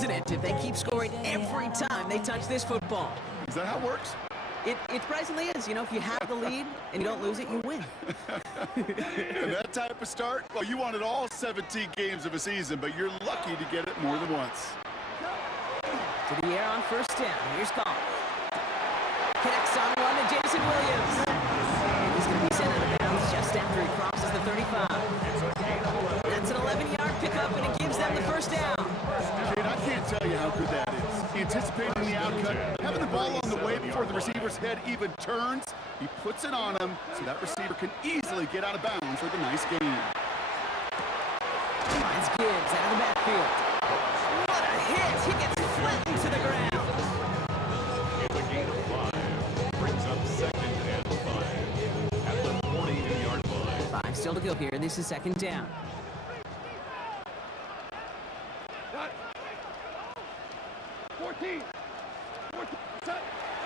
isn't it? If they keep scoring every time they touch this football. Is that how it works? It surprisingly is. You know, if you have the lead and you don't lose it, you win. And that type of start, well, you wanted all 17 games of a season, but you're lucky to get it more than once. To the air on first down. Here's Goff. Connects on one to Jameson Williams. And he's going to be sent out of bounds just after he crosses the 35. That's an 11-yard pickup, and it gives them the first down. Kate, I can't tell you how good that is. Anticipating the outcut, having the ball on the way before the receiver's head even turns, he puts it on him so that receiver can easily get out of bounds with a nice gain. Finds Gibbs out of the backfield. What a hit! He gets flattened to the ground. It's a gain of 5. Brings up second and 5 at the 42-yard line. 5 still to go here. This is second down.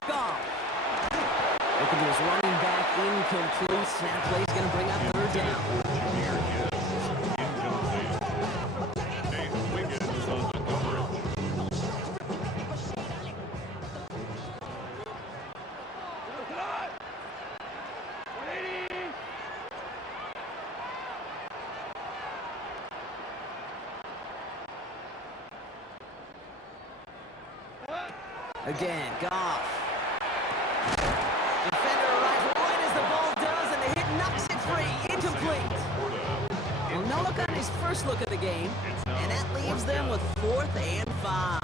Goff. Looking to his running back, incomplete. Snap play's going to bring up third down. Nate Wiggins on the coverage. Again, Goff. Defender arrives right as the ball does, and the hit knocks it free. Incomplete. Well, no look on his first look at the game, and that leaves them with 4th and 5.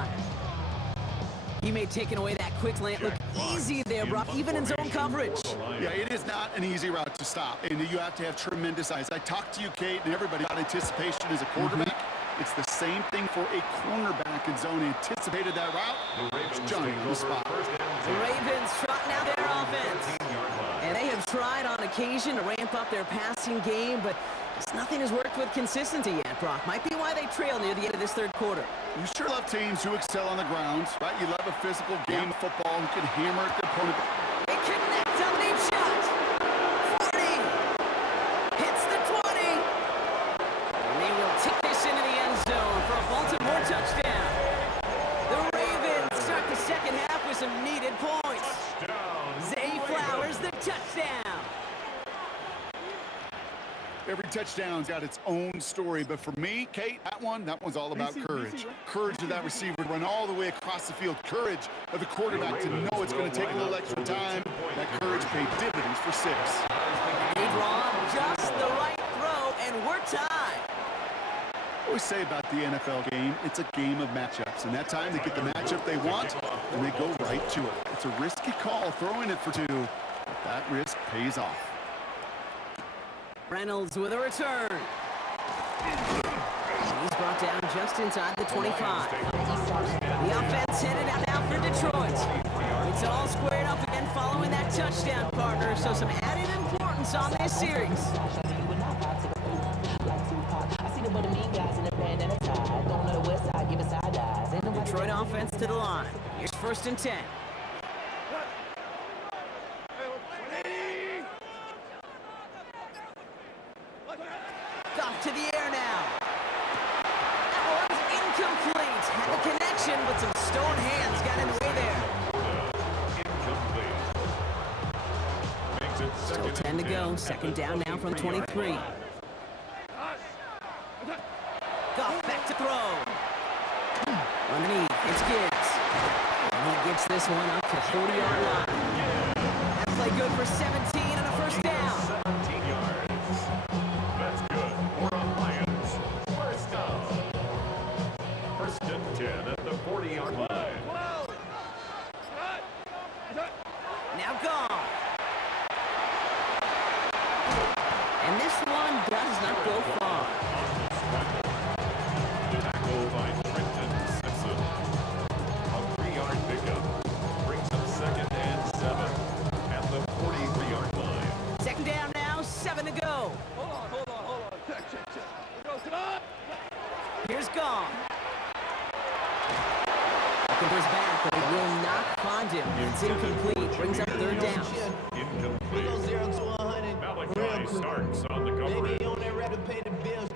He made taking away that quick lane look easy there, Brock, even in zone coverage. Yeah, it is not an easy route to stop, and you have to have tremendous eyes. I talked to you, Kate, and everybody about anticipation as a quarterback. It's the same thing for a cornerback in zone. Anticipated that route. It's Johnny on the spot. The Ravens trotting out their offense. And they have tried on occasion to ramp up their passing game, but nothing has worked with consistency yet, Brock. Might be why they trail near the end of this third quarter. You sure love teams who excel on the ground, right? You love a physical game of football who can hammer at the opponent. It connects on deep shot. 40. Hits the 20. And they will tick this into the end zone for a Baltimore touchdown. The Ravens start the second half with some needed points. Zay Flowers, the touchdown. Every touchdown's got its own story, but for me, Kate, that one's all about courage. Courage of that receiver to run all the way across the field. Courage of the quarterback to know it's going to take a little extra time. That courage paid dividends for 6. They draw just the right throw, and we're tied. I always say about the NFL game, it's a game of matchups, and that time they get the matchup they want, and they go right to it. It's a risky call throwing it for 2, but that risk pays off. Reynolds with a return. He's brought down just inside the 25. The offense headed out now for Detroit. It's all squared up again following that touchdown, partner, so some added importance on this series. Detroit offense to the line. Here's 1st and 10. Goff to the air now. That one's incomplete. Had the connection, but some stone hands got in the way there. Still 10 to go. Second down now from 23. Goff back to throw. Underneath, it's Gibbs. And he gets this one up to 40-yard line. That play good for 17 and a first down. 17 yards. That's good for a Lions. First down. 1st and 10 at the 40-yard line. Now Goff. And this one does not go far. Tackle by Trenton Simpson. A 3-yard pickup. Brings up 2nd and 7 at the 43-yard line. Second down now, 7 to go. Hold on. Check. Here's Goff. Looking for his back, but he will not find him. It's incomplete. Brings up third down. Incomplete. 0 to 100. Malachi Starks on the coverage. Baby on that rap to pay the bills.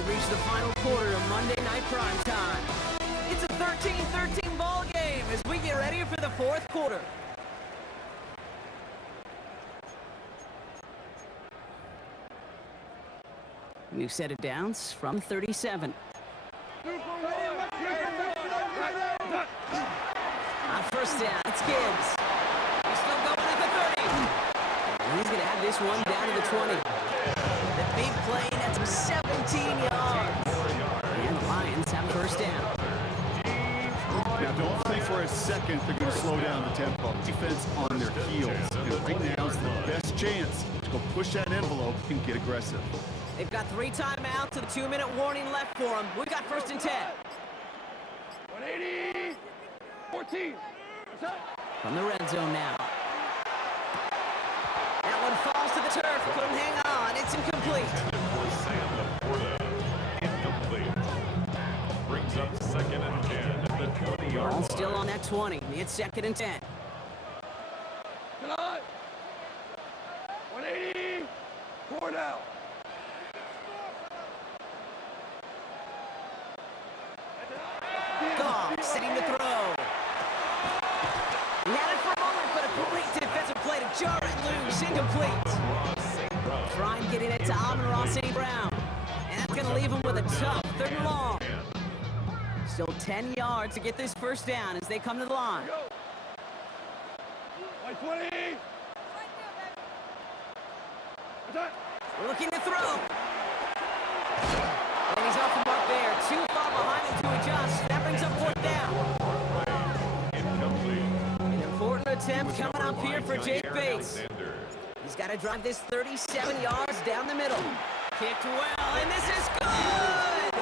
we've reached the final quarter of Monday Night Prime Time. It's a 13-13 ball game as we get ready for the fourth quarter. New set of downs from 37. On first down, it's Gibbs. He's still going at the 30. And he's going to have this one down to the 20. The big play, that's 17 yards. And the Lions have a first down. Now, don't think for a second they're going to slow down the tempo. Defense on their heels. And right now is the best chance to go push that envelope and get aggressive. They've got 3 timeouts and a 2-minute warning left for them. We've got first and 10. 180. 14. From the red zone now. That one falls to the turf. Couldn't hang on. It's incomplete. For Sam Laporta, incomplete. Brings up second and 10 at the 20-yard Ball line. still on that 20. It's second and 10. Come on. 180. 4 down. Goff setting the throw. He had it for a moment, but a great defensive play to jar it loose. Incomplete. Trying getting it to Amon-Ra St. Brown. And that's going to leave him with a tough 3rd and long. Still 10 yards to get this first down as they come to the line. 120. Looking to throw. And he's off the mark there. Too far behind him to adjust. That brings up 4th down. Incomplete. An important attempt coming up here for Jake Bates. Alexander. He's got to drive this 37 yards down the middle. Kicked well, and this is good!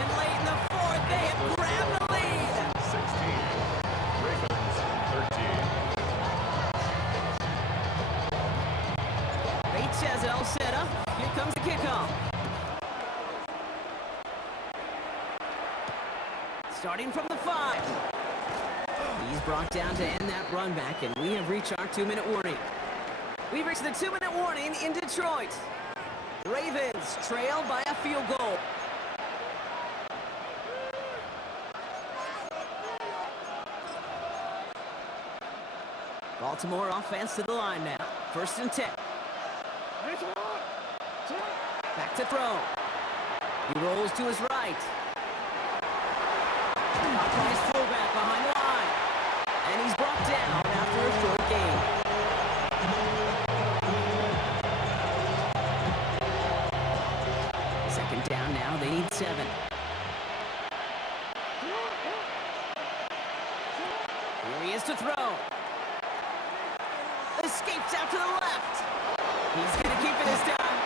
And late in the 4th, they have grabbed the lead. 16. Ravens 13. Bates has it all set up. Here comes the kickoff. Starting from the 5. He's brought down to end that run back, and we have reached our 2-minute warning. We've reached the 2-minute warning in Detroit. Ravens trail by a field goal. Baltimore offense to the line now. First and 10. Back to throw. He rolls to his right. Caught by his fullback behind the line. And he's brought down after a short gain. Second down now, they need 7. Here he is to throw. Escapes out to the left. He's going to keep it this time.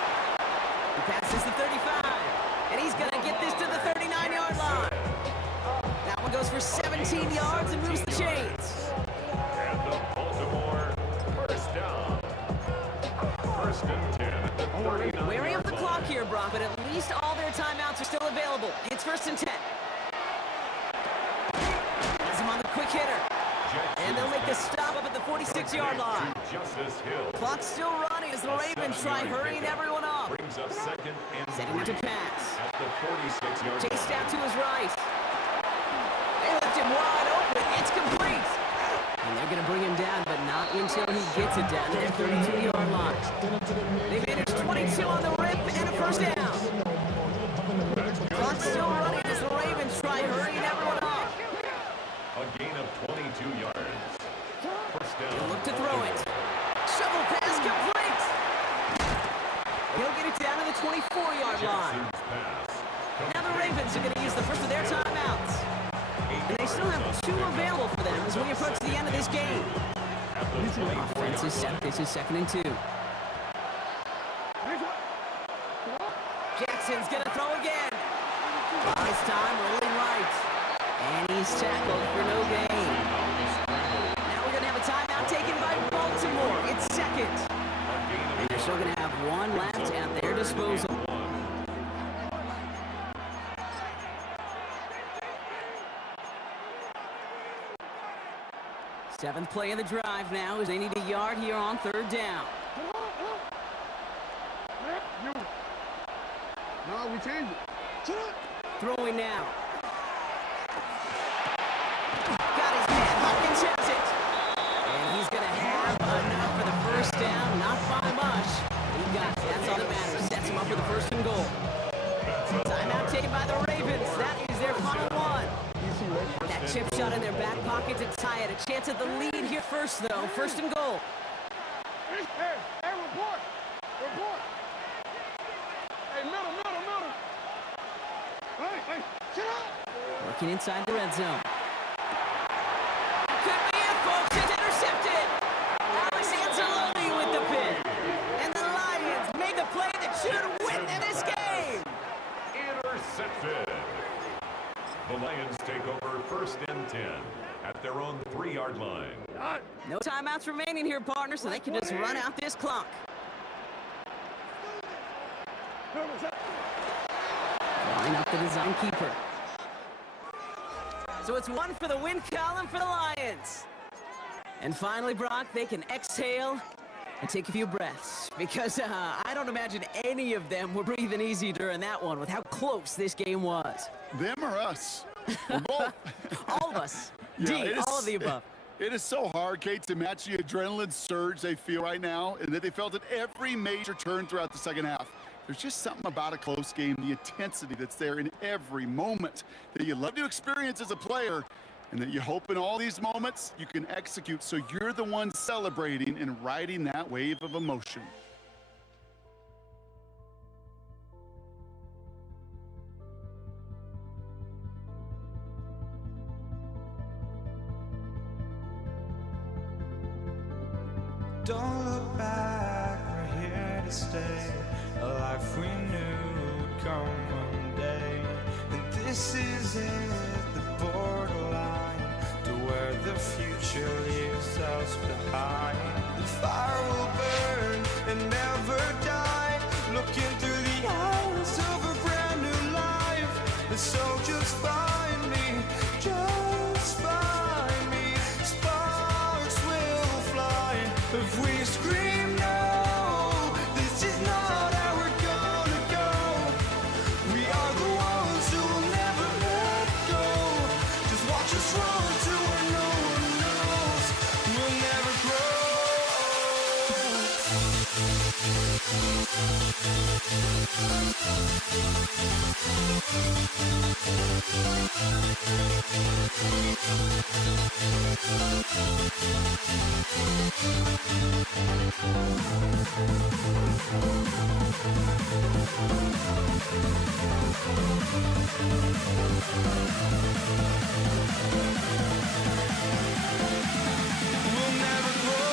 He passes the 35. And he's going to get this to the 39-yard line. That one goes for 17 yards and moves the chains. And the Baltimore first down. First and 10 at the 39. Wary of the clock here, Brock, but at least all their timeouts are still available. It's first and 10. Has him on the quick hitter. And they'll make the stop up at the 46-yard line. Justice Hill. Clock still running as the Ravens try hurrying everyone up. Brings up second and Setting up to 3 pass. at the 46-yard Chased line. out to his right. They left him wide open. It's complete. And they're going to bring him down, but not until he gets it down to their 32-yard line. They managed 22 on the rip and a first down. Clock still running as the Ravens try hurrying everyone up. A gain of 22 yards. First down. He'll look to throw it. Shovel pass complete. He'll get it down to the 24-yard line. Jackson's pass. Now the Ravens are going to use the first of their timeouts. And they still have 2 available for them as we approach the end of this game. Offense is set. This is second and 2. Jackson's going to throw again. This time rolling right. And he's tackled for no gain. Now we're going to have a timeout taken by Baltimore. It's second. And they're still going to have 1 left at their disposal. Seventh play of the drive now as they need a yard here on 3rd down. No, we changed it. Throwing now. Got his man. Hopkins has it. And he's going to have enough for the first down. Not by much. He got it. That's all that matters. Sets him up with the first and goal. Timeout taken by the Ravens. That is their final one. That chip shot in their back pocket to tie it. A chance at the lead here first, though. First and goal. Hey, report. Report. Hey, middle. Hey, sit up. Working inside the red zone. Could be it, folks. It's intercepted. Alex Anzalone with the pin. And the Lions make a play that should win this game. Intercepted. The Lions take over first and 10 at their own 3-yard line. No timeouts remaining here, partner, so they can just run out this clock. Line up the design keeper. So it's one for the win column for the Lions. And finally, Brock, they can exhale and take a few breaths. Because I don't imagine any of them were breathing easy during that one with how close this game was. Them or us? We're both. All of us. Yeah, D, all of the above. It is so hard, Kate, to match the adrenaline surge they feel right now and that they felt at every major turn throughout the second half. There's just something about a close game, the intensity that's there in every moment that you love to experience as a player, and that you hope in all these moments you can execute so you're the one celebrating and riding that wave of emotion. Don't look back, we're here to stay. A life we knew would come one day. And this is it, the borderline to where the future leaves us behind. The fire will burn and never die, looking through the eyes of a brand new life. And so just find me, just find me. Sparks will fly if we scream no. This is not how we're gonna go. We are the ones who will never let go. Just watch us run to where no one knows. We'll never grow. We'll never grow. We'll never grow.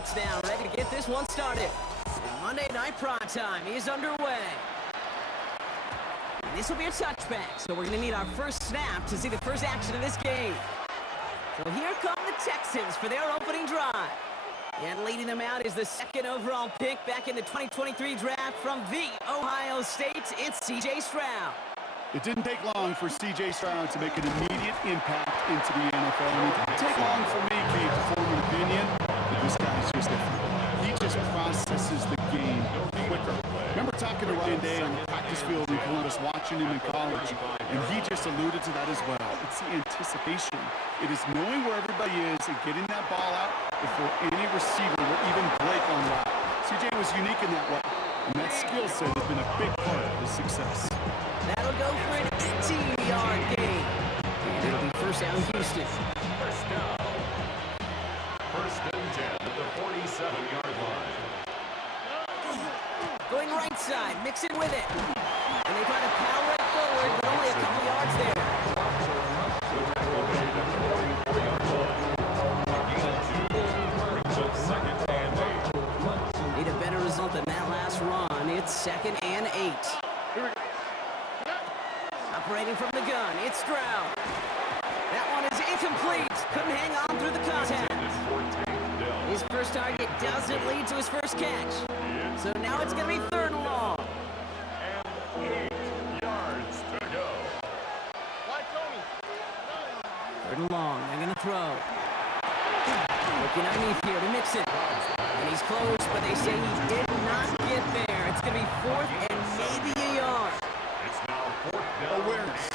seats now, ready to get this one started. And Monday Night Primetime is underway. And this will be a touchback, so we're going to need our first snap to see the first action of this game. So here come the Texans for their opening drive. And leading them out is the second overall pick back in the 2023 draft from the Ohio State. It's C.J. Stroud. It didn't take long for C.J. Stroud to make an immediate impact into the NFL. And it didn't take long for me, Kate, to form an opinion that this guy's just different. He just processes the game quicker. Remember talking to Ryan Day on the practice field in Columbus, watching him in college, and he just alluded to that as well. It's the anticipation. It is knowing where everybody is and getting that ball out before any receiver or even Blake on route. C.J. was unique in that way, and that skill set has been a big part of his success. That'll go for an 18-yard gain. And it'll be first down Houston. First down. First and 10 at the 47-yard line. Going right side, mixing with it. And they try to power it forward, but only a couple yards there. The tackle made at the 44-yard line. Gain of 2 brings up second and 8. Need a better result than that last run. It's second and 8. Operating from the gun, it's Stroud. That one is incomplete. Couldn't hang on through the contact. His first target doesn't lead to his first catch. So now it's going to be third and long. And 8 yards to go. Third and long, they're going to throw. Looking underneath here to Mixon. And he's close, but they say he did not get there. It's going to be fourth and maybe a yard. It's now fourth down. Awareness.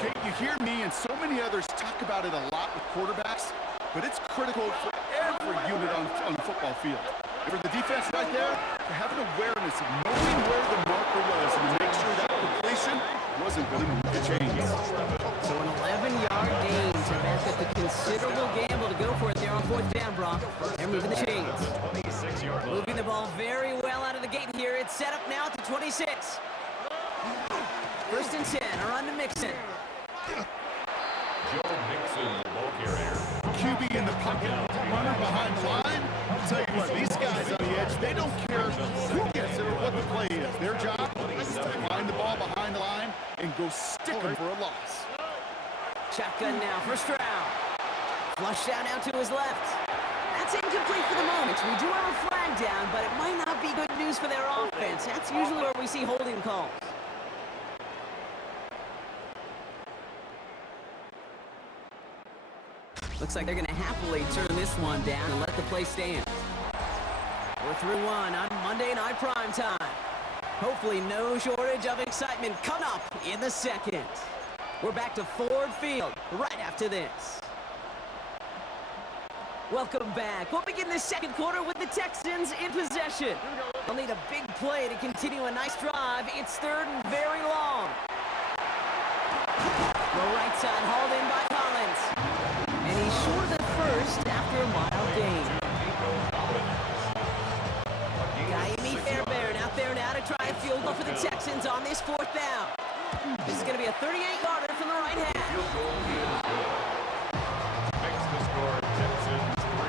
Kate, you hear me and so many others talk about it a lot with quarterbacks, but it's critical for every unit on the football field. And for the defense right there, to have an awareness of knowing where the marker was and to make sure that completion wasn't going to move the chains. So an 11-yard gain to back up the considerable gamble to go for it there on fourth down, Brock. They're moving the chains. 26-yard line. Moving the ball very well out of the gate here. It's set up now at the 26. First and 10, a run to Mixon. Joe Mixon, the ball carrier. QB in the pocket, runner behind the line. I'll tell you what, these guys on the edge, they don't care who gets it or what the play is. Their job is to find the ball behind the line and go stick them for a loss. Shotgun now for Stroud. Flush down out to his left. That's incomplete for the moment. We do have a flag down, but it might not be good news for their offense. That's usually where we see holding calls. Looks like they're going to happily turn this one down and let the play stand. We're through one on Monday Night Primetime. Hopefully no shortage of excitement coming up in the second. We're back to Ford Field right after this. Welcome back. We'll begin the second quarter with the Texans in possession. They'll need a big play to continue a nice drive. It's third and very long. The right side hauled in by Collins. And he's short of the first after a mild gain. Naimi Fairbairn out there now to try a field goal for the Texans on this fourth down. This is going to be a 38-yarder from the right half. Field goal is good. Makes the score Texans 3,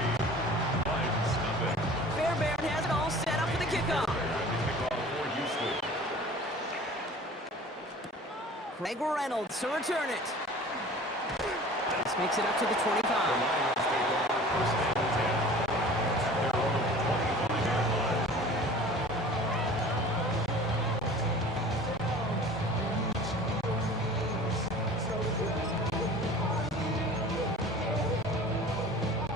Lions nothing. Fairbairn has it all set up for the kickoff. Kickoff for Houston. Craig Reynolds to return it. This makes it up to the 25. The Lions take over first and 10 at their own 25-yard line.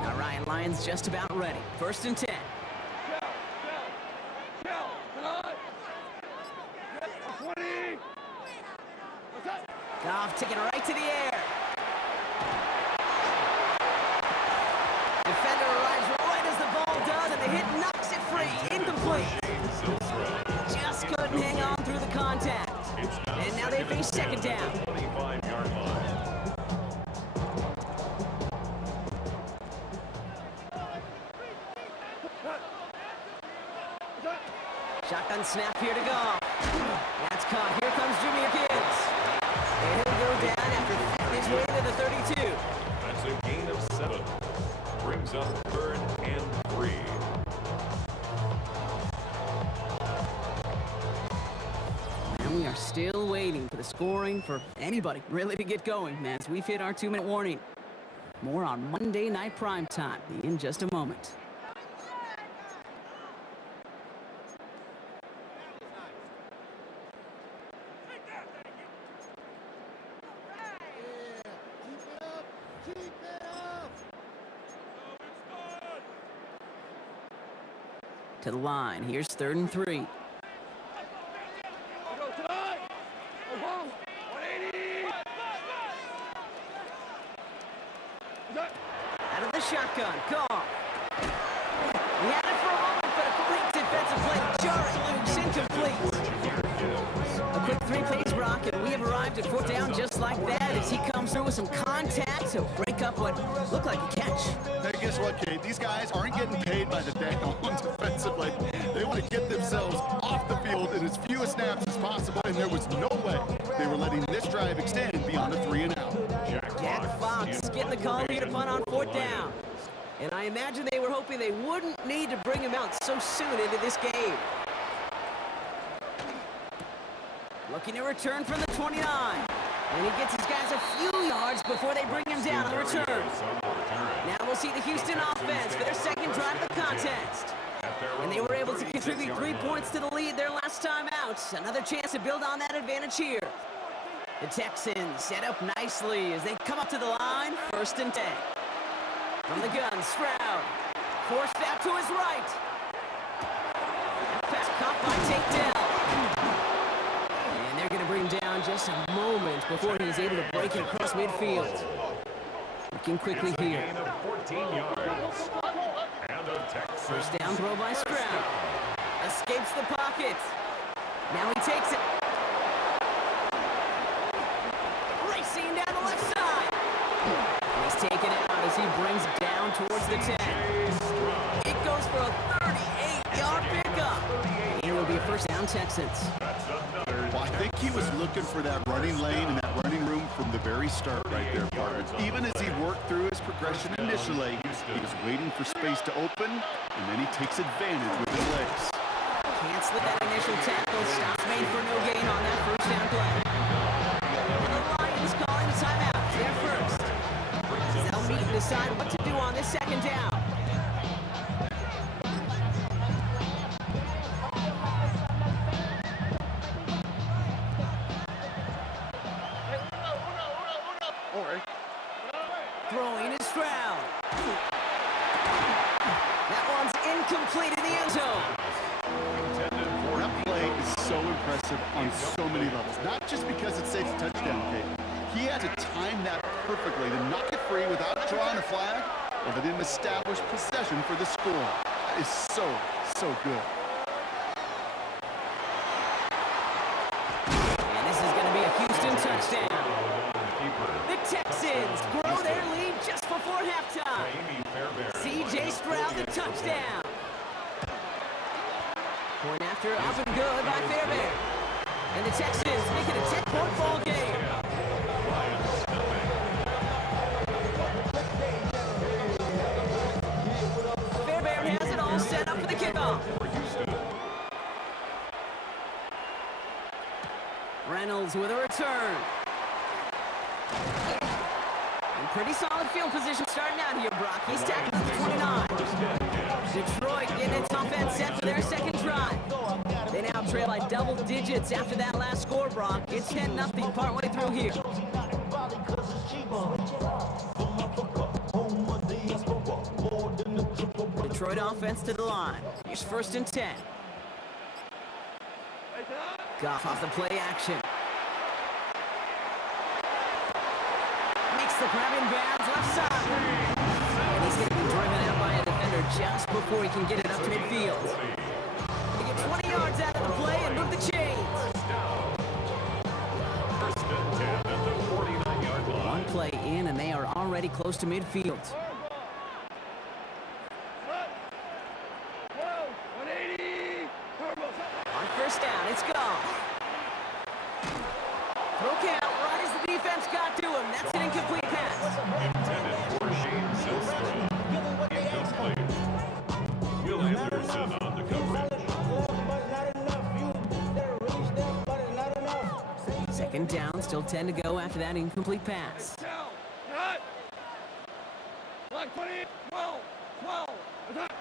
Now Ryan Lyons just about ready. First and 10. Goff taking it right to the air. Defender arrives right as the ball does, and the hit knocks it free. Incomplete. Just couldn't hang on through the contact. And now they face second down. 25-yard line. Shotgun snap here to go. That's caught. Here comes Junior Gibbs. And he'll go down after fitting his way to the 32. That's a gain of 7. Brings up third and 3. we are still waiting for the scoring for anybody really to get going as we've hit our 2-minute warning. More on Monday Night Primetime in just a moment. To the line. Here's 3rd and 3. Out of the shotgun. Goff. He had it for a moment, but a great defensive play. Jarring loose, incomplete. A quick 3 plays, Brock, and we have arrived at 4th down just like that as he comes through with some contact to break up what looked like a catch. Hey, guess what, Kate? These guys aren't getting paid by the down defensively. They want to get themselves off the field in as few snaps as possible, and there was no way they were letting this drive extend beyond a 3 and out. Jack Fox getting the call to get a punt on 4th down. And I imagine they were hoping they wouldn't need to bring him out so soon into this game. Looking to return from the 29. And he gets his guys a few yards before they bring him down on the return. Now we'll see the Houston offense for their 2nd drive of the contest. And they were able to contribute 3 points to the lead their last time out. Another chance to build on that advantage here. The Texans set up nicely as they come up to the line. 1st and 10. From the gun, Stroud. Forced out to his right. Pass caught by Takedell. And they're going to bring him down just a moment before he's able to break it across midfield. Looking quickly here. 14 yards. And a Texas 1st down throw by Stroud. Escapes the pocket. Now he takes it. Racing down the left side. And he's taken out as he brings it down towards the 10. It goes for a 38-yard pickup. And it will be a 1st down Texans. Well, I think he was looking for that running lane and that running room from the very start right there, Parvin. Even as he worked through his progression initially, he was waiting for space to open, and then he takes advantage with his legs. Can't slip that initial tackle. Stops made for no gain on that 1st down play. And the Lions calling a timeout. They're first. They'll meet and decide what to do on this 2nd down. Throwing is Stroud. That one's incomplete in the end zone. That play is so impressive on so many levels. Not just because it saves a touchdown, Kate. He had to time that perfectly to knock it free without drawing a flag or to then establish possession for the score. That is so, so good. And this is going to be a Houston touchdown. The Texans grow their lead just before halftime. C.J. Stroud, the touchdown. Point after, up and good by Fairbairn. And the Texans make it a 10-point ball game. Fairbairn has it all set up for the kickoff. Reynolds with a return. And pretty solid field position starting out here, Brock. He's tackled at the 29. Detroit getting its offense set for their 2nd drive. They now trail by double digits after that last score, Brock. It's 10-0 partway through here. Detroit offense to the line. Here's 1st and 10. Goff off the play action. Makes the grab in bounds left side. And he's going to be driven out by a defender just before he can get it up to midfield. They get 20 yards out of the play and move the chains. 1st and 10 at the 49-yard line. One play in, and they are already close to midfield. On 1st down, it's gone. Throw count right as the defense got to him. That's an incomplete pass. Intended for Shane Silstra. Incomplete. Will Anderson on the coverage. Second down, still 10 to go after that incomplete pass. Down. Cut. Like 20, 12, 12. Attack.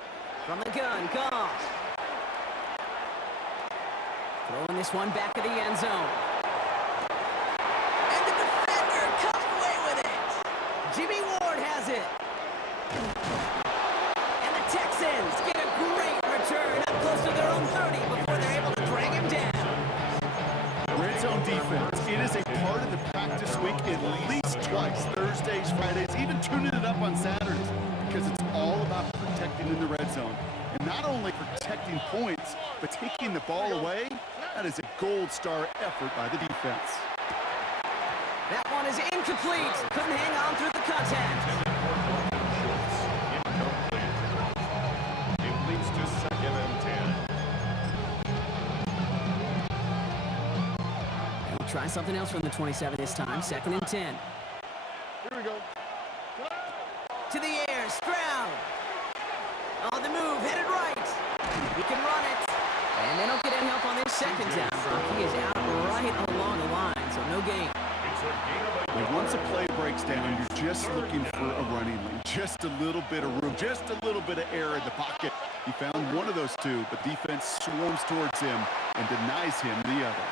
From the gun, Goff. Throwing this one back of the end zone. And the defender comes away with it. Jimmy Ward has it. And the Texans get a great return up close to their own 30 before they're able to drag him down. Red zone defense, it is a part of the practice week at least twice, Thursdays, Fridays, even tuning it up on Saturdays, because it's all about protecting in the red zone. And not only protecting points, but taking the ball away, that is a gold star effort by the defense. That one is incomplete. Couldn't hang on through the contact. Incomplete. It leads to 2nd and 10. And we'll try something else from the 27 this time. 2nd and 10. Here we go. To the air, Stroud. On the move, headed right. He can run it. And they don't get any help on this second down. He is out right along the line, so no gain. It's a gain of a And once a play breaks down, you're just looking for a running lane. Just a little bit of room, just a little bit of air in the pocket. He found one of those two, but defense swarms towards him and denies him the other.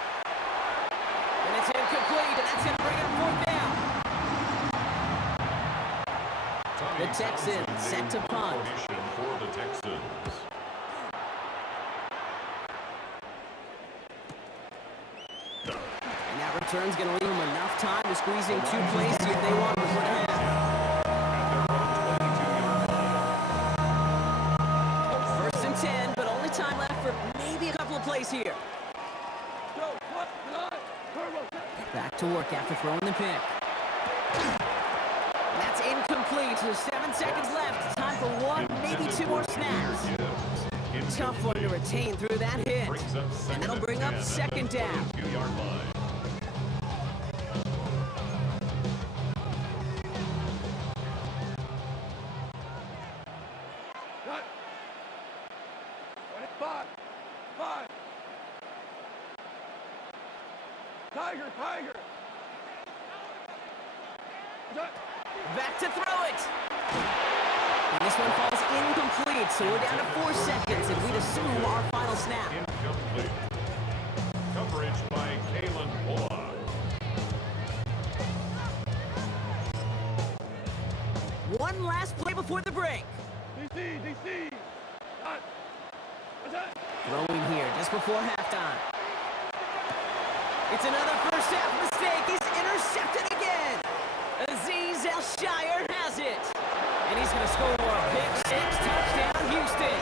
And it's incomplete, and that's going to bring up 4th down. The Texans set to punt. For the Texans. And that return's going to leave them enough time to squeeze in 2 plays here if they want before the half. First and 10, but only time left for maybe a couple of plays here. Go. What? Line. Turbo. Back to work after throwing the pick. And that's incomplete. There's 7 seconds left. Time for 1, maybe 2 more snaps. Tough one to retain through that hit. And that'll bring up 2nd down. 2-yard line. Cut. 25. 5. Tiger. Attack. Back to throw it. And this one falls incomplete, so we're down to 4 seconds, and we'd assume our final snap. Incomplete. Coverage by Kalen Bullock. One last play before the break. DC. Cut. Attack. Throwing here just before halftime. It's another first half mistake. He's intercepted again. Azeez Al-Shaair has it. And he's going to score more. Pick 6, touchdown, Houston.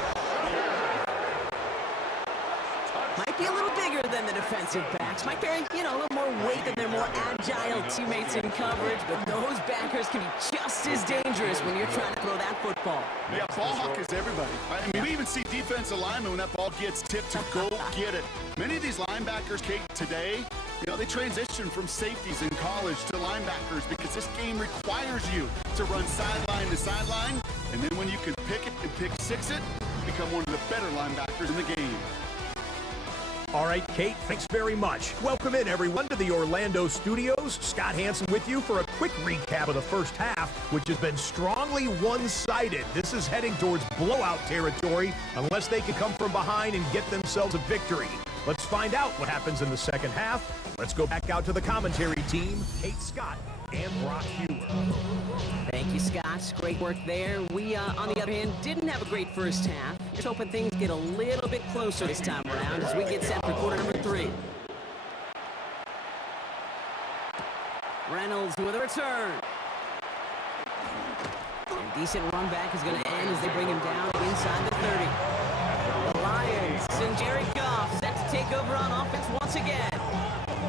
Might be a little bigger than the defensive backs. Might carry, a little more weight than their more agile teammates in coverage. But those backers can be just as dangerous when you're trying to throw that football. Yeah, ball hawk is everybody. I mean, we even see defensive linemen when that ball gets tipped to go get it. Many of these linebackers, Kate, today, they transition from safeties in college to linebackers because this game requires you to run sideline to sideline. And then when you can pick it and pick 6 it, become one of the better linebackers in the game. All right, Kate, thanks very much. Welcome in, everyone, to the Orlando studios. Scott Hansen with you for a quick recap of the first half, which has been strongly one-sided. This is heading towards blowout territory unless they can come from behind and get themselves a victory. Let's find out what happens in the second half. Let's go back out to the commentary team, Kate Scott and Brock Hewer. Thank you, Scott. Great work there. We, on the other hand, didn't have a great first half. Just hoping things get a little bit closer this time around as we get set for quarter number 3. Reynolds with a return. And decent run back is going to end as they bring him down inside the 30. The Lions and Jared Goff set to take over on offense once again.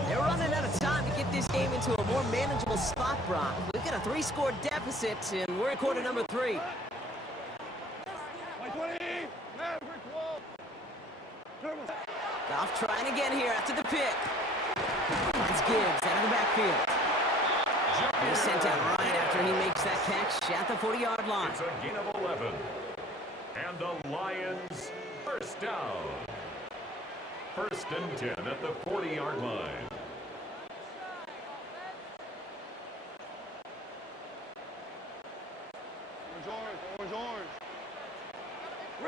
They're running out of time to get this game into a more manageable spot, Brock. We've got a 3-score deficit, and we're at quarter number 3. 20. Maverick wall. Turbo. Goff trying again here after the pick. That's Gibbs out of the backfield. He's sent out right after he makes that catch at the 40-yard line. It's a gain of 11. And the Lions first down. 1st and 10 at the 40-yard line.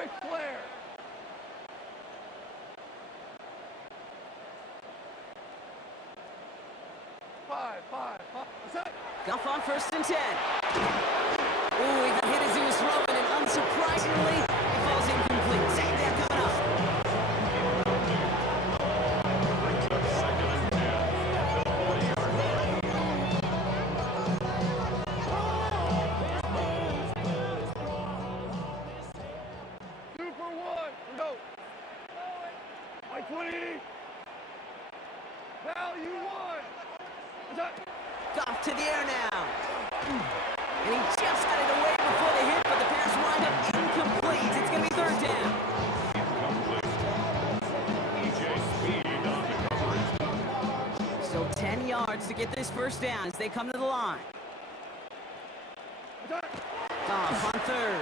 Ric Flair. Five. Set. Goff on 1st and 10. Ooh, he got hit as he was throwing, and unsurprisingly, it falls incomplete. Second down coming up. Brings up second and 10 at the 40-yard line. Super one. Go. By 20. Value one. Set. Goff to the air now. And he just got it away before the hit, but the pass wound up incomplete. It's going to be 3rd down. Incomplete. E.J. Speed on the coverage. Still 10 yards to get this 1st down as they come to the line. Set. Goff on 3rd.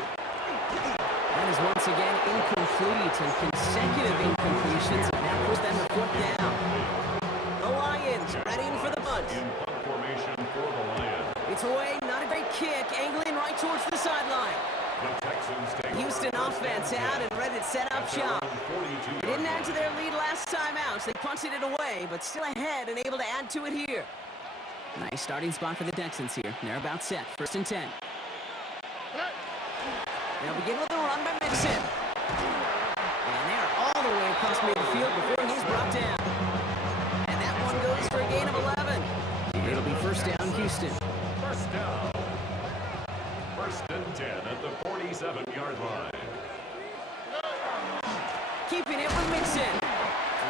That is once again incomplete, and consecutive incompletions have now pushed them to 4th down. The Lions readying for the bunt. In punt formation for the Lions. It's away, not a great kick, angling right towards the sideline. The Texans take Houston offense out and ready to set up shop. 42 They didn't add to their lead last time out, so they punted it away, but still ahead and able to add to it here. Nice starting spot for the Texans here. They're about set. 1st and 10. They'll begin with a run by Mixon. And they're all the way across midfield before he's brought down. And that one goes for a gain of 11. It'll be 1st down, Houston. First down. 1st and 10 at the 47-yard line. Keeping it with Mixon.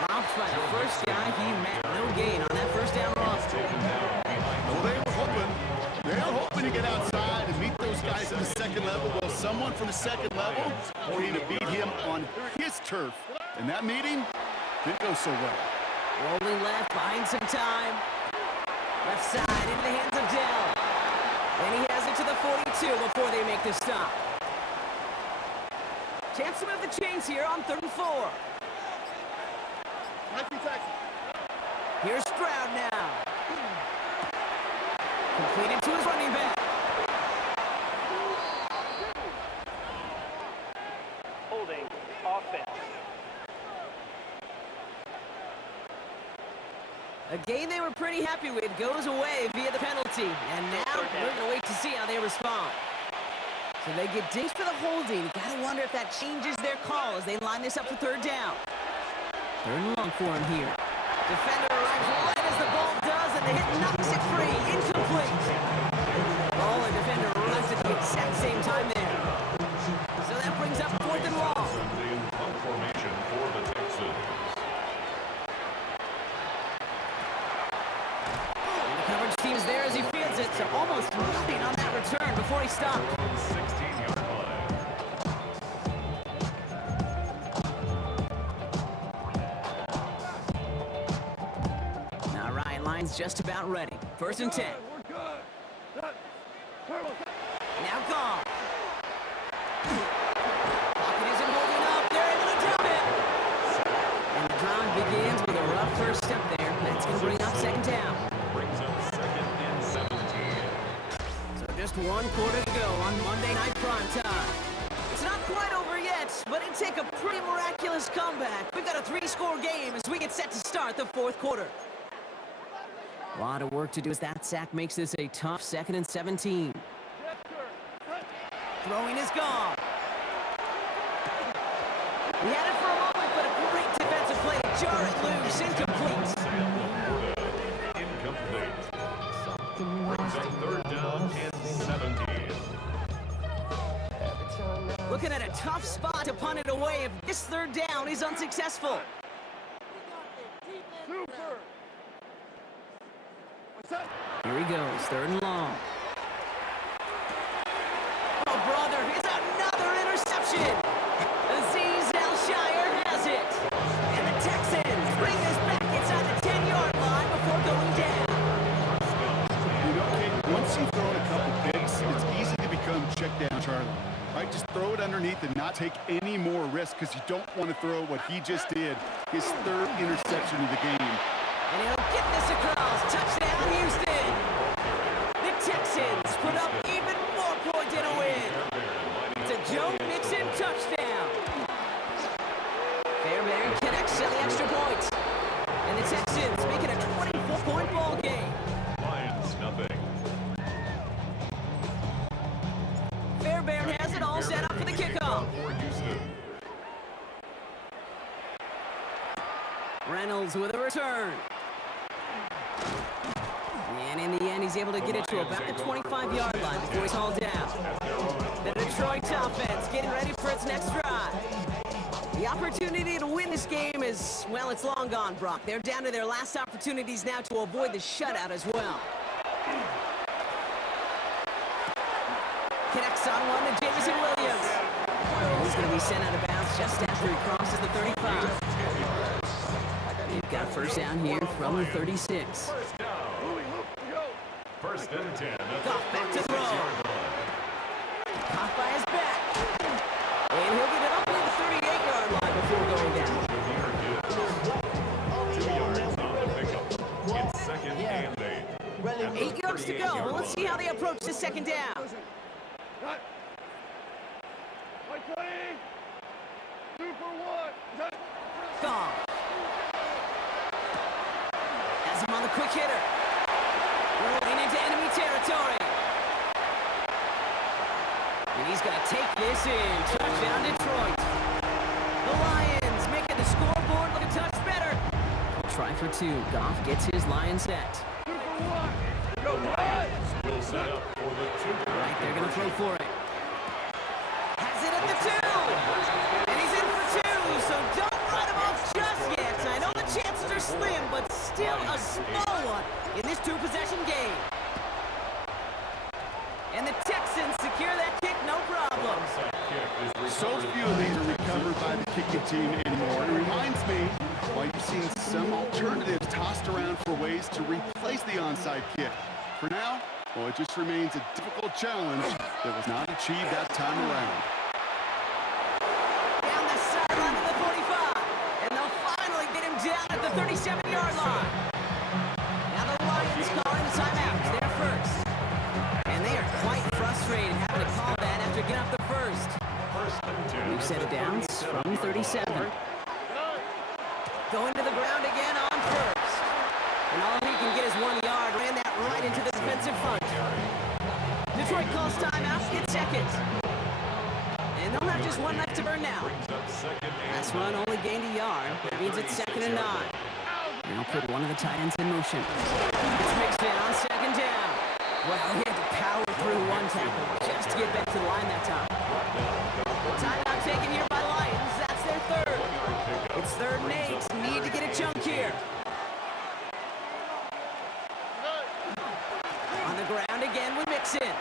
Dropped by the first guy he met. No gain on that 1st down run. Taken down behind Well, they're hoping to get outside and meet those guys at the 2nd level. Well, someone from the 2nd level going to beat him on his turf. And that meeting didn't go so well. Rolling left, buying some time. Left side into the hands of Dell. And he has it to the 42 before they make the stop. Chance to move the chains here on 3rd and 4. Here's Stroud now. Completed to his running back. Holding offense. A game they were pretty happy with goes away via the penalty. And now we're going to wait to see how they respond. So they get dinged for the holding. You got to wonder if that changes their call as they line this up for 3rd down. 3rd and long for him here. Defender arrives right as the ball does, and the hit knocks it free. Incomplete. Ball and defender arrives at the exact same time there. So that brings up 4th and long. in punt formation for the Texans. And the coverage team is there as he fields it, so almost nothing on that return before he stopped. 16-yard line. All right, line's just about ready. 1st and 10. We're good. Set. Turtle. Now gone. Pocket isn't holding up. They're able to drop it. And the drive begins with a rough first step there. That's going to bring up 2nd down. Brings up 2nd and 17. So just 1 quarter to go on Monday Night Prime Time. It's not quite over yet, but it'd take a pretty miraculous comeback. We've got a 3-score game as we get set to start the 4th quarter. A lot of work to do as that sack makes this a tough 2nd and 17. Throwing is gone. We had it for a moment, but a great defensive play to jar it loose. Incomplete. Incomplete. Brings up 3rd down and 17. Looking at a tough spot to punt it away if this 3rd down is unsuccessful. Super. Set. Here he goes, 3rd and long. Oh, brother, it's another interception. Azeez Al-Shire has it. And the Texans bring this back inside the 10-yard line before going down. You know, Kate, once you've thrown a couple picks, it's easy to become check down Charlie. Right? Just throw it underneath and not take any more risk because you don't want to throw what he just did, his 3rd interception of the game. And he'll get this across. Touchdown, Houston. The Texans put up even more points in a win. It's a Joe Mixon touchdown. Lions with a return. And in the end, he's able to get it to about the 25-yard line before he's hauled down. The Detroit offense getting ready for its next drive. The opportunity to win this game is, well, it's long gone, Brock. They're down to their last opportunities now to avoid the shutout as well. Connects on one to Jameson Williams. He's going to be sent out of bounds just after he crosses the 35. They've got first down here from the 36. First and 10. Goff back to throw. Caught by his back. And he'll get it up near the 38-yard line before going down. 2 yards on the pickup. It's second and 8. 8 yards to go. Well, let's see how they approach this second down. Cut. Like 20. 2 for 1. Cut. Goff. Has him on the quick hitter. Rolling into enemy territory. And he's going to take this in. Touchdown, Detroit. The Lions making the scoreboard look a touch better. They'll try for 2. Goff gets his line set. 2 for 1. Go, Lions. Will set up for the 2. Right, they're going to throw for it. Has it at the 2. And he's in for 2, so don't write him off just yet. I know the chances are slim, but still a small one in this 2-possession game. And the Texans secure that kick, no problem. So few of these are recovered by the kicking team anymore. It reminds me why you've seen some alternatives tossed around for ways to replace the onside kick. For now, well, it just remains a difficult challenge that was not achieved that time around. Down the sideline of the 45. And they'll finally get him down at the 37-yard line. Now the Lions calling the timeout. They're first. And they are quite frustrated having to call that after getting up the first. New set of downs from 37. Going to the ground again on first. And all he can get is 1 yard. Ran that right into the defensive front. Detroit calls timeout. It's seconds. And they'll have just one left to burn now. Last run only gained a yard. That means it's 2nd and 9. And they'll put one of the tight ends in motion. It's mixed in on 2nd down. Well, he had to power through one tackle just to get back to the line that time. Timeout taken here by Lions. That's their 3rd. It's 3rd and 8. Need to get a chunk here. On the ground again with Mixon.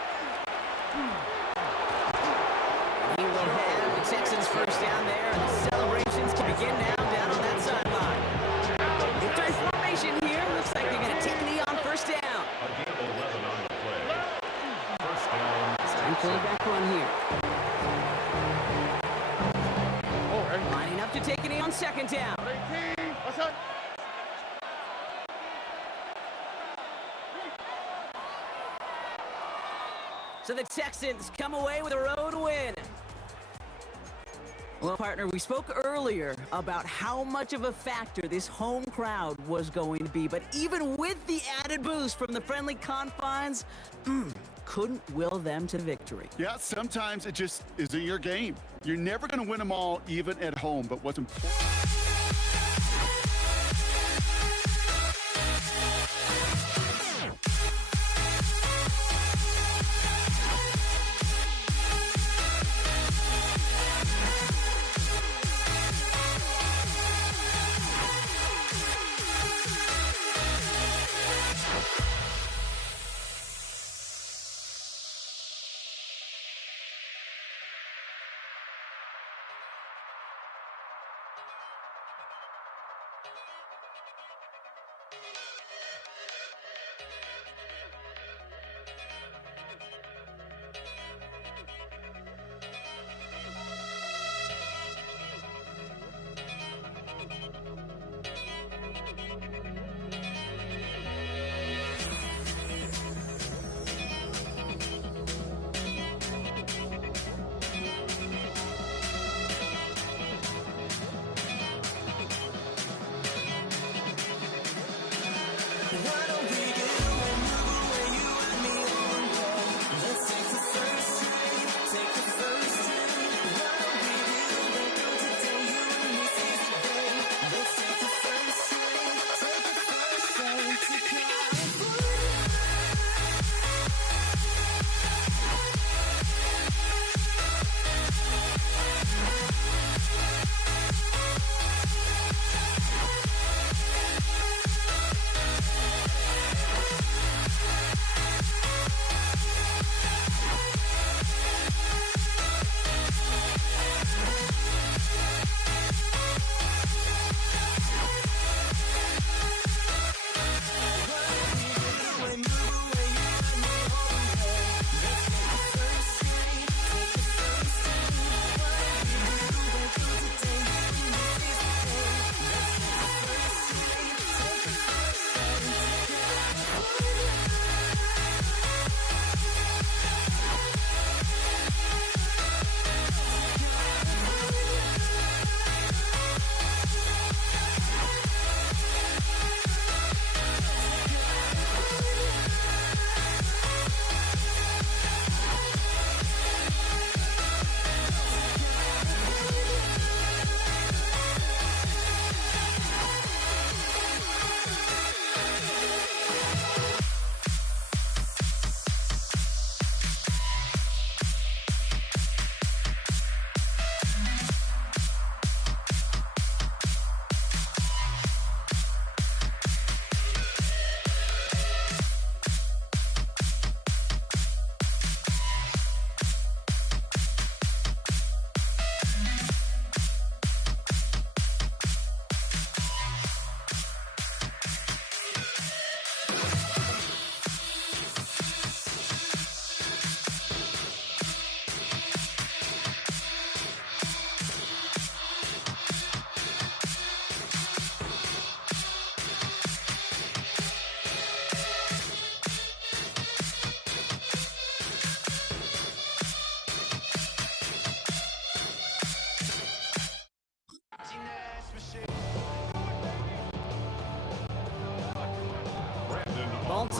He will have the Texans first down there, and the celebrations can begin now down on that sideline. Victory formation here. Looks like they're going to take a knee on first down. Time for the back run here. Lining up to take a knee on 2nd down. 18. What's that? So the Texans come away with a road win. Well, partner, we spoke earlier about how much of a factor this home crowd was going to be, but even with the added boost from the friendly confines, couldn't will them to victory. Yeah, sometimes it just isn't your game. You're never going to win them all, even at home, but what's important...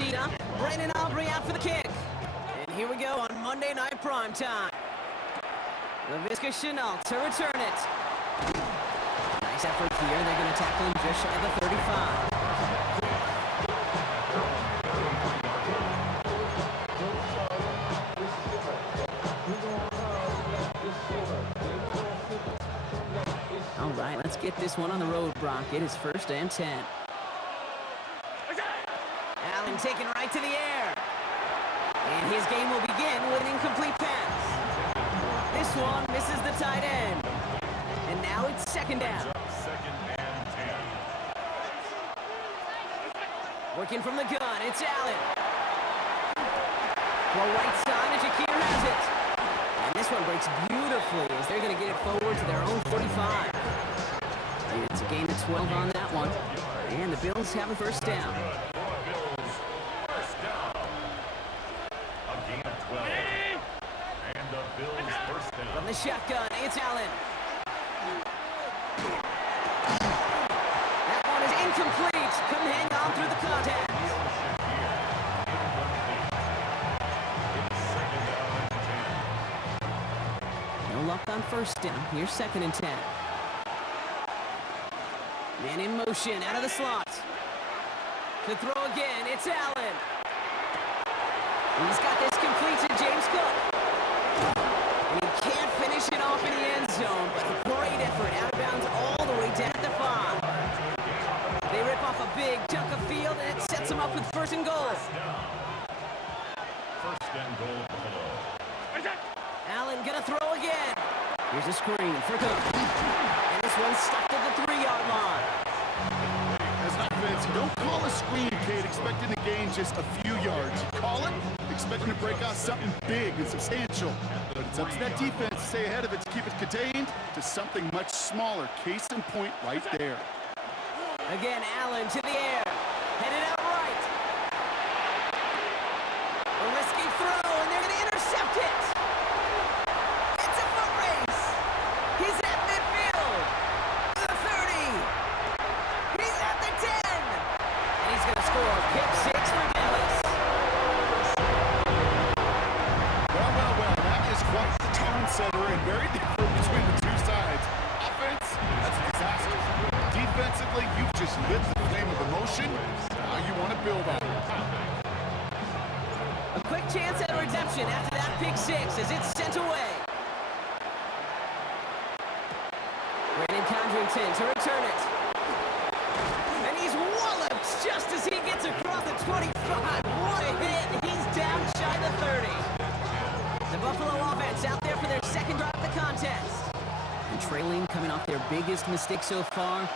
feet up. Brandon Aubrey out for the kick. And here we go on Monday Night Primetime. Laviska Shenault to return it. Nice effort here. They're going to tackle him just shy of the 35. All right, let's get this one on the road, Brock. It is 1st and 10. Allen taken right to the air. And his game will begin with an incomplete pass. This one misses the tight end. And now it's 2nd down. 2nd and 10. Working from the gun, it's Allen. Throw right side, and Shakir has it. And this one breaks beautifully as they're going to get it forward to their own 45. And it's a gain of 12 on that one. And the Bills have a 1st down. Bills, 1st down. A gain of 12. And the Bills 1st down. From the shotgun, it's Allen. That one is incomplete. Couldn't hang on through the contact. No luck on 1st down. Here's 2nd and 10. Man in motion, out of the slot. To throw again, it's Allen. He's got this complete to James Cook. And he can't finish it off in the end zone, but a great effort out of bounds all the way down at the 5. They rip off a big chunk of field, and it sets them up with 1st and goal. 1st and goal, Buffalo. Allen gonna throw again. Here's a screen for Cook. And this one's stuck at the 3-yard line. As an offense, you don't call a screen, Kate, expecting to gain just a few yards. You call it, expecting to break out something big and substantial. But it's up to that defense to stay ahead of it, to keep it contained to something much smaller. Case in point right there. Again, Allen to the air. Headed out right. A risky throw, and they're going to intercept it. It's a foot race. He's at midfield. The 30. He's at the 10. And he's going to score pick 6 for Dallas. Well, that is quite the tone setter and very different between the two sides. Offense, that's a disaster. Defensively, you've just lit the flame of emotion. Now you want to build on it. A quick chance at a redemption after that pick 6 as it's sent away. Brandon Condrington to return it. And he's walloped just as he gets across the 25. What a hit. He's down shy of the 30. The Buffalo offense out there for their 2nd drive of the contest. And trailing, coming off their biggest mistake so far.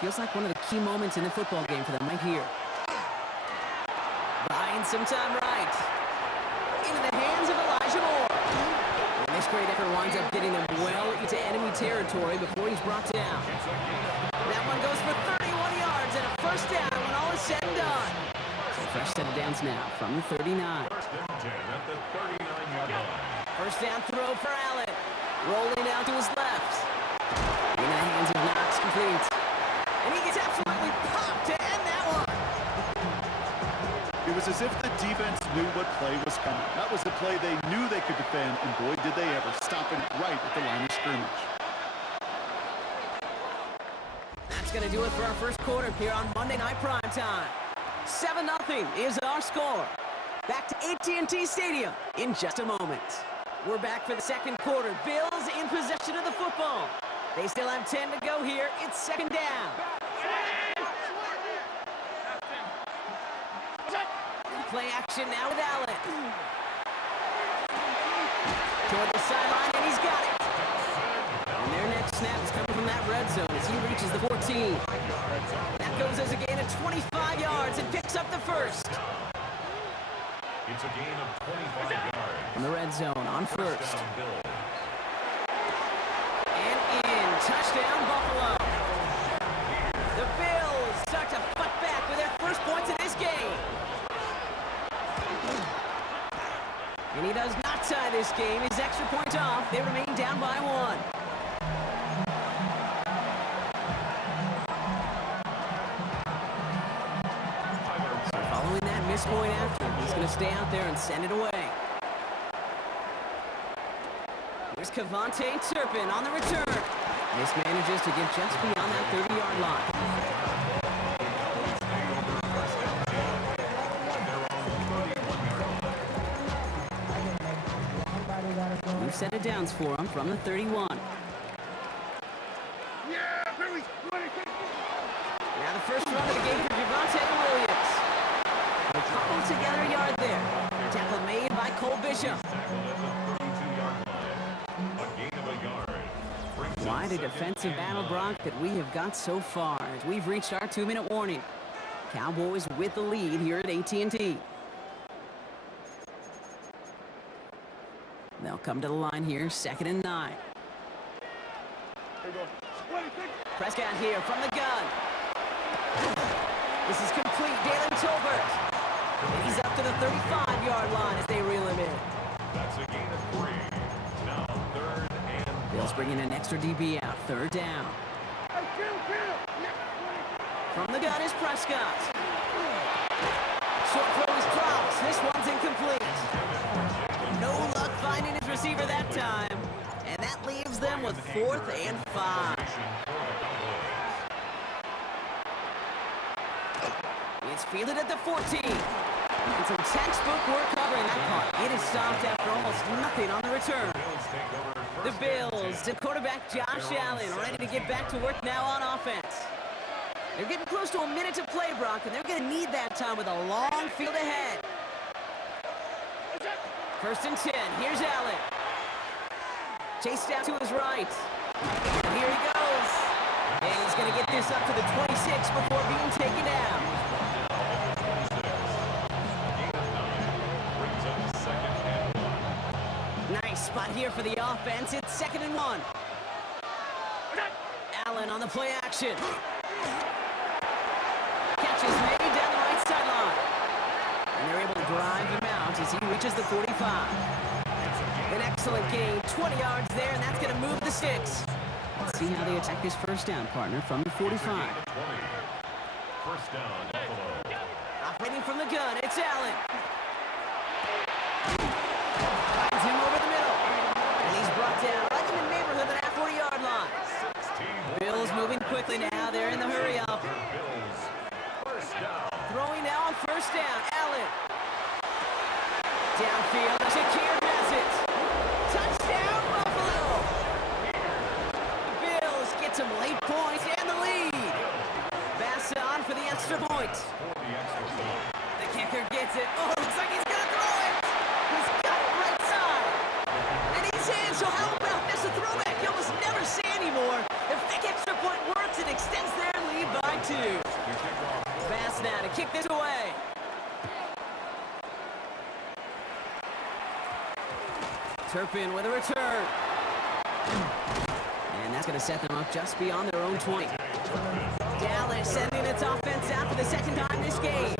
Feels like one of the key moments in the football game for them right here. Buying some time right. Into the hands of Elijah Moore. And this great effort winds up getting them well into enemy territory before he's brought down. That one goes for 31 yards and a 1st down when all is said and done. So fresh set of downs now from the 39. 1st and 10 at the 39-yard line. 1st down throw for Allen. Rolling out to his left. In the hands of Knox, complete. And he gets absolutely popped to end that one. It was as if the defense knew what play was coming. That was the play they knew they could defend, and boy, did they ever, stopping it right at the line of scrimmage. That's going to do it for our 1st quarter here on Monday Night Primetime. 7-0 is our score. Back to AT&T Stadium in just a moment. We're back for the 2nd quarter. Bills in possession of the football. They still have 10 to go here. It's 2nd down. Play action now with Allen. Toward the sideline, and he's got it. And their next snap is coming from that red zone as he reaches the 14. That goes as a gain of 25 yards and picks up the 1st. It's a gain of 25 yards. From the red zone on 1st. Touchdown, Bills. And in. Touchdown, Buffalo. The Bills start to fight back with their 1st points in this game. And he does not tie this game. His extra point off. They remain down by 1. So following that missed point after. He's going to stay out there and send it away. Here's Cavante Turpin on the return. This manages to get just beyond that 30-yard line. New set of downs for him from the 31. Now the first run of the game for Javonte Williams. They cobbled together a yard there. Tackle made by Cole Bishop. Quite a defensive battle, Brock, that we have got so far as we've reached our 2-minute warning. Cowboys with the lead here at AT&T. They'll come to the line here, 2nd and 9. Prescott here from the gun. This is complete. Dalen Tolbert. And he's up to the 35-yard line as they reel him in. That's a gain of 3. Now 3rd and Bills bringing an extra DB out. 3rd down. From the gun is Prescott. Short throw is dropped. This one's incomplete. No luck finding his receiver that time. And that leaves them with 4th and 5. It's fielded at the 14. And some textbook work covering that part. It is stopped after almost nothing on the return. The Bills to quarterback Josh Allen, ready to get back to work now on offense. They're getting close to a minute to play, Brock, and they're going to need that time with a long field ahead. 1st and 10. Here's Allen. Chased down to his right. And here he goes. And he's going to get this up to the 26 before being taken down. Nice spot here for the offense. It's 2nd and 1. Allen on the play action. Catch is made down the right sideline. And they're able to drive him out as he reaches the 45. An excellent gain. 20 yards there, and that's going to move the sticks. Let's see how they attack this 1st down, partner, from the 45. 1st down, Buffalo. Operating from the gun, it's Allen. Finds him over the middle. And he's brought down right in the neighborhood of that 40-yard line. Bills moving quickly now. They're in the hurry up. Throwing now on 1st down. Allen. Downfield. Shakir has it. Touchdown, Buffalo. The Bills get some late points and the lead. Basson for the extra point. The kicker gets it. Oh, looks like he's going to throw it. He's got it right side. And he's in, so how about this? A throwback you almost never see anymore. The thick extra point works and extends their lead by 2. Bass now to kick this away. Turpin with a return. And that's going to set them up just beyond their own 20. Dallas sending its offense out for the 2nd time this game.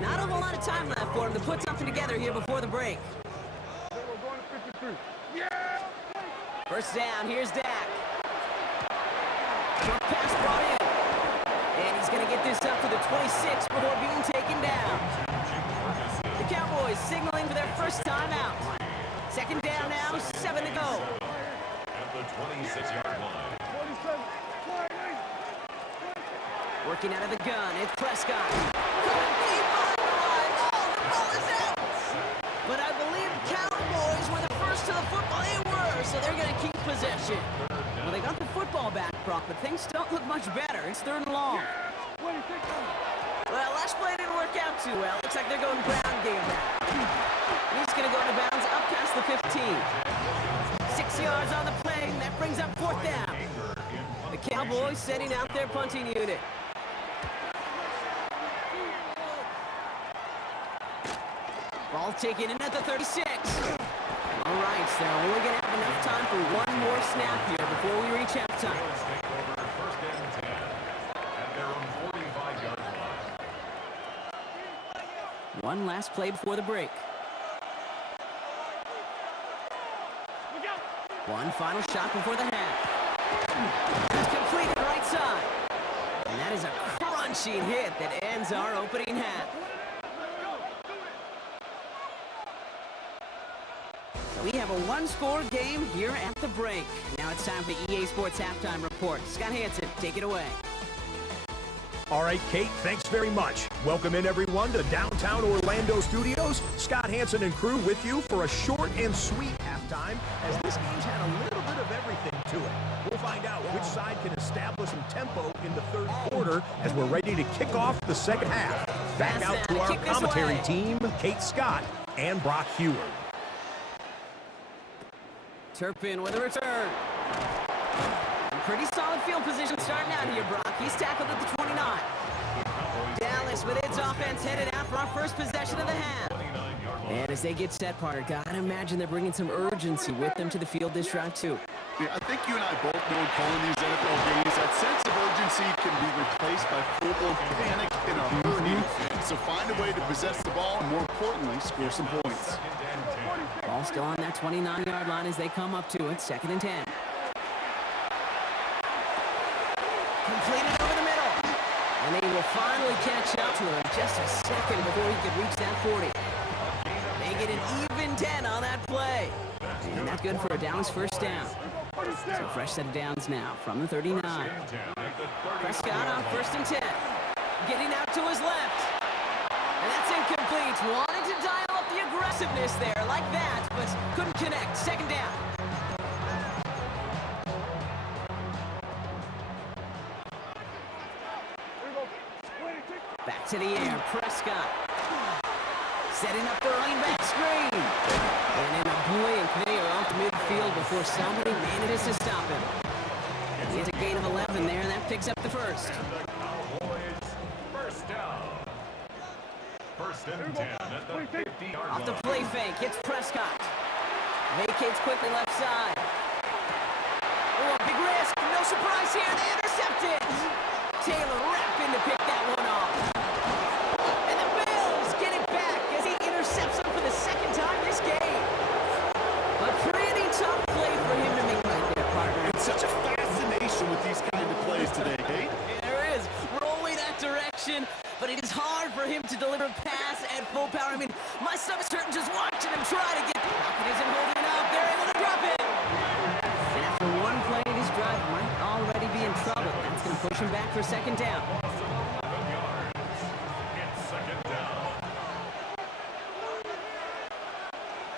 Not a whole lot of time left for them to put something together here before the break. 1st down, here's Dak. Short pass brought in. And he's going to get this up to the 26 before being taken down. The Cowboys signaling for their 1st time out. 2nd down now, 7 to go. At the 26-yard line. Working out of the gun, it's Prescott. Coming deep on the line. Oh, the ball is out. But I believe Cowboys were the first to the football. They were, so they're going to keep possession. Well, they got the football back, Brock, but things don't look much better. It's 3rd and long. Well, last play didn't work out too well. Looks like they're going ground game now. He's going to go into bounds up past the 15. 6 yards on the play, and that brings up 4th down. The Cowboys setting out their punting unit. Ball taken in at the 36. All right, so they're only going to have enough time for one more snap here before we reach halftime. 1st and 10 at their own 45-yard line. One last play before the break. One final shot before the half. That's completed right side. And that is a crunching hit that ends our opening half. We have a one-score game here at the break. Now it's time for EA Sports Halftime Report. Scott Hansen, take it away. All right, Kate, thanks very much. Welcome in, everyone, to downtown Orlando Studios. Scott Hansen and crew with you for a short and sweet halftime, as this game's had a little bit of everything to it. We'll find out which side can establish some tempo in the third quarter as we're ready to kick off the second half. Back out to our commentary team, Kate Scott and Brock Heward. Turpin with a return. Pretty solid field position starting out here, Brock. He's tackled at the 29. Dallas with its offense headed out for our first possession of the half. And as they get set, Parker, gotta imagine they're bringing some urgency with them to the field this drive, too. Yeah, I think you and I both know in calling these NFL games, that sense of urgency can be replaced by full-blown panic in a hurry. So find a way to possess the ball and, more importantly, score some points. Ball still on that 29-yard line as they come up to it, 2nd and 10. Completed over the middle. And they will finally catch up to him just a second before he could reach that 40. They get an even 10 on that play. And that's good for a Dallas first down. So fresh set of downs now from the 39. Prescott on 1st and 10. Getting out to his left. And that's incomplete. Wanted to dial up the aggressiveness there like that, but couldn't connect. 2nd down. Back to the air, Prescott. Setting up the running back screen. And in a blink, they are off midfield before somebody manages to stop him. He has a gain of 11 there, and that picks up the first. First down. 1st and 10 at the 50-yard line. Off the play fake, hits Prescott. Vacates quickly left side. Oh, big risk. No surprise here. They intercept it. Taylor rapping to pick that one off. And the Bills get it back as he intercepts him for the 2nd time this game. A pretty tough play for him to make right there, partner. It's such a fascination with these kind of plays today, Kate. There is. Rolling that direction, but it is hard for him to deliver a pass at full power. I mean, my stomach's hurting just watching him try to get the pocket. Isn't holding up. They're able to drop it. And after one play, this drive might already be in trouble. That's going to push him back for 2nd down.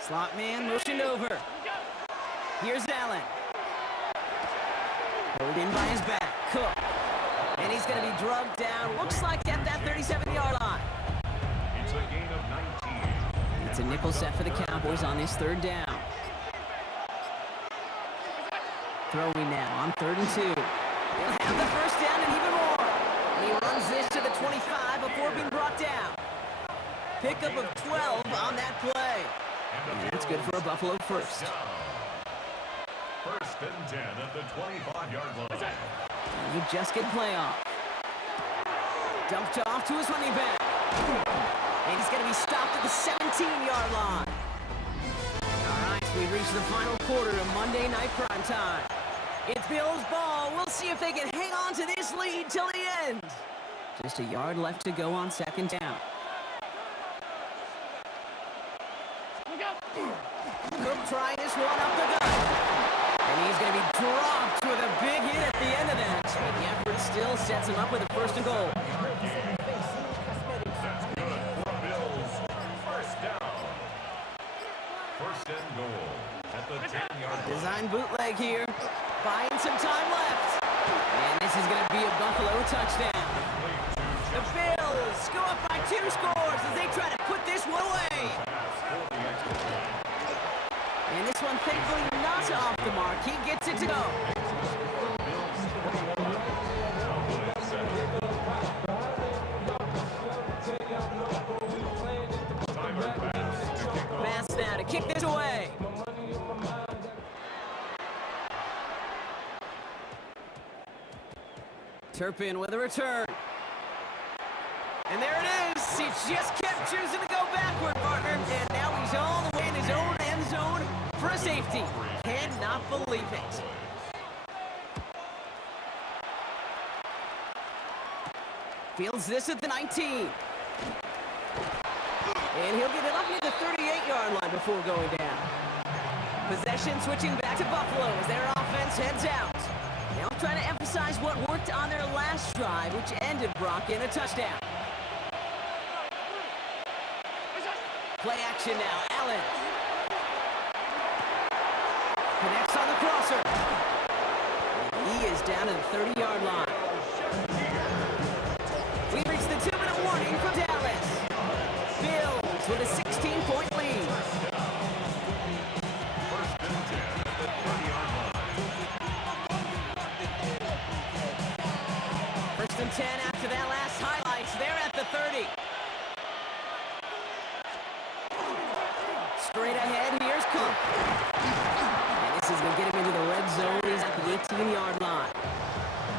Slot man motioned over. Here's Allen. Pulled in by his back. Cook. And he's going to be drugged down. Looks like at that 37-yard line. It's a gain of 19. It's a nickel set for the Cowboys on this 3rd down. Throwing now on 3rd and 2. He'll have the first down and even more. And he runs this to the 25 before being brought down. Pickup of 12 on that play. And that's good for a Buffalo first. 1st and 10 at the 25-yard line. And you just get playoff. Dumped off to his running back. And he's going to be stopped at the 17-yard line. All right, so we've reached the final quarter of Monday Night Primetime. It's Bills ball. We'll see if they can hang on to this lead till the end. Just a yard left to go on 2nd down. Cook trying this one up the gut. And he's going to be dropped with a big hit at the end of that. But the effort still sets him up with a 1st and goal. That's good for Bills. First down. 1st and goal at the 10-yard line. Design bootleg here. Buying some time left. And this is going to be a Buffalo touchdown. The Bills go up by 2 scores as they try to put this one away. And this one thankfully not off the mark. He gets it to go. Pass now to kick this away. Turpin with a return. And there it is. He just kept choosing to go backward, partner. And now he's all the way in his own end zone for a safety. Cannot believe it. Fields this at the 19. And he'll get it up near the 38-yard line before going down. Possession switching back to Buffalo as their offense heads out. They'll try to emphasize what worked on their last drive, which ended Brock in a touchdown. Play action now, Allen. Connects on the crosser. He is down to the 30-yard line. We reach the 2-minute warning from Dallas. Bills with a 16-point lead. First and 10 at the 30-yard line. First and 10 after that last highlights. They're at the 30. Straight ahead, here's Cook. And this is going to get him into the red zone. He's at the 18-yard line.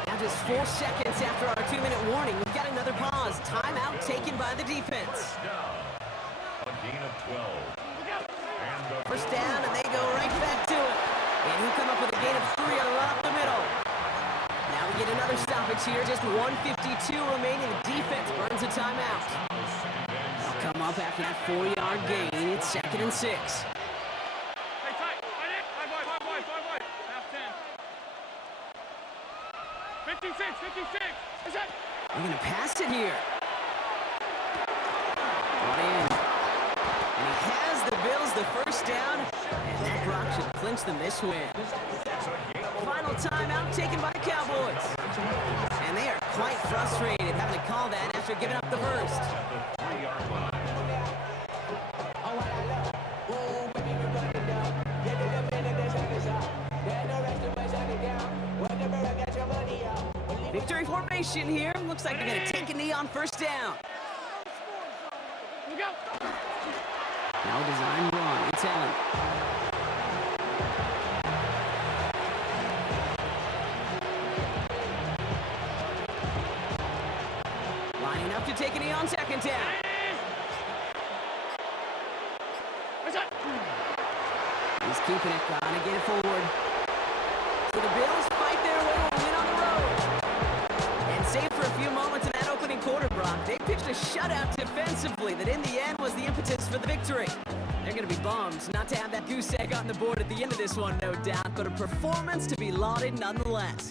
Now just 4 seconds after our 2-minute warning, we've got another pause. Timeout taken by the defense. A gain of 12. And a First down, and they go right back to it. And he'll come up with a gain of 3 on the run up the middle. Now we get another stoppage here. Just 1:52 remaining. The defense burns a timeout. They'll come up after that 4-yard gain. It's 2nd and 6. Hey, tight. Right in. 5 wide. Half 10. 56. Is that? We're going to pass it here. Brought in. And he has the Bills the first down. And that Brock should clinch them this win. Final timeout taken by the Cowboys. And they are quite frustrated having to call that after giving up the first. at the 3-yard line. Victory formation here. Looks like they're going to take a knee on first down. Look out. Now design run. It's Allen. Lining up to take a knee on second down. Is that? He's keeping it. Trying to get it forward. So the Bills fight their way to a win on the road. And save for a few moments in that opening quarter, Brock. They pitched a shutout defensively that in the end was the impetus for the victory. They're going to be bummed not to have that goose egg on the board at the end of this one, no doubt, but a performance to be lauded nonetheless.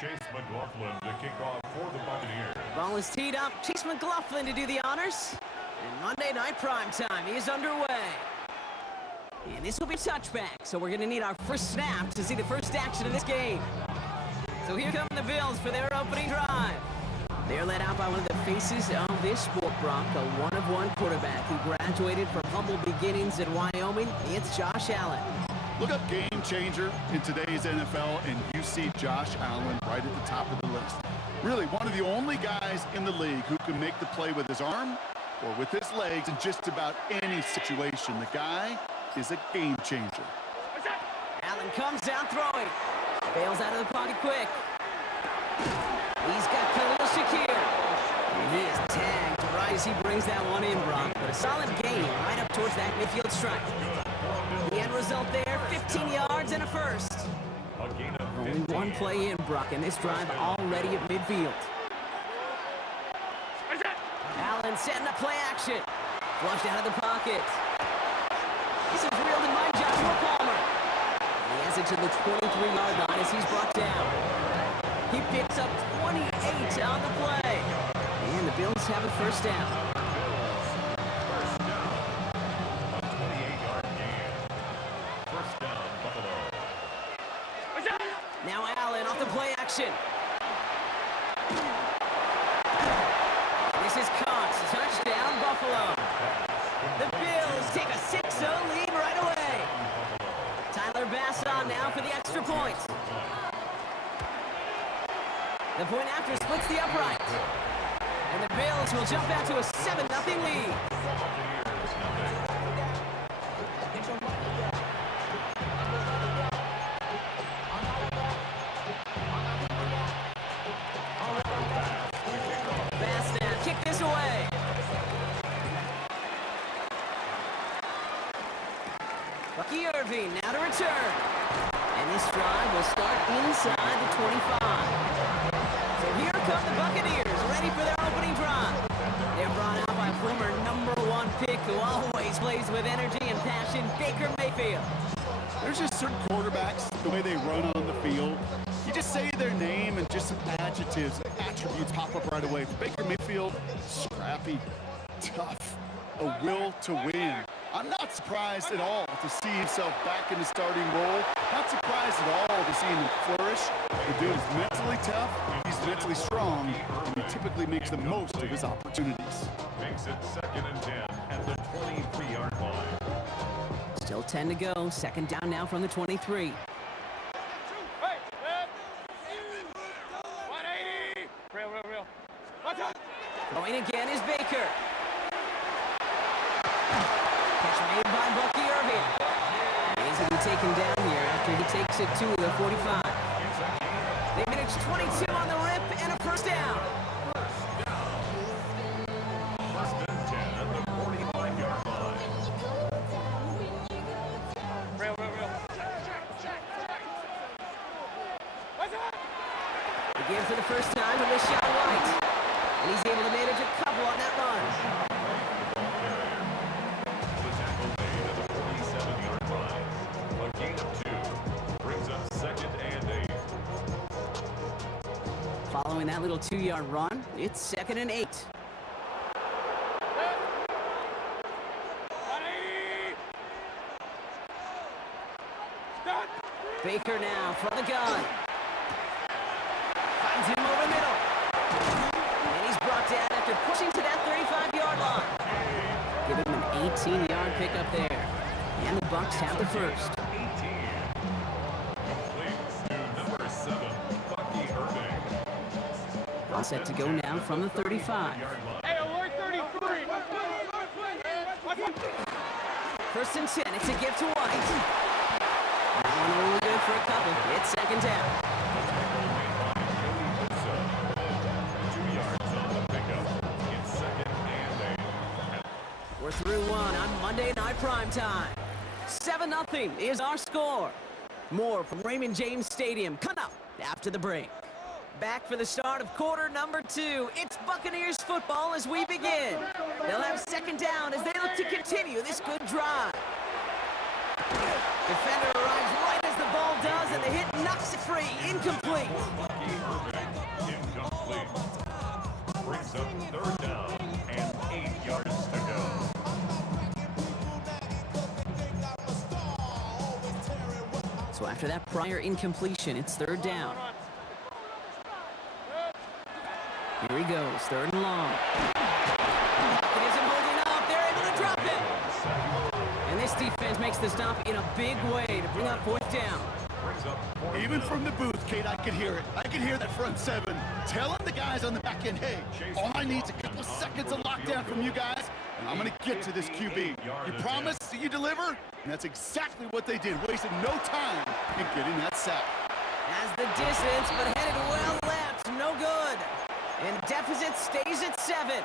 Chase McLaughlin to kick off for the Buccaneers. Ball is teed up. Chase McLaughlin to do the honors. And Monday Night Primetime is underway. And this will be a touchback, so we're going to need our first snap to see the first action of this game. So here come the Bills for their opening drive. They're led out by one of the faces of this sport, Brock, a one-of-one quarterback who graduated from humble beginnings in Wyoming. It's Josh Allen. Look up game changer in today's NFL, and you see Josh Allen right at the top of the list. Really, one of the only guys in the league who can make the play with his arm or with his legs in just about any situation. The guy is a game changer. Allen comes down throwing. Bails out of the pocket quick. He's got Khalil Shakir. And he is tagged right as he brings that one in, Brock. But a solid gain right up towards that midfield strike. The end result there, 15 yards and a first. A gain of Only 15. one play in, Brock, and this drive already at midfield. Allen setting up play action. Flushed out of the pocket. This is reeled in by Joshua Palmer. And he has it to the 23-yard line as he's brought down. He picks up 28 on the play. And the Bills have a first down. First down. A 28-yard gain. First down, Buffalo. Now Allen off the play action. This is caught. Touchdown, Buffalo. The Bills take a 6-0 lead right away. Tyler Bass on now for the extra point. The point after splits the upright. And the Bills will jump out to a 7-0 lead. Bass now, kick this away. Bucky Irving now to return. And this drive will start inside the 25. So here come the Buccaneers, ready for their opening drive. They're brought out by former #1 pick who always plays with energy and passion, Baker Mayfield. There's just certain quarterbacks, the way they run on the field. You just say their name and just some adjectives, attributes pop up right away. For Baker Mayfield, scrappy, tough, a will to win. I'm not surprised at all to see himself back in the starting role. Not surprised at all to see him flourish. The dude is mentally tough, he's mentally strong, and he typically makes the most of his opportunities. Makes it 2nd and 10 at the 23-yard line. Still 10 to go, second down now from the 23. 180. Real. Watch out. Going again is Baker. Catch made by Bucky Irving. He's going to be taken down here after he takes it to the 45. They managed 22 on the rip and a first down. First and 10 at the 45-yard line. Real. Watch out. Again for the first time to Rashawn White. And he's able to manage a couple on that run. The tackle made at the 47-yard line. A gain of 2 brings up 2nd and 8. Following that little 2-yard run, it's 2nd and 8. 180. Done. Baker now from the gun. Finds him over the middle. And he's brought down after pushing to that 35-yard line. Give him an 18-yard pickup there. And the Bucs have the first. 18. Complete to number 7, Bucky Irving. All set to go now from the 35. Hey, alert 33. Watch out. First and 10, it's a gift to White. That one only good for a couple. It's second down. 2 yards on the pickup. It's 2nd and 8. We're through one on Monday Night Primetime. 7-0 is our score. More from Raymond James Stadium coming up after the break. Back for the start of quarter number 2. It's Buccaneers football as we begin. They'll have second down as they look to continue this good drive. Defender arrives right as the ball does, and the hit knocks it free. Incomplete. after that prior incompletion. It's third down. Here he goes, third and long. It isn't holding up. They're able to drop it. And this defense makes the stop in a big way to bring up fourth down. Even from the booth, Kate, I could hear it. I could hear that front seven telling the guys on the back end, hey, all I need is a couple seconds of lockdown from you guys, and I'm going to get to this QB. You promise that you deliver? And that's exactly what they did, wasting no time in getting that sack. Has the distance, but headed well left. No good. And deficit stays at 7.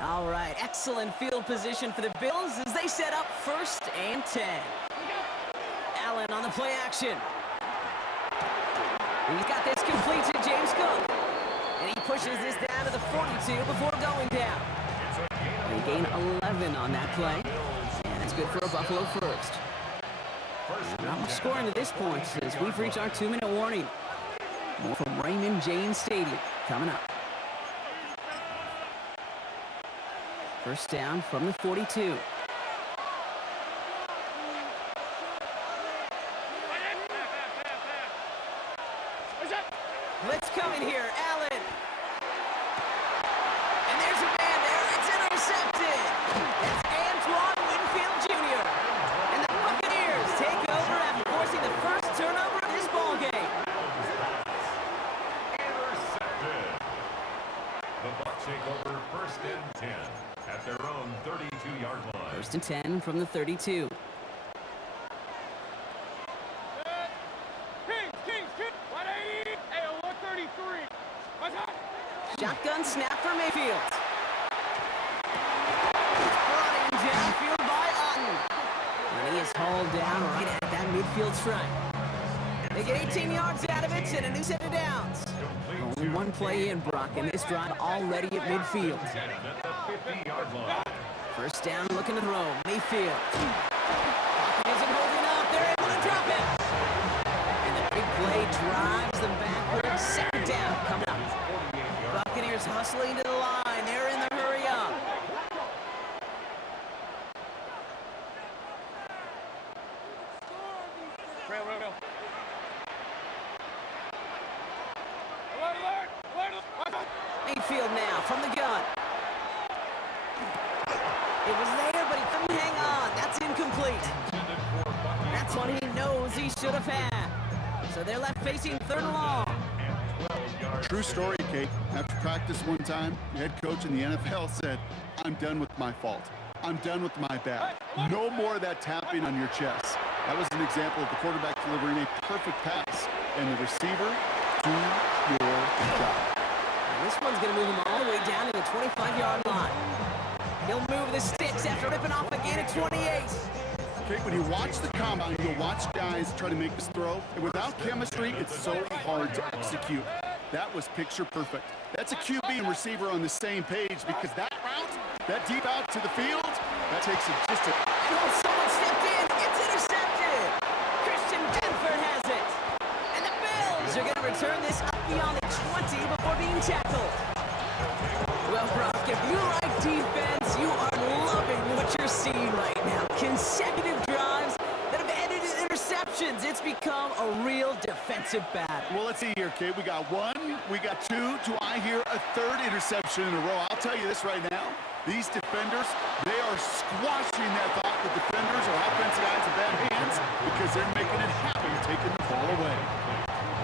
All right, excellent field position for the Bills as they set up 1st and 10. Allen on the play action. He's got this complete to James Cook. And he pushes this down to the 42 before going down. They gain 11 on that play. And it's good for a Buffalo first. Not much scoring to this point as we've reached our 2-minute warning. More from Raymond James Stadium coming up. First down from the 42. Blitz coming here, Allen. And there's a man there. It's intercepted. That's Antoine Winfield Jr. And the Buccaneers take over after forcing the first turnover of this ball game. Intercepted. The Bucs take over 1st and 10 at their own 32-yard line. 1st and 10 from the 32. Shotgun snap for Mayfield. It's brought in downfield by Otten. And he is hauled down right at that midfield stripe. They get 18 yards out of it and a new set of downs. Only one play in, Brock, in this drive already at midfield. 50-yard line. First down, looking to throw. Mayfield. Pocket isn't holding up. They're able to drop it. And the big play drives them backwards. 2nd down coming up. Buccaneers hustling to the line. They're in the hurry up. Rail. Alert. Mayfield now from the gun. It was there, but he couldn't hang on. That's incomplete. That's one he knows he should have had. So they're left facing 3rd and long. True story, Kate. After practice one time, the head coach in the NFL said, I'm done with my fault. I'm done with my bad. No more of that tapping on your chest. That was an example of the quarterback delivering a perfect pass and the receiver do your job. And this one's going to move him all the way down to the 25-yard line. He'll move the sticks after ripping off a gain of 28. Okay, when you watch the combine, you'll watch guys try to make this throw, and without chemistry, it's so hard to execute. That was picture perfect. That's a QB and receiver on the same page because that route, that deep out to the field, that takes it just a... Oh, someone stepped in. It's intercepted. Christian Denford has it. And the Bills are going to return this up beyond the 20 before being tackled. Well, Brock, if you like defense, you are loving what you're seeing right now. Consecutive drives that have ended in interceptions. It's become a real defensive battle. Well, let's see here, kid. We got 1, we got 2. Do I hear a 3rd interception in a row? I'll tell you this right now. These defenders, they are squashing that thought that defenders or offensive guys in bad hands because they're making it happen, taking the ball away.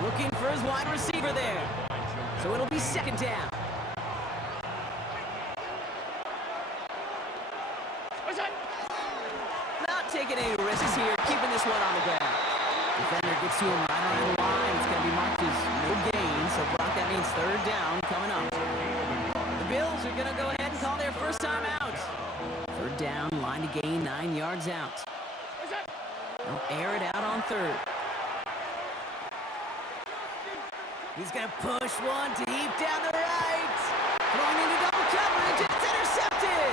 Looking for his wide receiver there. So it'll be 2nd down. Not taking any risks here, keeping this one on the ground. Defender gets to him right around the line. It's going to be marked as no gain, so Brock, that means 3rd down coming up. The Bills are going to go ahead and call their first time out. 3rd down, line to gain, 9 yards out. They'll air it out on 3rd. He's going to push one deep down the right. Throwing into double coverage. It's intercepted.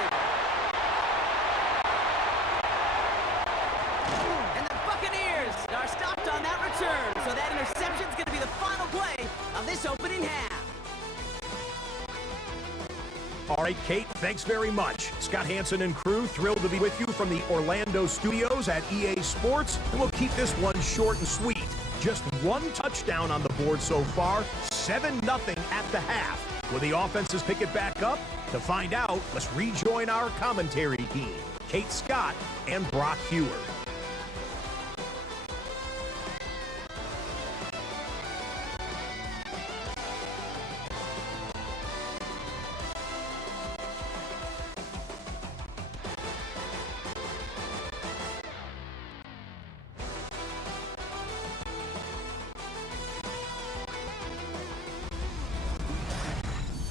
And the Buccaneers are stopped on that return. So that interception is going to be the final play of this opening half. All right, Kate, thanks very much. Scott Hansen and crew, thrilled to be with you from the Orlando studios at EA Sports. And we'll keep this one short and sweet. Just one touchdown on the board so far, 7-0 at the half. Will the offenses pick it back up? To find out, let's rejoin our commentary team, Kate Scott and Brock Hewer.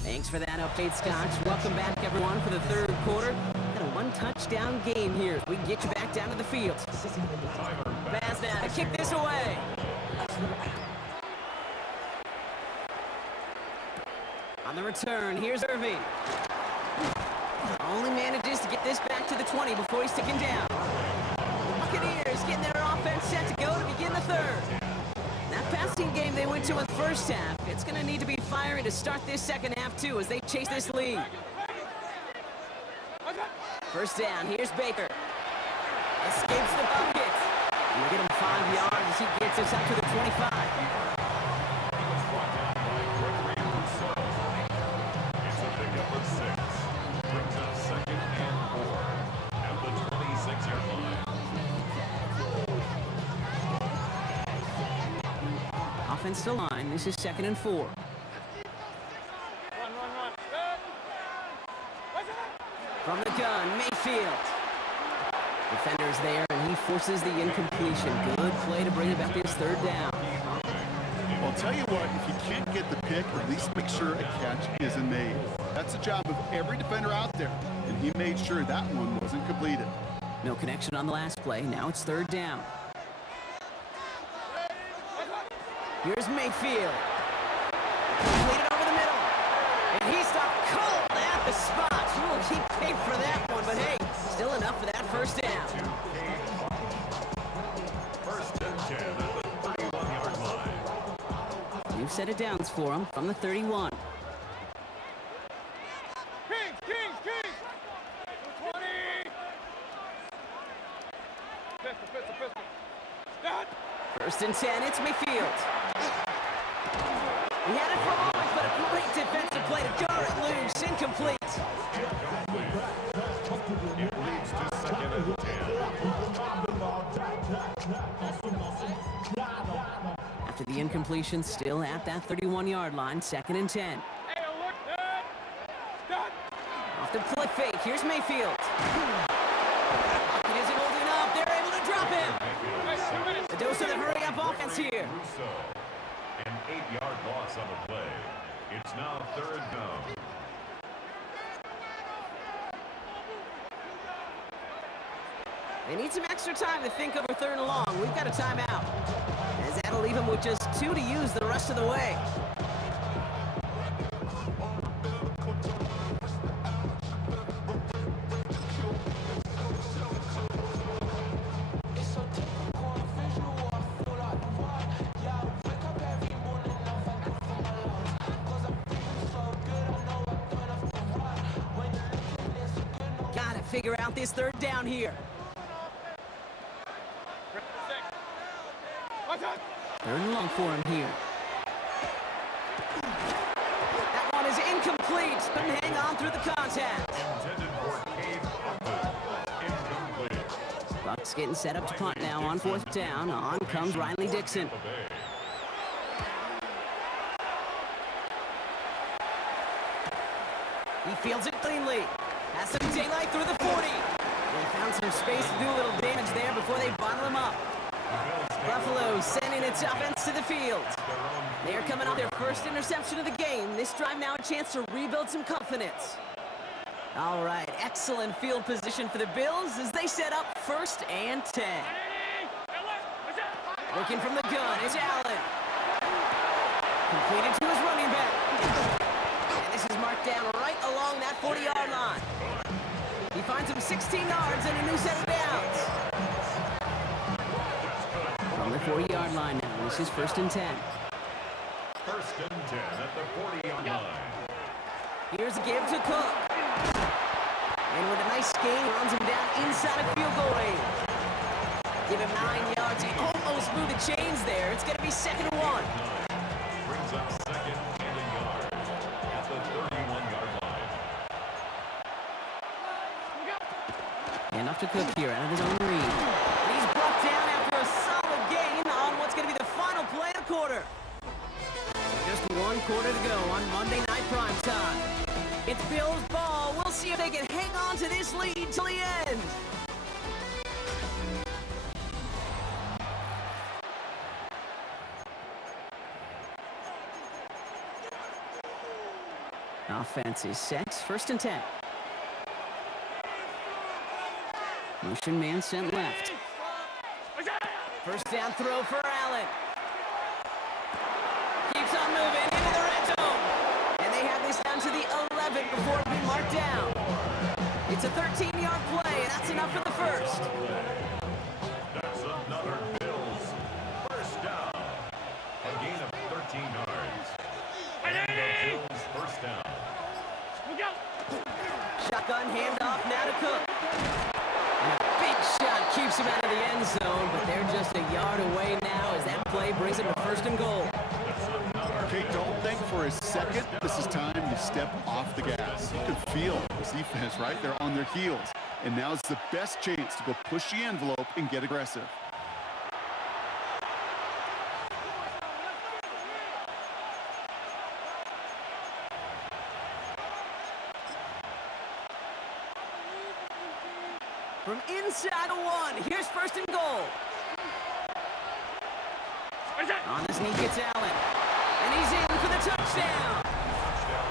Thanks for that update, Scott. Welcome back, everyone, for the third quarter. Got a one-touchdown game here as we get you back down to the field. Pass now to kick this away. On the return, here's Irving. Only manages to get this back to the 20 before he's ticking down. The Buccaneers getting their offense set to go to begin the third. That passing game they went to in the first half, it's going to need to be fiery to start this second half, too, as they chase this lead. First down, here's Baker. Escapes the bucket. We'll get him 5 yards as he gets us up to the 25. It's a pickup of 6. Brings up 2nd and 4 at the 26-yard line. Offensive line, this is 2nd and 4. From the gun, Mayfield. Defender's there, and he forces the incompletion. Good play to bring it back this third down. Well, I'll tell you what, if you can't get the pick, at least make sure a catch isn't made. That's the job of every defender out there, and he made sure that one wasn't completed. No connection on the last play. Now it's third down. Here's Mayfield. Completed over the middle. And he stopped cold at the spot. You will keep paid for that one, but hey, still enough for that first down. First and 10 at the 31-yard line. New set of downs for him from the 31. Kings! 20! Pistol. Dad! First and 10, it's Mayfield. He had it for a moment, but a great defensive play to jar it loose. Incomplete. It leads to 2nd and 10. After the incompletion, still at that 31-yard line, 2nd and 10. Hey, look, Dad! Off the play fake, here's Mayfield. Pocket isn't holding up. They're able to drop him. The dose of the hurry-up offense here. Russo. An 8-yard loss on the play. It's now third down. They need some extra time to think over third and long. We've got a timeout, as that'll leave him with just 2 to use the rest of the way. Figure out this third down here. Third and long for him here. That one is incomplete. Couldn't hang on through the contact. Intended for Cade Otton. Incomplete. Bucks getting set up to punt now on 4th down. On comes Riley Dixon. He fields it cleanly. Has some daylight through the 40. They found some space to do a little damage there before they bottle him up. Buffalo sending its offense to the field. They are coming off their first interception of the game. This drive now a chance to rebuild some confidence. All right, excellent field position for the Bills as they set up 1st and 10. Working from the gun is Allen. Completed to his running back. And this is marked down right along that 40-yard line. He finds him 16 yards and a new set of downs. From the 40-yard line now, this is 1st and 10. 1st and 10 at the 40-yard line. Here's a give to Cook. And And with a nice gain, runs him down inside of field goal range. Give him 9 yards. He almost moved the chains there. It's going to be 2nd and 1. Brings up 2nd and a yard at the 31-yard line. Enough to Cook here out of his own read. And he's brought down after a solid gain on what's going to be the final play of the quarter. Just 1 quarter to go on Monday Night Primetime. It's Bills ball. We'll see if they can hang on to this lead till the end. Offense is set. 1st and 10. Motion man sent left. 1st down throw for Allen. Keeps on moving into the red zone. And they have this down to the 11 before it being marked down. It's a 13-yard play, and that's enough for the 1st. That's another Bills 1st down. A gain of 13 yards. And the Bills 1st down. Shotgun handoff now to Cook. And a big shot keeps him out of the end zone, but they're just a yard away now as that play brings him to 1st and goal. Okay, don't think for a second this is time you step off the gas. You can feel this defense, right? They're on their heels. And now's the best chance to go push the envelope and get aggressive. From inside the 1, here's 1st and goal. On the sneak, it's Allen. And he's in for the touchdown.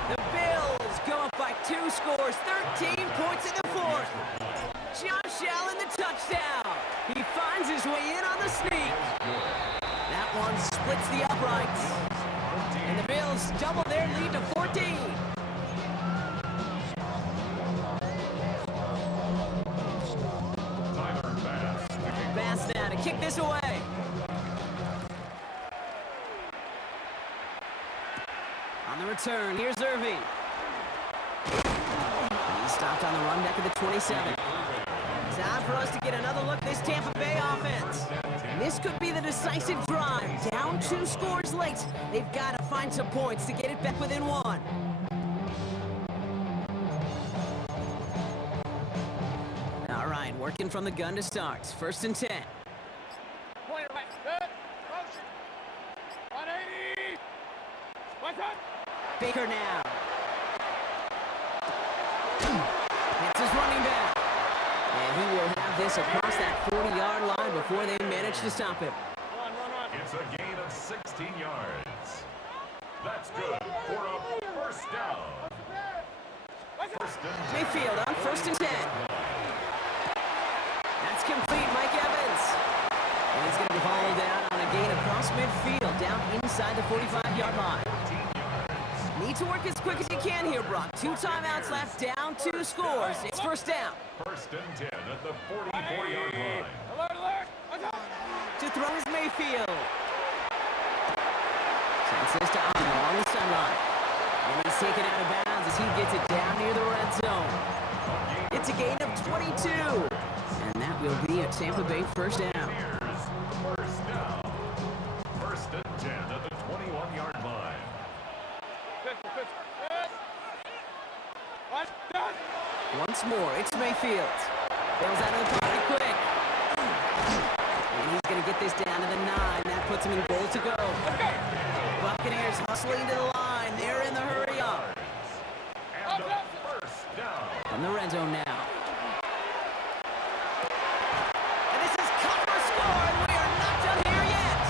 The Bills go up by 2 scores, 13 points in the 4th. Josh Allen, the touchdown. He finds his way in on the sneak. That one splits the uprights. And the Bills double their lead to 14. Bass now to kick this away. On the return, here's Irving. He's stopped on the run back of the 27. Time for us to get another look at this Tampa Bay offense. This could be the decisive drive. Down 2 scores late. They've got to find some points to get it back within 1. All right, working from the gun to start. 1st and 10. Baker now. It's his running back. And he will have this across that 40-yard line before they manage to stop him. It's a gain of 16 yards. That's good for a 1st down. 1st and 10. Mayfield on 1st and 10. That's complete, Mike Evans. And he's going to be hauled down on a gain across midfield, down inside the 45-yard line. Need to work as quick as you can here, Brock. 2 timeouts left, down 2 scores. It's 1st down. 1st and 10 at the 44-yard line. To throw is Mayfield. Sends this to Arnold along the sideline. And he's taken out of bounds as he gets it down near the red zone. It's a gain of 22. And that will be a Tampa Bay 1st down. Here's 1st down. 1st and 10 at the 21-yard line. Once more, it's Mayfield. Bails out of the pocket quick. And he's going to get this down to the 9. That puts him in goal to go. Buccaneers hustling to the line. They're in the hurry up. And a 1st down. From the red zone now. And this is cut for a score, and we are not done here yet.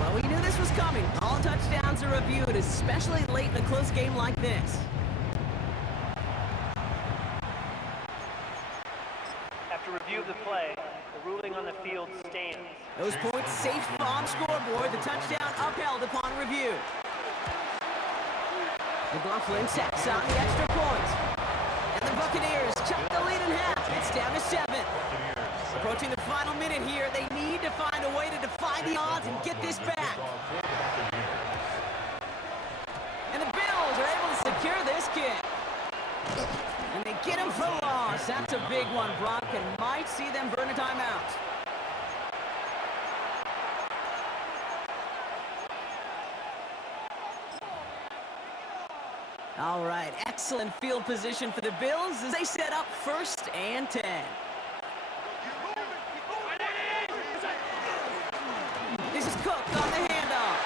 Well, we knew this was coming. All touchdowns are reviewed, especially late in a close game like this. After review of the play, the ruling on the field stands. Those points safe on scoreboard. The touchdown upheld upon review. McLaughlin sacks on the extra point. And the Buccaneers chop the lead in half. It's down to 7. Approaching the final minute here, they need to find a way to defy the odds and get this back. get him for loss. That's a big one, Brock, and might see them burn a timeout. All right, excellent field position for the Bills as they set up 1st and 10. This is Cook on the handoff.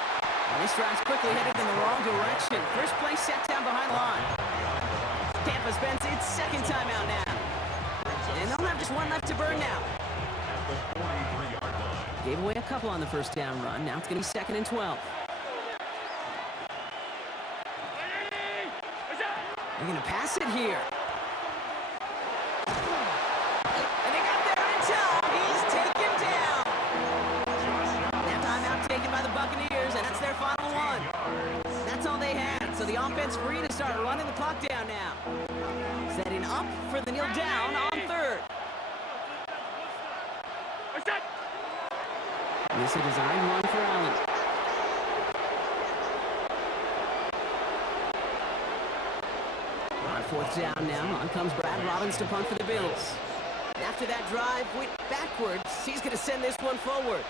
Well, this drive's quickly headed in the wrong direction. First play set down behind the line. Tampa spends its 2nd timeout now. And they'll have just one left to burn now. At the 43-yard line. Gave away a couple on the first down run. Now it's going to be 2nd and 12. They're going to pass it here. And they got there in time. He's taken down. That timeout taken by the Buccaneers, and that's their final one. That's all they had, so the offense free to start running the clock down now. Setting up for the kneel down on 3rd. This is a designed run for Allen. On 4th down now, on comes Brad Robbins to punt for the Bills. After that drive went backwards, he's going to send this one forward.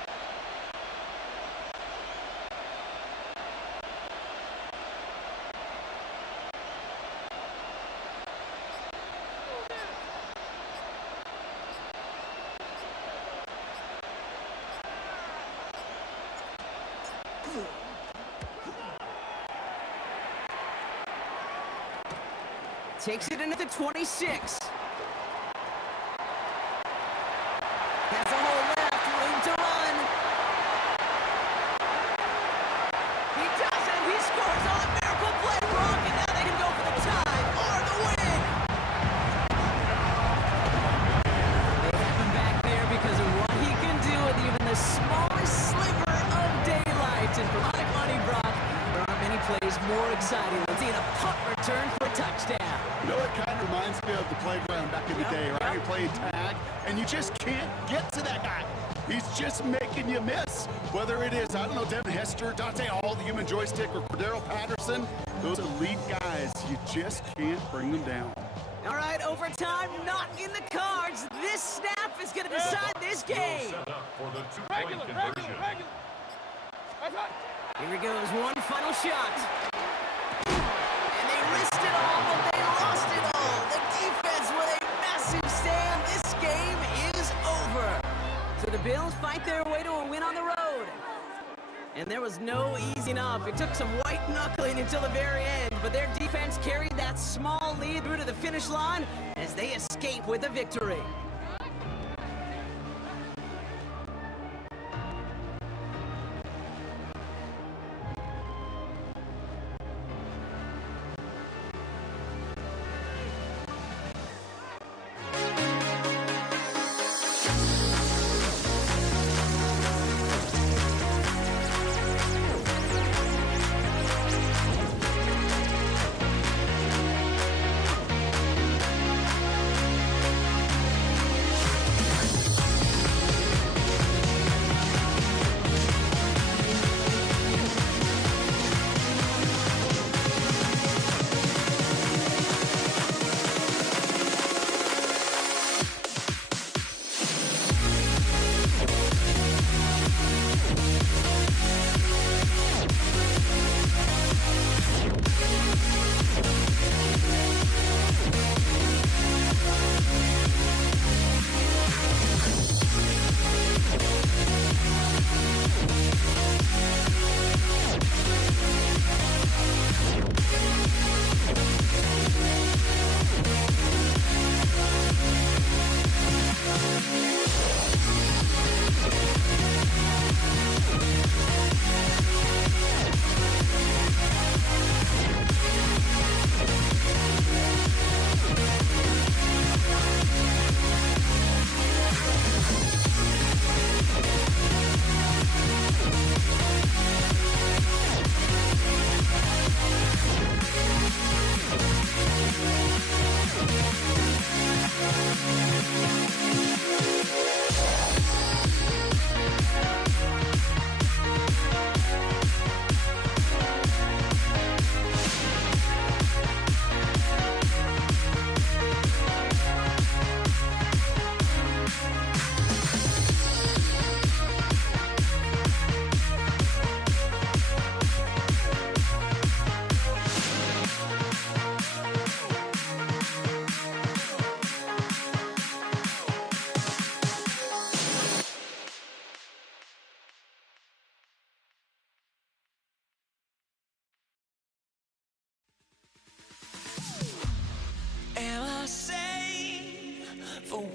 Takes it in at the 26. Has a hole left, room to run. He doesn't. He scores on a miracle play, Brock, and now they can go for the tie or the win. They have him back there because of what he can do with even the smallest sliver of daylight. And for my money, Brock, there aren't many plays more exciting than seeing a punt return for a touchdown. You know, it kind of reminds me of the playground back in the day, right? You're playing tag, and you just can't get to that guy. He's just making you miss. Whether it is, I don't know, Devin Hester, Dante Hall, the human joystick, or Cordero Patterson, those elite guys, you just can't bring them down. All right, overtime not in the cards. This snap is going to decide this game. Set up for the two-point conversion. Here he goes, one final shot. And they risked it all, but they lost it all. The defense with a massive stand. This game is over. So the Bills fight their way to a win on the road. And there was no easing up. It took some white knuckling until the very end, but their defense carried that small lead through to the finish line as they escape with a victory.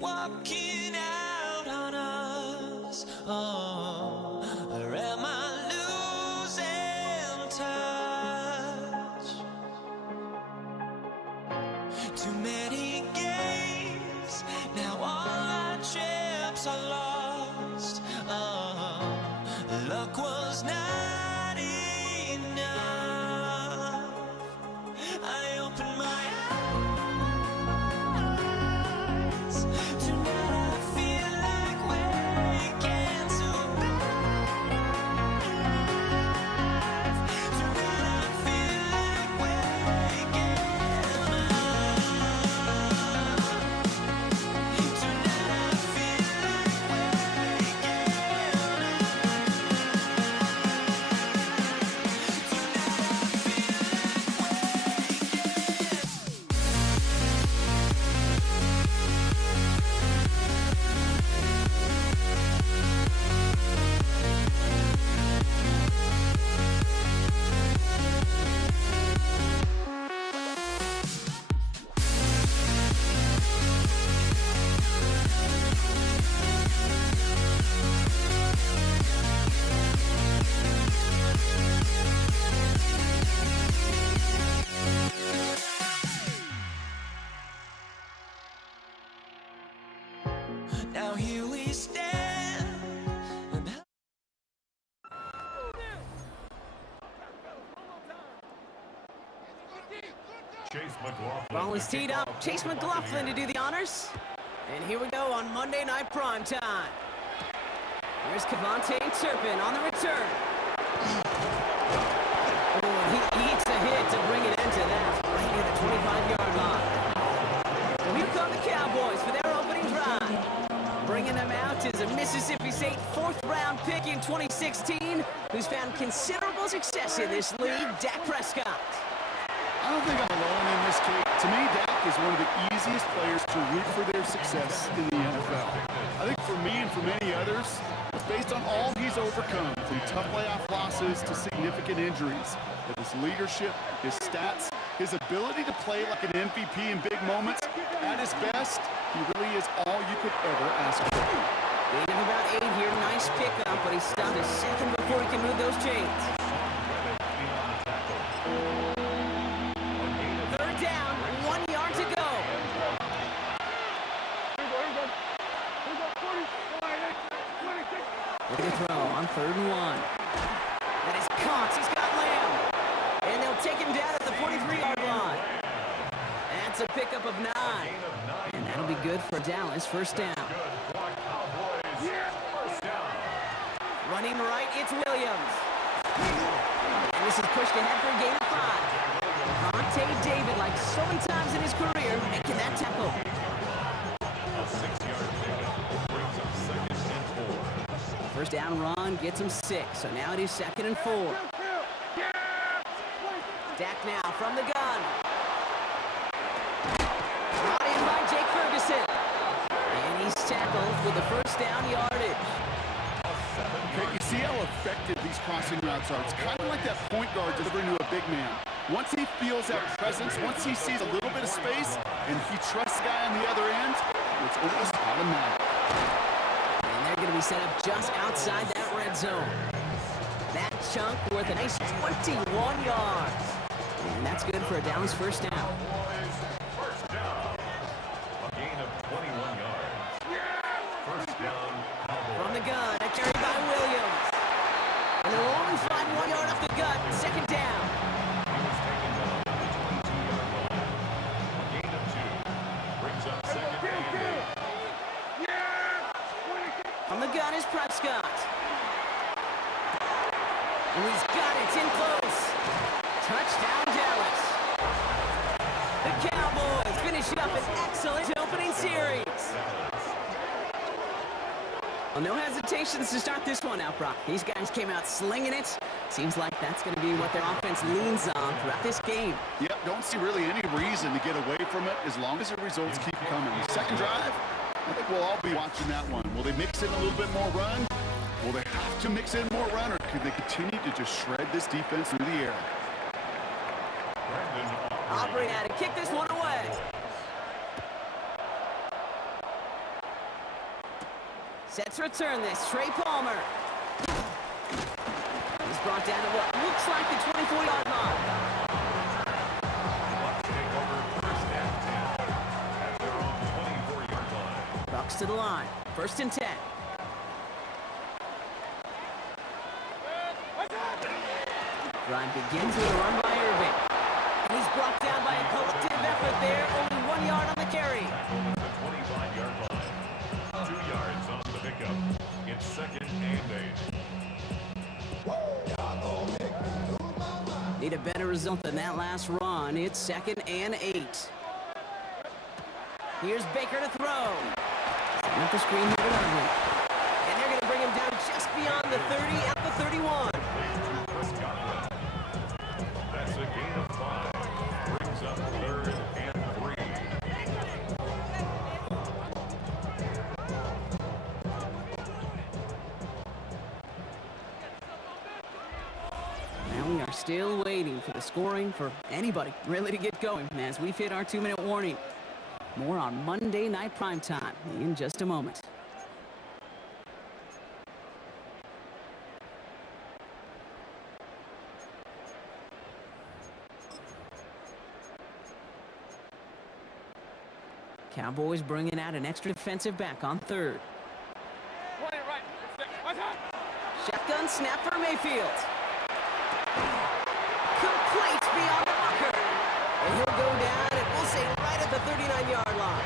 walking out on us. Oh, or am I losing touch? Too many games, now all our chips are lost. Oh, luck was not enough. I opened my eyes. Tonight I feel like waking to life. Tonight I feel like waking up. Tonight I feel like waking now here we stand. Chase McLaughlin. Ball is teed up. Chase McLaughlin to do the honors. And here we go on Monday Night Primetime. Here's Kevontae Turpin on the return. Oh, he eats a hit to bring it into that, right near the 25-yard line. Well, here come the Cowboys for their opening drive. Bringing them out is a Mississippi State fourth-round pick in 2016 who's found considerable success in this league, Dak Prescott. I don't think I'm alone in this, Kate. To me, Dak is one of the easiest players to root for their success in the NFL. I think for me and for many others, it's based on all he's overcome, from tough playoff losses to significant injuries. But his leadership, his stats, his ability to play like an MVP in big moments, at his best, he really is all you could ever ask for. Gain of about 8 here. Nice pickup, but he stopped a second before he can move those chains. Third down, 1 yard to go. Look at the throw on 3rd and 1. That is caught. He's got Lamb. And they'll take him down at the 43-yard line. That's a pickup of 9. And that'll be good for Dallas. First down. Running right, it's Williams. And this is pushed ahead for a gain of 5. Vontae David, like so many times in his career, making that tackle. A 6-yard pickup brings up 2nd and 4. First down run gets him 6. So now it is 2nd and 4. Dak now from the gun. Brought in by Jake Ferguson. And he's tackled with the first down yardage. Okay, you see how effective these crossing routes are. It's kind of like that point guard delivering to a big man. Once he feels that presence, once he sees a little bit of space, and he trusts the guy on the other end, it's almost automatic. And they're going to be set up just outside that red zone. That chunk worth a nice 21 yards. And that's good for a Dallas first down. First down. A gain of 21 yards. First down. From the gun, a carry by Williams. And they'll only find 1 yard up the gut. Second down. He was taken down at the 22-yard line. A gain of 2. Brings up 2nd and 8. From the gun is Prescott. And he's got it in close. Touchdown, Dallas. The Cowboys finish up an excellent opening series. Well, no hesitations to start this one out, Brock. These guys came out slinging it. Seems like that's going to be what their offense leans on throughout this game. Yep, don't see really any reason to get away from it as long as the results keep coming. Second drive, I think we'll all be watching that one. Will they mix in a little bit more run? Will they have to mix in more run, or could they continue to just shred this defense through the air? Aubrey had to kick this one away. Set to return this. Trey Palmer. He's brought down to what looks like the 24-yard line. Bucks take over first and 10 at their own 24-yard line. Bucks to the line. First and 10. Drive begins with a run by Irving. And he's brought down by a collective effort there. Only 1 yard on the carry. The 25-yard line. 2 yards on the pickup. It's second and 8. Need a better result than that last run. It's second and 8. Here's Baker to throw. Setting up the screen here to Irving. And they're going to bring him down just beyond the 30 at the 31. That's a gain of 5. Brings up third and 3. Now we are still waiting for the scoring for anybody really to get going as we've hit our 2-minute warning. More on Monday Night Primetime in just a moment. Cowboys bringing out an extra defensive back on third. Shotgun snap for Mayfield. Complete beyond the marker. And he'll go down, and we'll say right at the 39-yard line.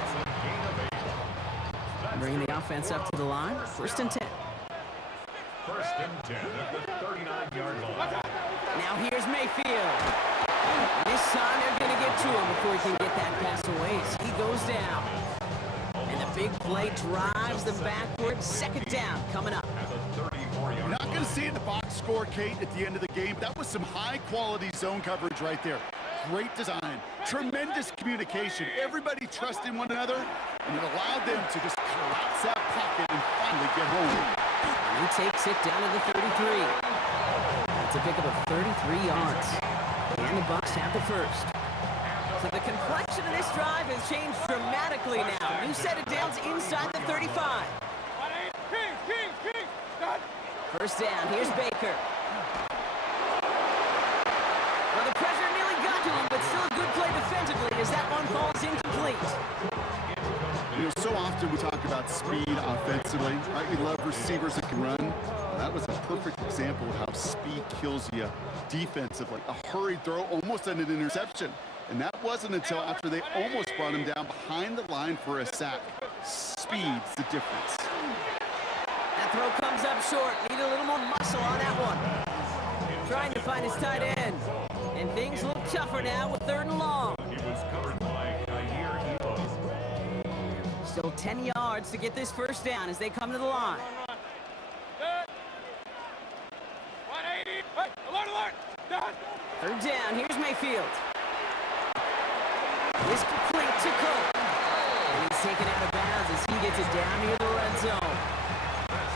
Bringing the offense up to the line. First and 10. First and 10 at the 39-yard line. Now here's Mayfield. And this time they're going to get to him before he can get that pass away as he goes down. And the big play drives them backwards. Second down coming up. At the 34-yard You're not going to see it in the box score, Kate, at the end of the game. That was some high-quality zone coverage right there. Great design, tremendous communication. Everybody trusting one another, and it allowed them to just collapse that pocket and finally get home. And he takes it down to the 33. It's a pickup of 33 yards. And the Bucks have the first. So the complexion of this drive has changed dramatically now. New set of downs inside the 35. First down, here's Baker. Well, the pressure nearly got to him, but still a good play defensively as that one falls incomplete. You know, so often we talk about speed offensively, right? We love receivers that can run. That was a perfect example of how speed kills you defensively. A hurried throw, almost an interception. And that wasn't until after they almost brought him down behind the line for a sack. Speed's the difference. That throw comes up short. Need a little more muscle on that one. Trying to find his tight end. And things look tougher now with third and long. He was covered by Kaiir Elam. Still 10 yards to get this first down as they come to the line. Third down, here's Mayfield. It's complete to Cook. And he's taken out of bounds as he gets it down near the red zone.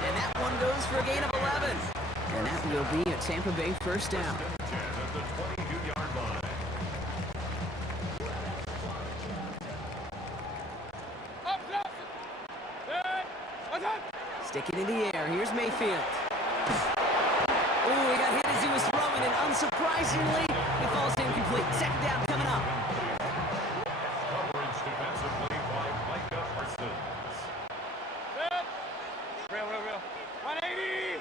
And that one goes for a gain of 11. And that will be a Tampa Bay first down. 10 at the 22-yard line. Stick it in the air. Here's Mayfield. Ooh, he got hit as he was throwing, and unsurprisingly, he falls incomplete. Second down coming up. Coverage defensively by Micah Parsons. Real. 180!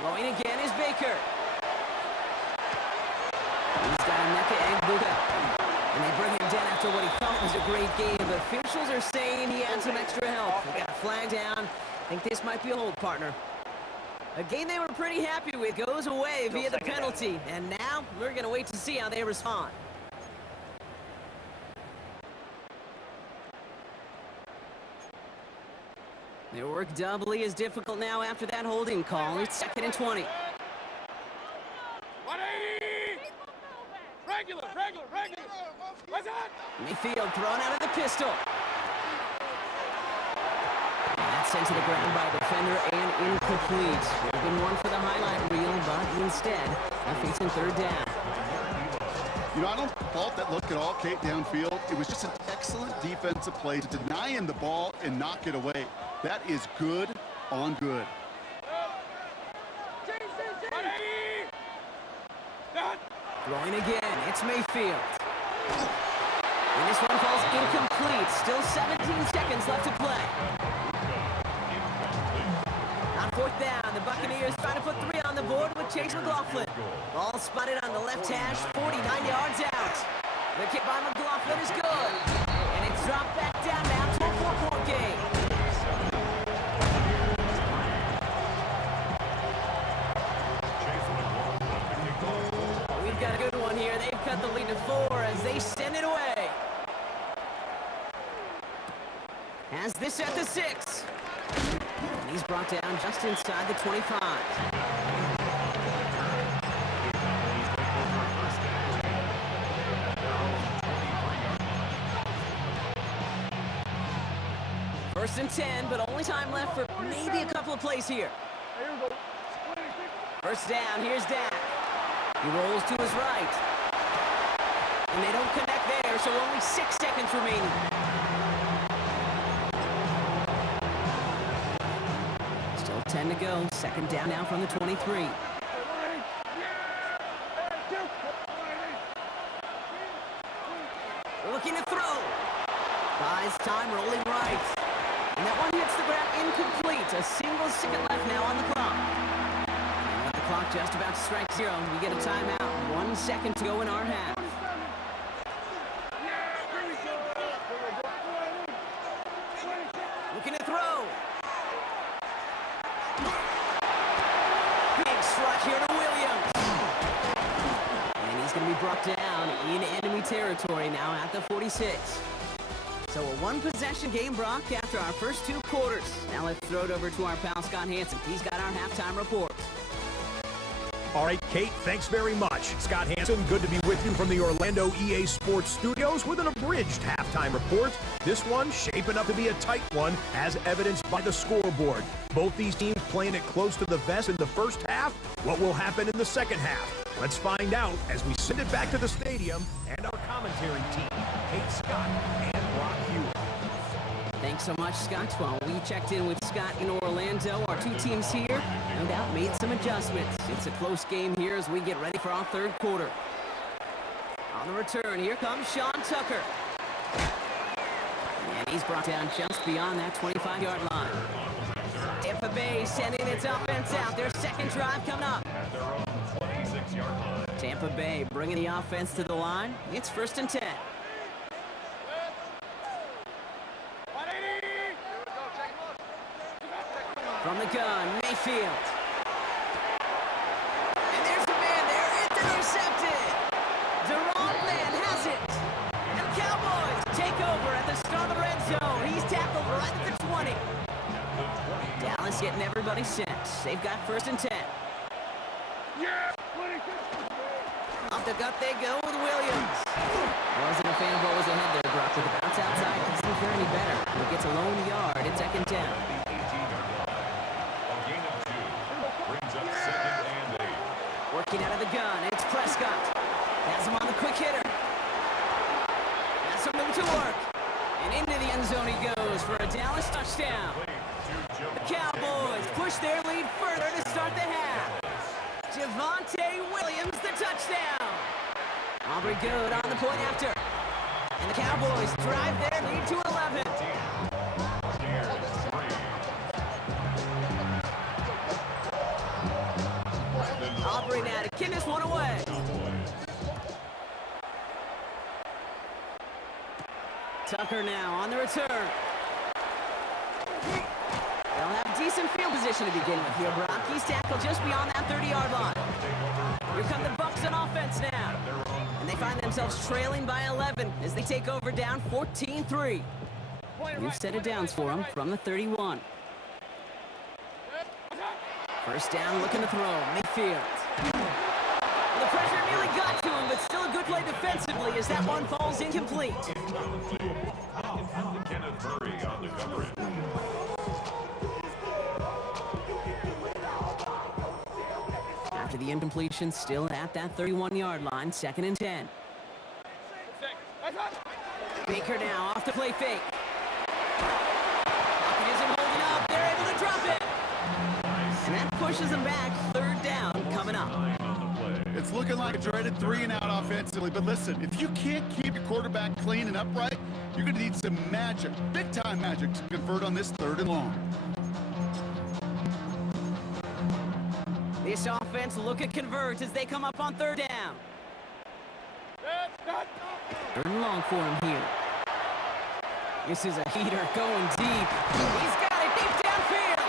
Throwing again is Baker. He's got Emeka Egbuka. And they bring him down after what he thought was a great game. The officials are saying he had some extra help. They got a flag down. I think this might be a hold, partner. A game they were pretty happy with goes away via the penalty. And now we're going to wait to see how they respond. Their work doubly as difficult now after that holding call. It's second and 20. 180! Regular! What's that? Mayfield thrown out of the pistol. And that's sent to the ground by a defender and incomplete. Would have been one for the highlight reel, but instead, they're facing third down. You know, I don't fault that look at all, Kate, downfield. It was just an excellent defensive play to deny him the ball and knock it away. That is good on good. Throwing again, it's Mayfield. And this one falls incomplete. Still 17 seconds left to play. On fourth down, the Buccaneers trying to put 3 on the board with Chase McLaughlin. Ball spotted on the left hash, 49 yards out. The kick by McLaughlin is good. And it's dropped back down now to a 4-point game. We've got a good one here. They've cut the lead to 4 as they send it away. Has this at the 6. And he's brought down just inside the 25. First and 10, but only time left for maybe a couple of plays here. First down, here's Dak. He rolls to his right. And they don't connect there, so only 6 seconds remaining. Still 10 to go. Second down now from the 23. Looking to throw. Buys time, rolling right. And that one hits the ground incomplete. A single second left now on the clock. And with the clock just about to strike 0, we get a timeout. 1 second to go in our half. Looking to throw. Big strike here to Williams. And he's going to be brought down in enemy territory now at the 46. So a one-possession game, Brock, after our first 2 quarters. Now let's throw it over to our pal Scott Hanson. He's got our halftime report. All right, Kate, thanks very much. Scott Hanson, good to be with you from the Orlando EA Sports Studios with an abridged halftime report. This one shaping up to be a tight one, as evidenced by the scoreboard. Both these teams playing it close to the vest in the first half. What will happen in the second half? Let's find out as we send it back to the stadium and our commentary team, Kate Scott and Brock Hughes. Thanks so much, Scott. While we checked in with Scott in Orlando, our 2 teams here, no doubt, made some adjustments. It's a close game here as we get ready for our 3rd quarter. On the return, here comes Sean Tucker. And he's brought down just beyond that 25-yard line. Tampa Bay sending its offense out. Their second drive coming up. At their own 26-yard line. Tampa Bay bringing the offense to the line. It's first and 10. From the gun, Mayfield. And there's the man there. It's intercepted. Deron Mann has it. And the Cowboys take over at the start of the red zone. He's tackled right at the 20. Dallas getting everybody set. They've got first and 10. Up the gut they go with Williams. Wasn't a fan of what was ahead there, Brock. With the bounce outside, doesn't fare any better. He gets a lone yard. It's second down. Working out of the gun, it's Prescott. Has him on the quick hitter. Has some room to work. And into the end zone he goes for a Dallas touchdown. The Cowboys push their lead further to start the half. Javonte Williams, the touchdown. Aubrey good on the point after. And the Cowboys drive their lead to 11. Aubrey now to kick this one away. Tucker now on the return. They'll have decent field position to begin with here, Brock. He's tackled just beyond that 30-yard line. Here come the Bucs on offense now. And they find themselves trailing by 11 as they take over down 14-3. New set of downs for them from the 31. First down, looking to throw. Mayfield. The pressure nearly got to him, but still a good play defensively as that one falls incomplete. Kenneth Murray on the coverage. After the incompletion, still at that 31-yard line, second and 10. Baker now off the play fake. Pocket isn't holding up. They're able to drop it. pushes them back. Third down coming up. It's looking like a dreaded 3-and-out offensively, but listen, if you can't keep your quarterback clean and upright, you're going to need some magic, big-time magic, to convert on this 3rd and long. This offense looking to convert as they come up on 3rd down. 3rd and long for him here. This is a heater going deep. He's got it deep downfield.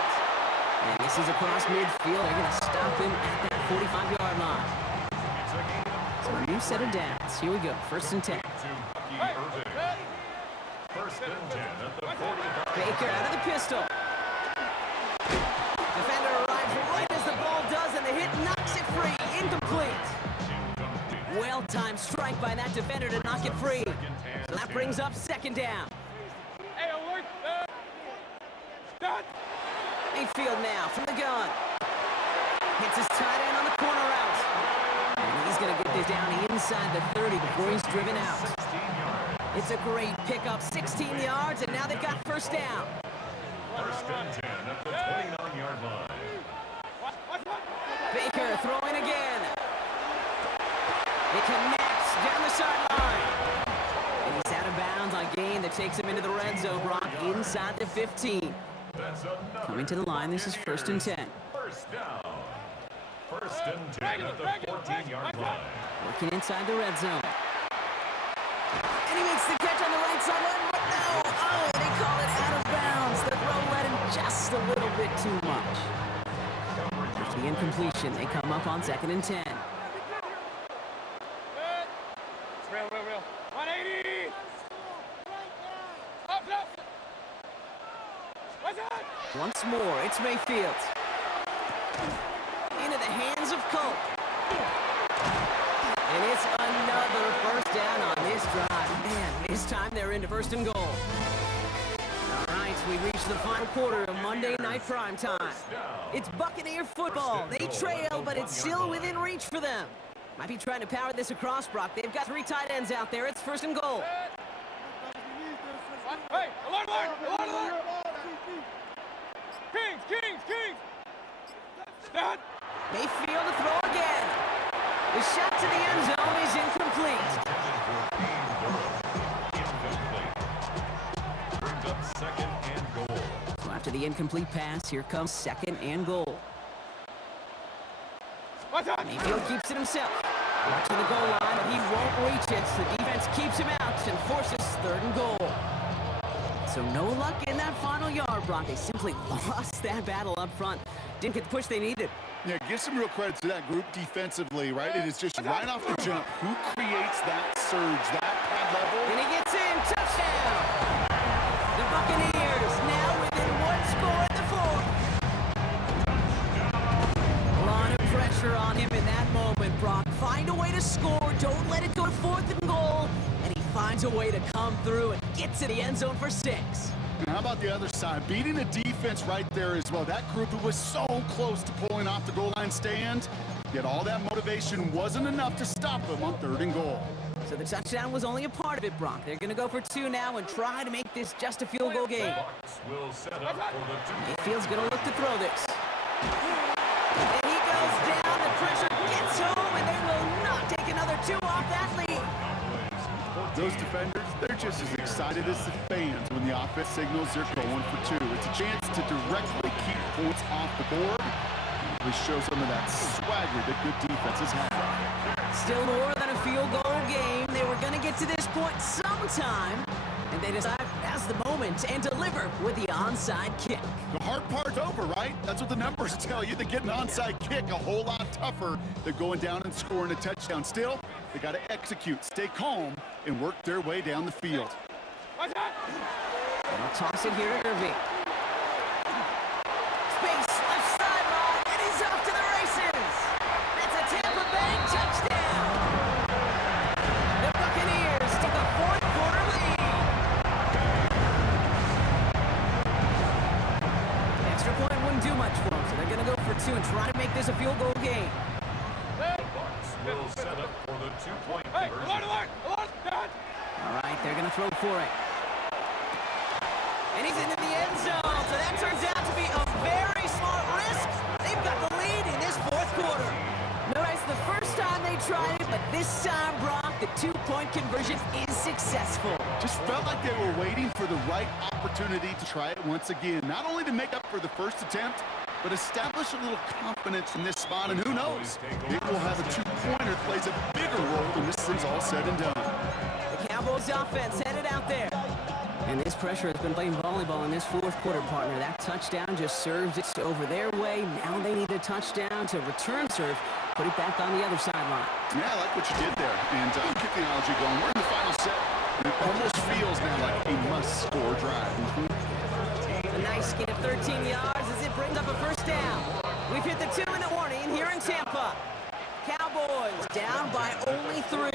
And this is across midfield. They're going to stop him at that 45-yard line. So a new set of downs. Here we go. 1st and 10. First and 10 at the 45. Baker out of the pistol. Defender arrives right as the ball does, and the hit knocks it free. Incomplete. Well-timed strike by that defender to knock it free. So that brings up 2nd down. Hey, alert! Done! Mayfield now from the gun. Hits his tight end on the corner route. And he's going to get this down inside the 30 before he's driven out. It's a great pickup, 16 yards, and now they've got 1st down. First and 10 at the 29-yard line. Baker throwing again. It connects down the sideline. And he's out of bounds on a gain that takes him into the red zone, Brock, inside the 15. Coming to the line, this is 1st and 10. First down. First and 10 at the 14-yard line. Working inside the red zone. And he makes the catch on the right sideline, but no! Oh, they call it out of bounds. The throw led him just a little bit too much. After the incompletion, they come up on 2nd and 10. Real. 180! Up! What's that? Once more, it's Mayfield. Into the hands of Culp. And it's another 1st down on this drive. Man, this time they're into 1st and goal. All right, we reached the final quarter of Monday Night Primetime. It's Buccaneer football. They trail, but it's still within reach for them. Might be trying to power this across, Brock. They've got 3 tight ends out there. It's 1st and goal. Hey, alert! Kings! Done! Mayfield to throw again. The shot to the end zone is incomplete. Brings up 2nd and goal. So after the incomplete pass, here comes 2nd and goal. What's that? Mayfield keeps it himself. Watching the goal line, but he won't reach it. The defense keeps him out and forces 3rd and goal. So no luck in that final yard, Brock. They simply lost that battle up front. Didn't get the push they needed. Yeah, give some real credit to that group defensively, right? It is just right off the jump. Who creates that surge, that pad level? And he gets in. Touchdown! The Buccaneers now within 1 score in the 4th. A lot of pressure on him in that moment, Brock. Find a way to score. Don't let it go to 4th and goal. And he finds a way to come through and get to the end zone for 6. And how about the other side? Beating the defense right there as well. That group was so close to pulling off the goal line stand, yet all that motivation wasn't enough to stop them on 3rd and goal. So the touchdown was only a part of it, Brock. They're going to go for 2 now and try to make this just a field goal game. Bucks will set up for the 2. Mayfield's going to look to throw this. And he goes down. The pressure gets home, and they will not take another 2 off that lead. Those defenders, they're just as excited as the fans when the offense signals they're going for 2. It's a chance to directly keep points off the board. We show some of that swagger that good defenses have. Still more than a field goal game. They were going to get to this point sometime, and they decide that's the moment and deliver with the onside kick. The hard part's over, right? That's what the numbers tell you. They get an onside kick a whole lot tougher than going down and scoring a touchdown. Still, they got to execute, stay calm, and work their way down the field. What's that? And I'll toss it here to Irving. Space, left sideline, and he's off to the races. That's a Tampa Bay touchdown. The Buccaneers take a 4th quarter lead. The extra point wouldn't do much for them, so they're going to go for 2 and try to make this a field goal game. The Bucks will set up for the 2-point Hey, conversion. alert! Done! All right, they're going to throw for it. And he's into the end zone, so that turns out to be a very smart risk. They they've got the lead in this fourth quarter. No, it's the first time they tried it, but this time, Brock, the two-point conversion is successful. Just felt like they were waiting for the right opportunity to try it once again. Not only to make up for the first attempt, but establish a little confidence in this spot. And who knows, maybe we'll have a two-pointer that plays a bigger role when this thing's all said and done. The Cowboys offense headed out there. And this pressure has been playing volleyball in this fourth quarter, partner. That touchdown just serves it over their way. Now they need a touchdown to return serve, put it back on the other sideline. Yeah, I like what you did there. And keep the analogy going. We're in the final set. And it almost feels now like a must-score drive. A nice gain of 13 yards as it brings up a first down. We've hit the 2-minute warning here in Tampa. Cowboys down by only 3.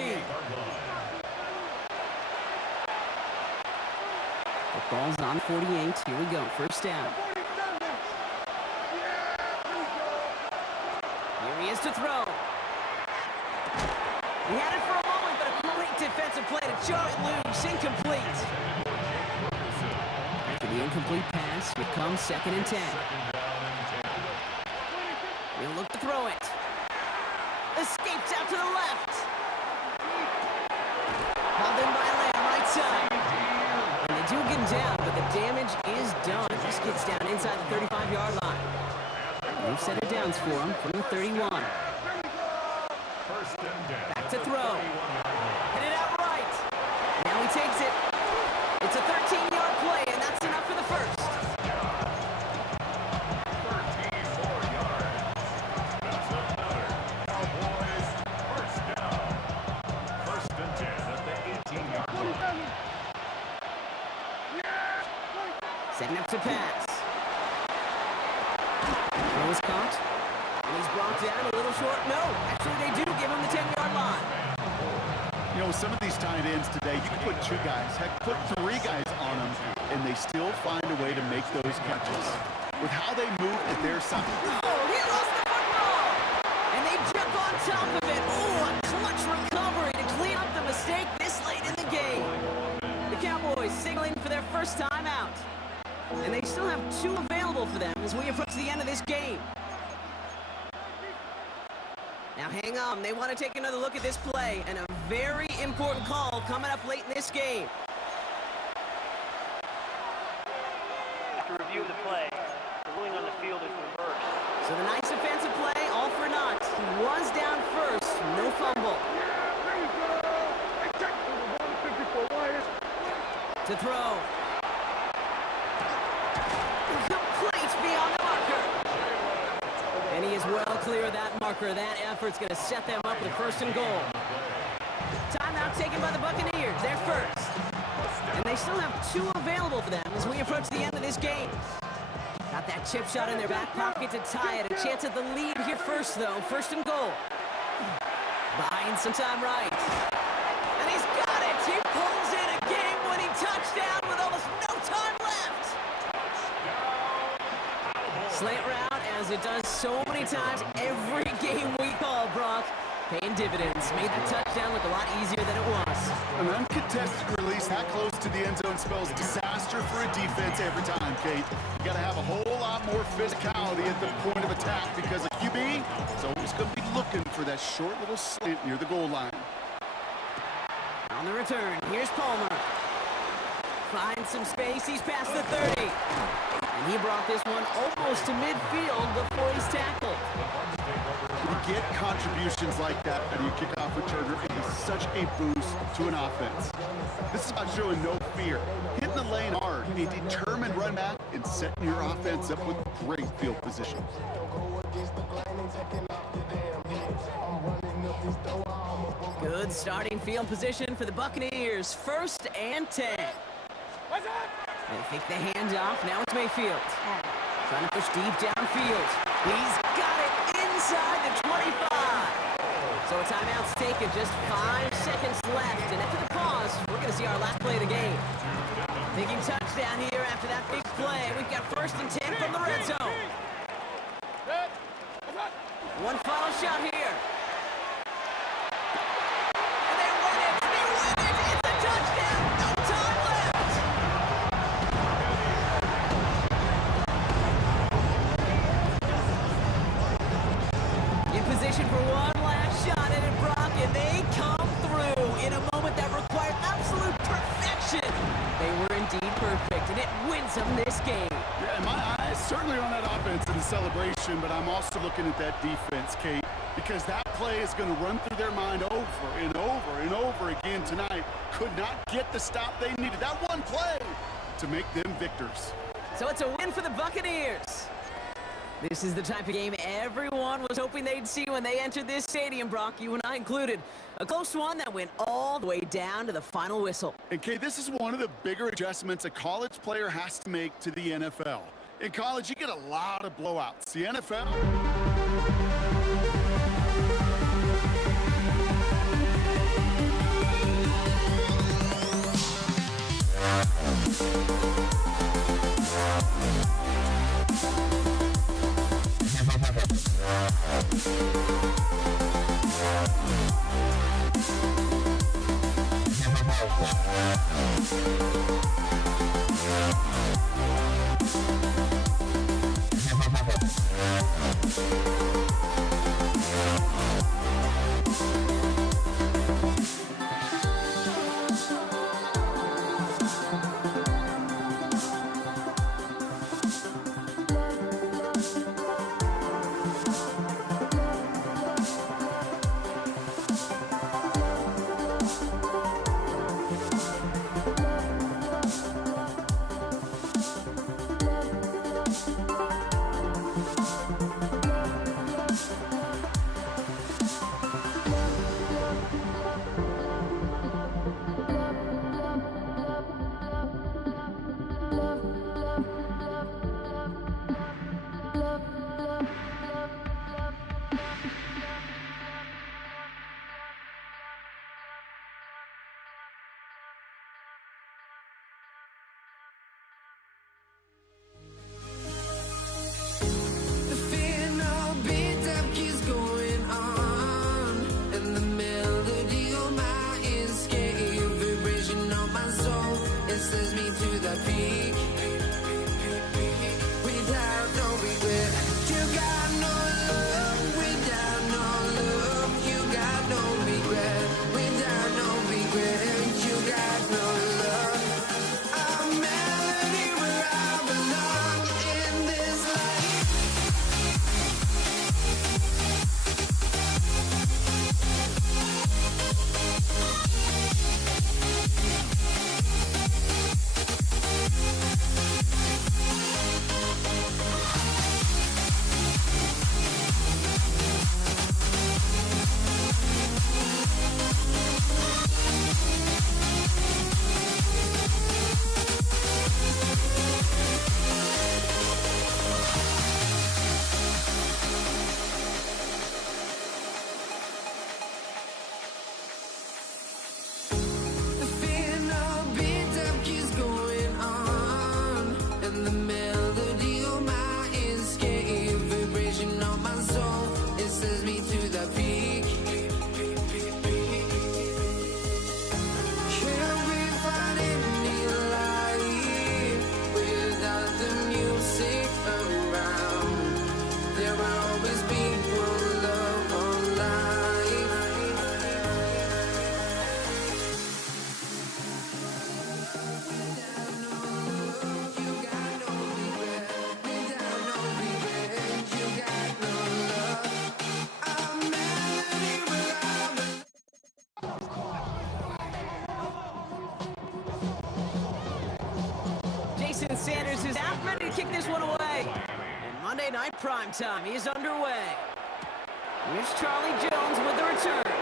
The ball's on 48. Here we go. First down. Here he is to throw. He had it for a moment, but a great defensive play to Charlie loose. Incomplete. After the incomplete pass, here comes 2nd and 10. He'll look to throw it. Escapes out to the left. Held in by Lamb, right side. And they do get him down, but the damage is done. This gets down inside the 35-yard line. They've set it downs for him from the 31. Back to throw. Hit it out right. Now he takes it. It's a 13-yard play, and that's enough for the first. 13 more yards. That's another Cowboys first down. 1st and 10 at the 18-yard line. Setting up to pass. Throw is caught. And he's brought down a little short. No, actually they do give him the 10-yard line. You know, some of these tight ends today, you can put 2 guys, heck, put 3 guys on them, and they still find a way to make those catches. With how they move at their side. Oh, he lost the football! And they jump on top of it. Oh, a clutch recovery to clean up the mistake this late in the game. The Cowboys signaling for their first time out. And they still have 2 available for them as we approach the end of this game. Now hang on, they want to take another look at this play, and a very important call coming up late in this game. After review of the play, the ruling on the field is reversed. So the nice defensive play, all for naught. He was down first, no fumble. To throw. Complete beyond the marker. And he is well clear of that marker. That effort's going to set them up with 1st and goal. Timeout taken by the Buccaneers. They're first. And they still have 2 available for them as we approach the end of this game. Got that chip shot in their back pocket to tie it. A chance at the lead here first, though. 1st and goal. Buying some time right. And he's got it. He pulls in a game-winning touchdown with almost no time left. Slant route, as it does so many times every game we call, Brock. Paying dividends. Made that touchdown look a lot easier than it was. An uncontested release that close to the end zone spells disaster for a defense every time, Kate. You got to have a whole lot more physicality at the point of attack because a QB is always going to be looking for that short little slant near the goal line. On the return, here's Palmer. Finds some space, he's past the 30. And he brought this one almost to midfield before he's tackled. You get contributions like that out of your kickoff returner. It is such a boost to an offense. This is about showing no fear. Hitting the lane hard, a determined run back, and setting your offense up with great field position. Good starting field position for the Buccaneers. 1st and 10. They fake the handoff. Now it's Mayfield. Trying to push deep downfield. He's got it inside the 25. So a timeout's taken. Just 5 seconds left. And after the pause, we're going to see our last play of the game. Thinking touchdown here after that big play. We've got 1st and 10 from the red zone. One final shot here. And they win it. They win it. It's a touchdown. No time left. this game. Yeah, in my eyes, certainly on that offense and the celebration, but I'm also looking at that defense, Kate, because that play is going to run through their mind over and over and over again tonight. Could not get the stop they needed. That one play to make them victors. So it's a win for the Buccaneers. This is the type of game everyone was hoping they'd see when they entered this stadium, Brock, you and I included. A close one that went all the way down to the final whistle. And Kate, this is one of the bigger adjustments a college player has to make to the NFL. In college, you get a lot of blowouts. The NFL... Sanders is out, ready to kick this one away. And Monday Night Primetime is underway. Here's Charlie Jones with the return.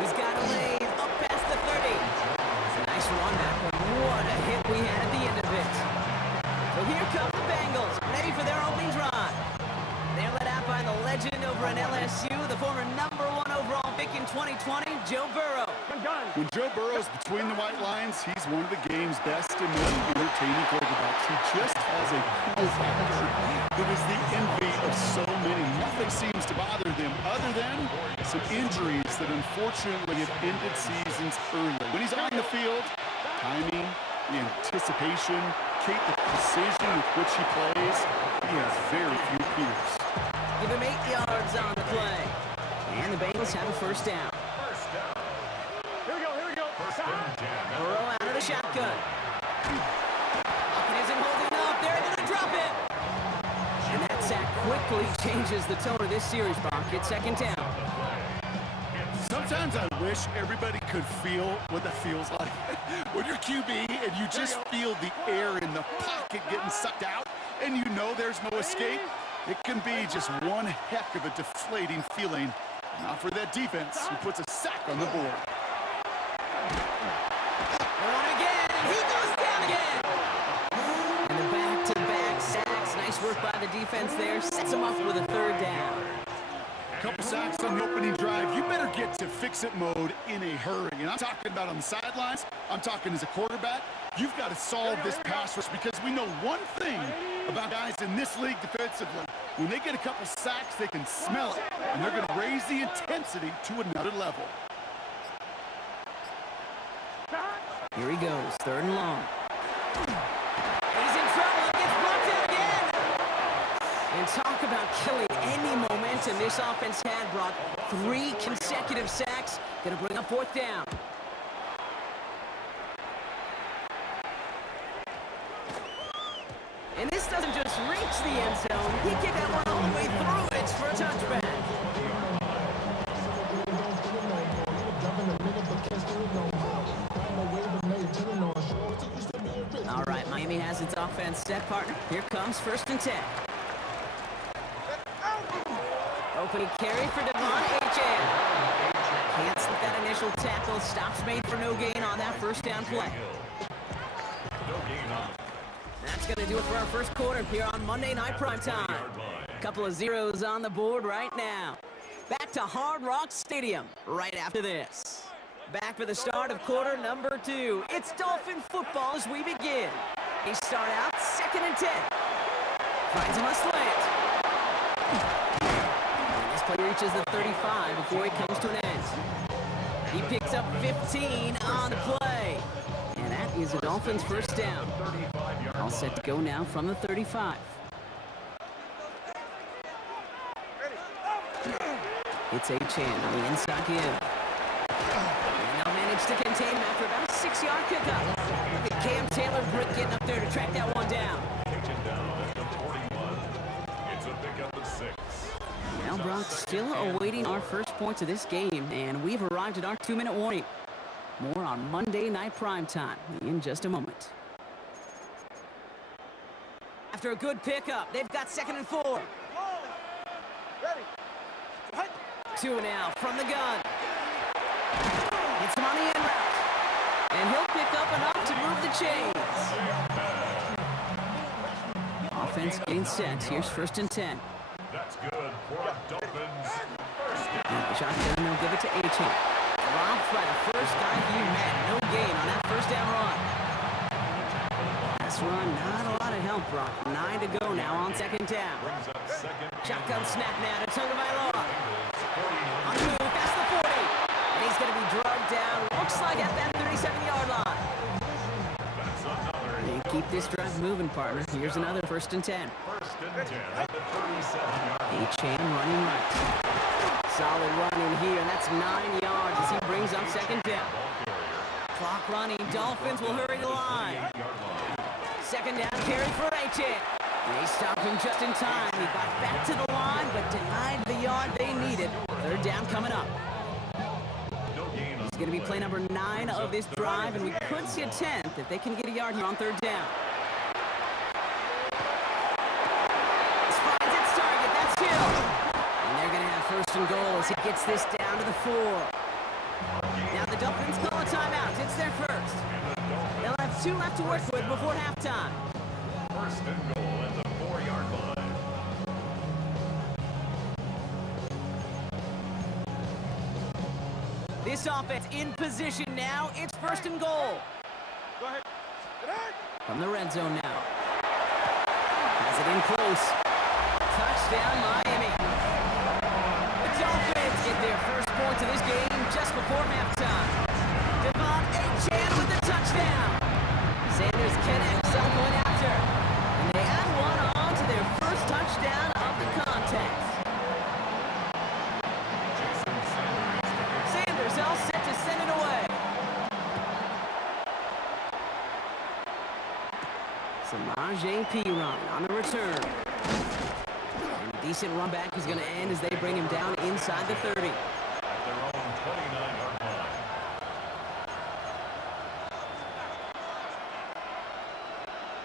He's got a lane up past the 30. Nice run back, but what a hit we had at the end of it. So here come the Bengals, ready for their opening drive. They're led out by the legend over at LSU, the former #1 overall pick in 2020, Joe Burrow. When Joe Burrow's between the white lines, he's one of the game's best and most entertaining quarterbacks. He just has a cool factor. It is the envy of so many. Nothing seems to bother them other than some injuries that unfortunately have ended seasons early. When he's on the field, timing, the anticipation, Kate, the precision with which he plays, he has very few peers. Give him 8 yards on the play. And the Bengals have a first down. Burrow out of the shotgun. Hopkins isn't holding sack quickly changes the tone of this series, Brock. It's second down. Sometimes I wish everybody could feel what that feels like. When you're QB and you just feel the air in the pocket getting sucked out and you know there's no escape, it can be just one heck of a deflating feeling. Not for that defense, who puts a sack on the board. On again, and he goes down again. And the back-to-back sacks. Nice work by the defense there. Sets him up with a third down. Couple sacks on the opening drive. You better get to fix-it mode in a hurry. And I'm talking about on the sidelines. I'm talking as a quarterback. You've got to solve this pass rush because we know one thing about guys in this league defensively. When they get a couple sacks, they can smell it, and they're going to raise the intensity to another level. Here he goes, third and long. He's in trouble and gets blocked out again. And talk about killing any momentum this offense had, Brock. 3 consecutive sacks, going to bring up fourth down. And this doesn't just reach the end zone. He kicked that one all the way through. It's for a touchback. All right, Miami has its offense set, partner. Here comes first and 10. Opening carry for Devon Achane. Can't slip that initial tackle. Stops made for no gain on that first down play. That's going to do it for our first quarter here on Monday Night Primetime. Couple of zeros on the board right now. Back to Hard Rock Stadium right after this. Back for the start of quarter number 2. It's Dolphin football as we begin. They start out second and 10. Finds him a slant. And this play reaches the 35 before he comes to an end. He picks up 15 on the play. And that is a Dolphins first down. All set to go now from the 35. It's Achane on the inside give. And they'll manage to contain him after about a 6-yard pickup. Look at Cam Taylor-Britt getting up there to track that one down. It's a pickup of 6. Now, Brock, still awaiting our first points of this game, and we've arrived at our 2-minute warning. More on Monday Night Primetime in just a moment. After a good pickup, they've got second and 4. 2 now from the gun. It's him on the in route. And he'll pick up enough to move the chains. Offense getting set. Here's first and 10. That's good for Dolphins. Shotgun, they'll give it to Achane. Robbed by the first guy he met. No gain on that first down run. Last run, not a lot of help, Brock. 9 to go now on second down. Shotgun snap now to Tagovailoa. On the move, that's the 40. And he's going to be drugged down. Looks like at that 37-yard line. They keep this drive moving, partner. Here's another first and 10. Achane running right. Solid run in here, and that's 9 yards as he brings up second down. Clock running. Dolphins will hurry the line. Second down carry for Achane. They stopped him just in time. He got back to the line, but denied the yard they needed. Third down coming up. It's going to be play number 9 of this drive, and we could see a 10th if they can get a yard here on third down. This finds its target. That's Hill. And they're going to have first and goal as he gets this down to the 4. Now the Dolphins call a timeout. It's their first. They'll have 2 left to work with before halftime. First and goal at the 4-yard line. This offense in position now. It's first and goal. Go ahead. From the red zone now. Has it in close. Touchdown, Miami. The Dolphins get their first points of this game just before halftime. Devon Achane with the touchdown. Sanders connects on going after. And they add one on to their first touchdown of the contest. Sanders all set to send it away. Samaje Perine on the return. And a decent run back is going to end as they bring him down inside the 30. At their own 29-yard line.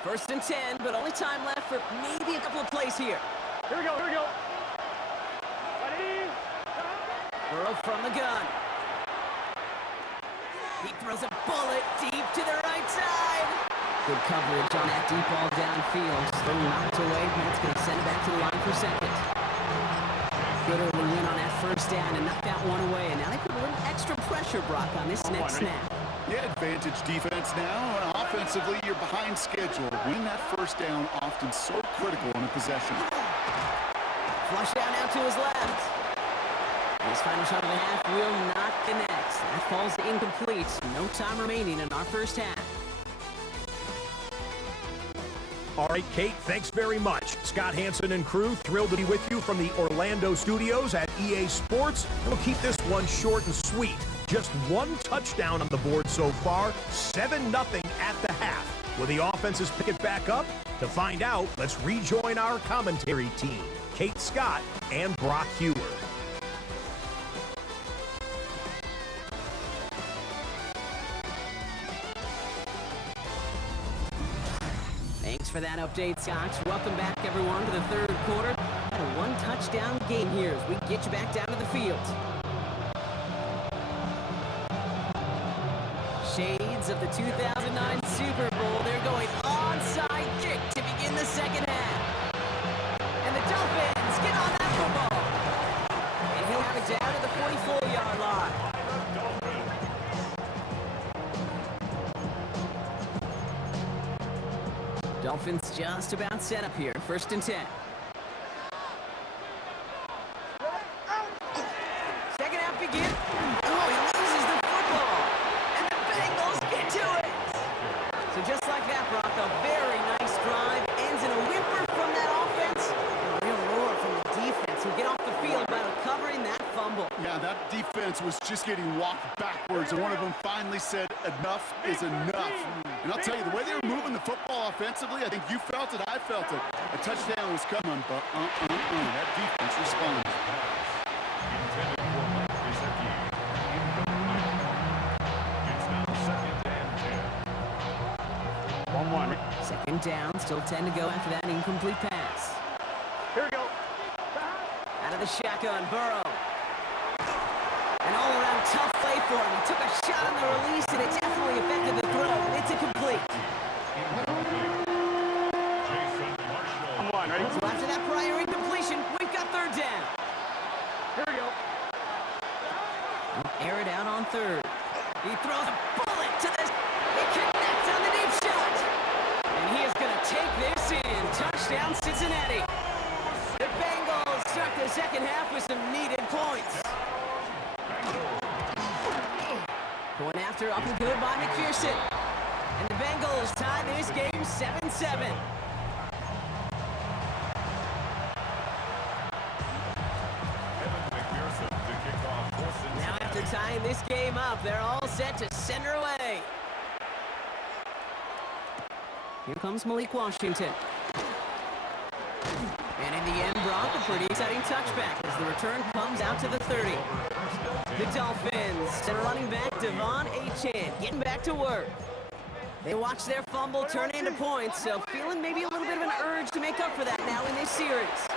First and 10, but only time left for maybe a couple of plays here. Here we go, here we go. Ready? Burrow from the gun. He throws a bullet deep to the right side. Good coverage on that deep ball downfield. Still knocked away. That's going to send it back to the line for second. Good early win on that first down and knock that one away. And now they put a little extra pressure, Brock, on this next snap. Yeah, advantage defense now, and offensively, you're behind schedule. Winning that first down often so critical in a possession. Flush down now to his left. His final shot of the half will not connect. That falls incomplete. No time remaining in our first half. All right, Kate, thanks very much. Scott Hanson and crew, thrilled to be with you from the Orlando studios at EA Sports. We'll keep this one short and sweet. Just one touchdown on the board so far, 7-0 at the half. Will the offenses pick it back up? To find out, let's rejoin our commentary team, Kate Scott and Brock Huard. Thanks for that update, Scott. Welcome back, everyone, to the third quarter. Got a one-touchdown game here as we get you back down to the field. Shades of the 2009 Super Bowl. They're going onside kick to begin the second half. And the Dolphins get on that football. And he'll have it down to the 44-yard line. Dolphins just about set up here. First and 10. Second half begin. Oh, he loses the football. And the Bengals get to it. So just like that, Brock, a very nice drive. Ends in a whimper from that offense. And a real roar from the defense who get off the field by recovering that fumble. Yeah, that defense was just getting walked backwards, and one of them finally said, enough is enough. And I'll tell you, the way they were moving the football offensively, I think you felt it, I felt it. A touchdown was coming, but that defense responded. Intended for Mike Gesicki. It's now second and 10. 1-1. Second down, still 10 to go after that incomplete pass. Here we go. Out of the shotgun, Burrow. An all-around tough play for him. He took a shot on the release, and it definitely affected the throw. It's incomplete. Jason Marshall. 1-1. Ready? So after that prior incompletion, we've got third down. Here we go. Air it out on third. He throws a bullet to this. It connects on the deep shot. And he is going to take this in. Touchdown, Cincinnati. The Bengals start the second half with some needed points. Point after, up and good by McPherson. And the Bengals tie this game 7-7. Evan McPherson to kick off for Cincinnati. Now after tying this game up, they're all set to send her away. Here comes Malik Washington. And in the end, Brock, a pretty exciting touchback as the return comes out to the 30. The Dolphins and running back Devon Achane getting back to work. They watch their fumble turn into points, so feeling maybe a little bit of an urge to make up for that now in this series.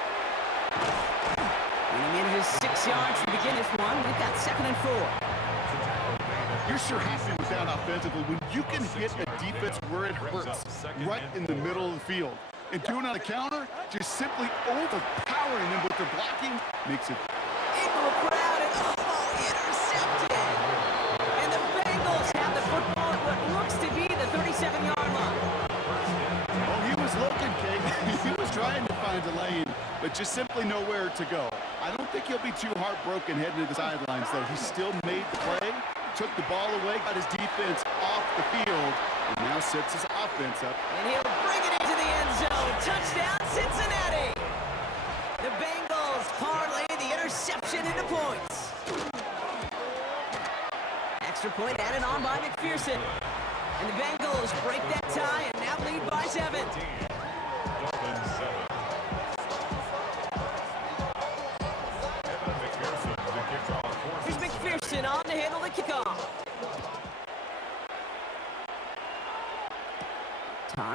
And he manages 6 yards to begin this one. We've got 2nd and 4. You're sure happy with that offensively when you can hit a defense where it hurts, right in the middle of the field. And doing on a counter, just simply overpowering them with their blocking, makes it. Into a crowd and intercepted. And the Bengals have the football at what looks to be the 37-yard line. Oh, he was looking, Kate. He was trying to find a lane, but just simply nowhere to go. I don't think he'll be too heartbroken heading to the sidelines, though. He still made the play, took the ball away, got his defense off the field, and now sets his offense up. And he'll bring it into the end zone. Touchdown, Cincinnati. The Bengals parlay the interception into points. Extra point added on by McPherson. And the Bengals break that tie and now lead by 7. Dolphins 7.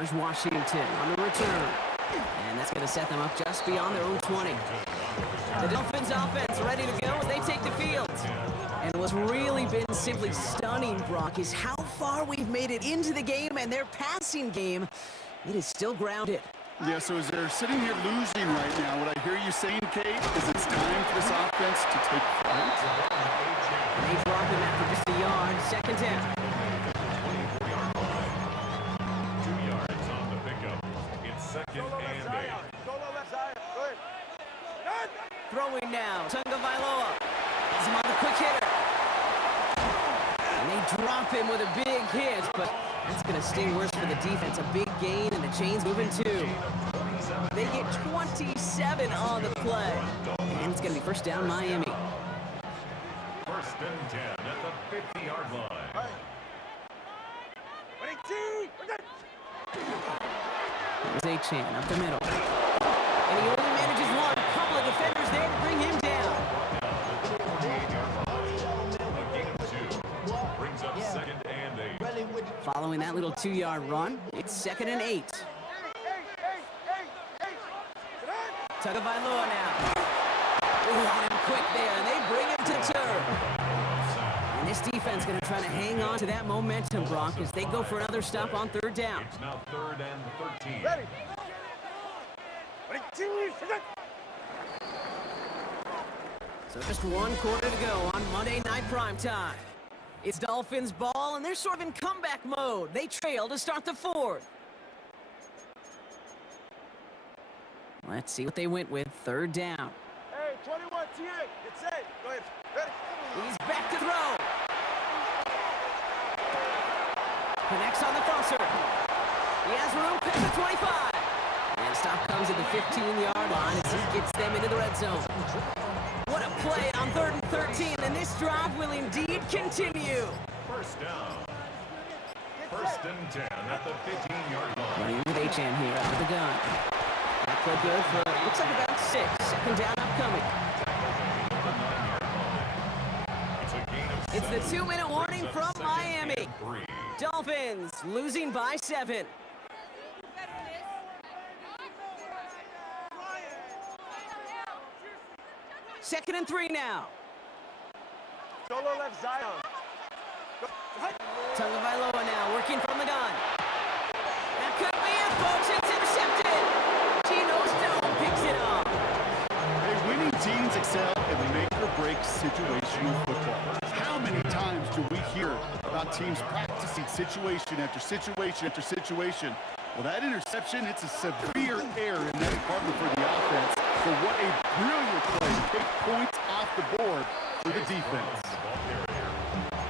Taj Washington on the return. And that's going to set them up just beyond their own 20. The Dolphins offense ready to go as they take the field. And what's really been simply stunning, Brock, is how far we've made it into the game, and their passing game, it is still grounded. Yeah, so as they're sitting here losing right now, what I hear you saying, Kate, is it's time for this offense to take flight. And they drop him after just a yard. Second down. 2 yards on the pickup. It's second and 8. Throwing now. Tagovailoa. He's him on the quick hitter. And they drop him with a big hit, but that's going to sting worse for the defense. A big gain, and the chain's moving too. They get 27 on the play. And it's going to be first down, Miami. First and 10 at the 50-yard line. There's Achane up the middle. And he only manages one. Couple of defenders there to bring him down. A gain of 2. Brings up second and 8. Following that little 2-yard run, it's second and 8. Tagovailoa now. Ooh, on him quick there, and they bring him to turf. And this defense going to try to hang on to that momentum, Brock, as they go for another stop on third down. It's now third and 13. So just one quarter to go on Monday Night Primetime. It's Dolphins ball, and they're sort of in comeback mode. They trail to start the fourth. Let's see what they went with. Third down. Hey, 21 TA, it's it. Go ahead. Ready? He's back to throw. Connects on the crosser. He has room, picks the 25. And stop comes at the 15-yard line as he gets them into the red zone. What a play on third and 13, and this drive will indeed continue. First down. First and 10 at the 15-yard line. Running with Achane here out of the gun. That play good for, looks like about 6. Second down upcoming. It's the 2-minute warning from Miami. Dolphins losing by 7. Second and 3 now. Solo left Zion. Tagovailoa now working from the gun. That could be it, folks. It's intercepted. Geno Stone picks it up. Hey, winning teams excel in the make-or-break situational football. How many times do we hear about teams practicing situation after situation after situation? Well, that interception, it's a severe error in that department for the offense. But what a brilliant play to take points off the board for the defense.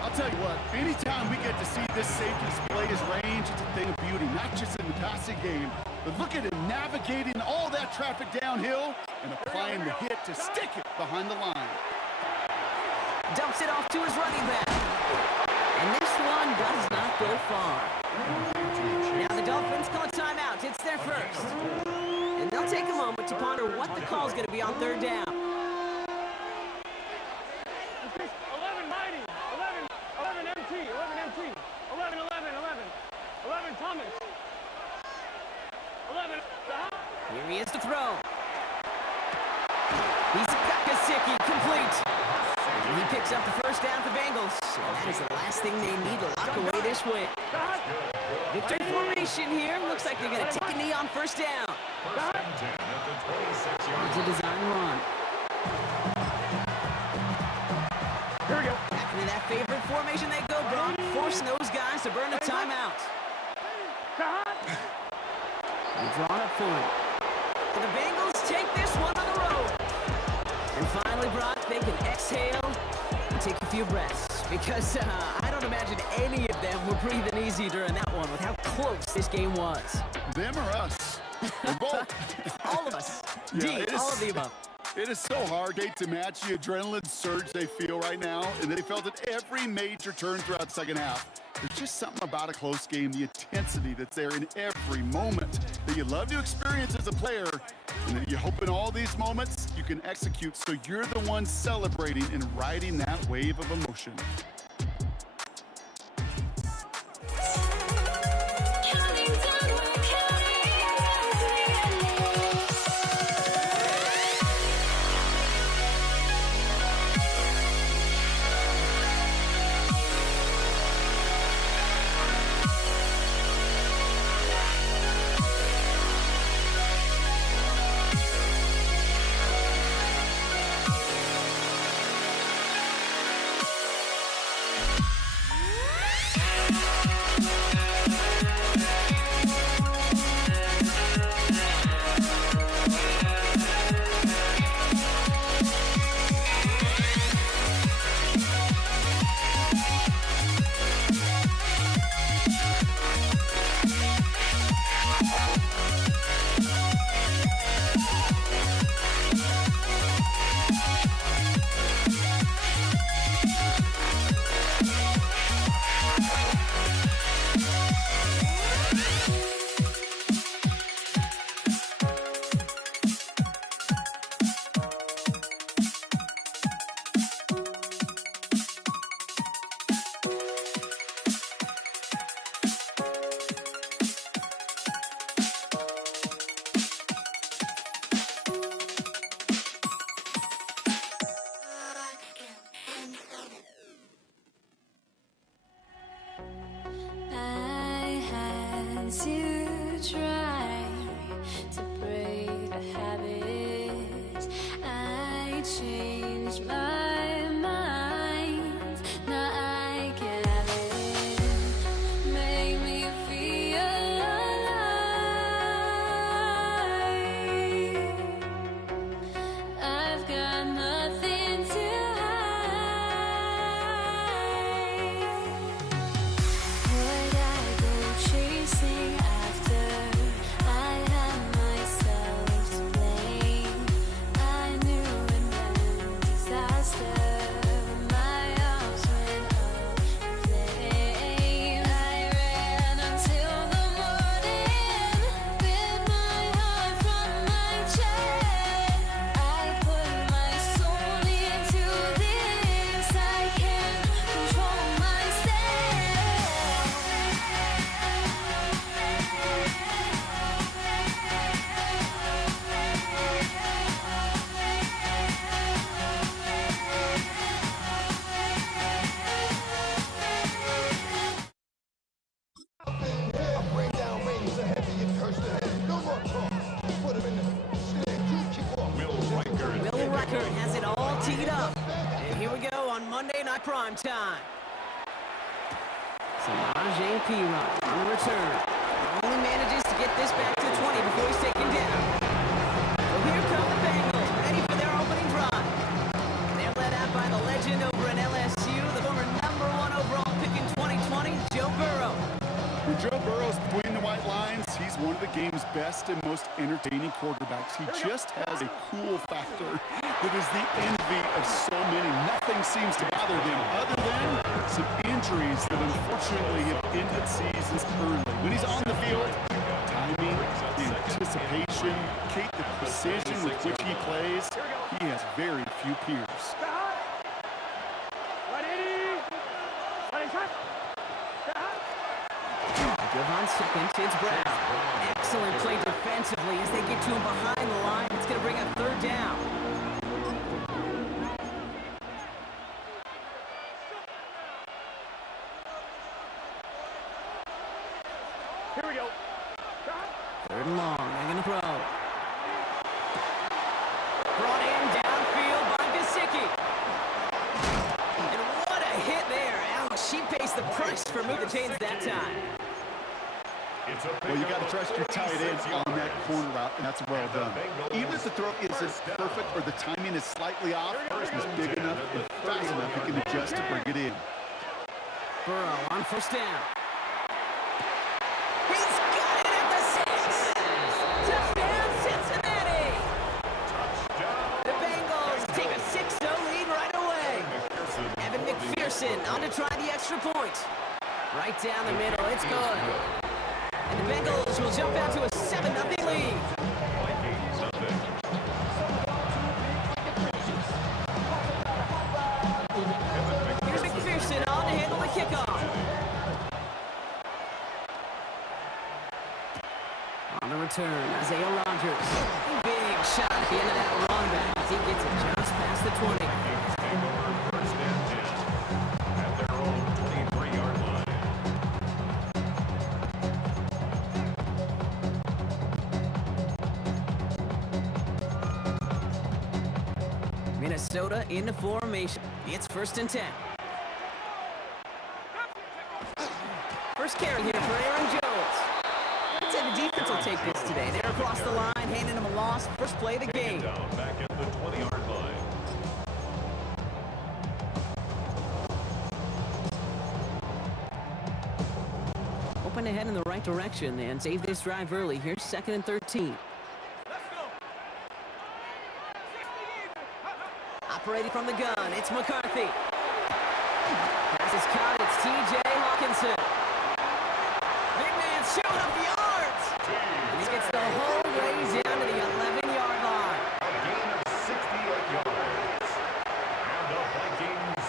I'll tell you what, anytime we get to see this safety display his range, it's a thing of beauty, not just in the passing game, but look at him navigating all that traffic downhill and applying the hit to stick it behind the line. Dumps it off to his running back. And this one does not go far. Now the Dolphins call a timeout. It's their first. And they'll take a moment to ponder what the call is going to be on third down. 11 Mighty, 11 MT, 11 Thomas, 11 Here he is to throw. He's got Gesicki complete. And he picks up the first down for Bengals. And that is the last thing they need to lock away this win. Victory formation here. Looks like they're going to take a knee on first down. It's a design run. Here we go. Back into that favorite formation they go, Brock, forcing those guys to burn a timeout. And drawn up for him. And the Bengals take this one on the road. And finally, Brock, they can exhale and take a few breaths. Because I don't imagine any of them were breathing easy during that one with how close this game was. Them or us? We're both. All of us. Yeah, D, all of the above. It is so hard, Kate, to match the adrenaline surge they feel right now, and they felt it every major turn throughout the second half. There's just something about a close game, the intensity that's there in every moment that you love to experience as a player, and that you hope in all these moments you can execute so you're the one celebrating and riding that wave of emotion. Counting down, we're teed up. And here we go on Monday Night Prime Time. Samaje Perine on the return. Only manages to get this back to 20 before he's taken down. So here come the Bengals, ready for their opening drive. They're led out by the legend over at LSU, the former #1 overall pick in 2020, Joe Burrow. When Joe Burrow's between the white lines, he's one of the game's best and most entertaining quarterbacks. He just has a cool factor that is the envy of so many. Nothing seems to bother them other than some injuries that unfortunately have ended seasons early. When he's on the field, timing, the anticipation, Kate, the precision with which he plays, he has very few peers. Devon second, it's Brown. Excellent play defensively as they get to him behind the line. It's going to bring up third down. Here we go. Third and long, they're going to throw. Brought in downfield by Gesicki. And what a hit there. Ouch, she pays the price for moving the chains that time. Well, you got to trust your tight ends on that corner route, and that's well done. Even if the throw isn't perfect or the timing is slightly off, he's big enough and fast enough he can adjust to bring it in. Burrow on first down. He's got it at the 6. Touchdown, Cincinnati. The Bengals take a 6-0 lead right away. Evan McPherson on to try the extra point. Right down the middle, it's good. And the Bengals will jump out to a 7-0 lead. Here's McPherson on to handle the kickoff. On the return, Isaiah Rodgers. Big shot at the end of that run back as he gets it just past the 20. First and 10 at their own 23-yard line. Minnesota in the formation. It's first and 10. First carry here for Aaron Jones. I'd say the defense will take this today. They're across the line, handing him a loss. First play of the game. Down back at the 20-yard line. Open ahead in the right direction and save this drive early. Here's 2nd and 13. Operating from the gun, it's McCarthy. Pass is caught, it's T.J. Hawkinson. Big man showing up yards. And he gets the whole way down to the 11-yard line. A gain of 68 yards. And the Vikings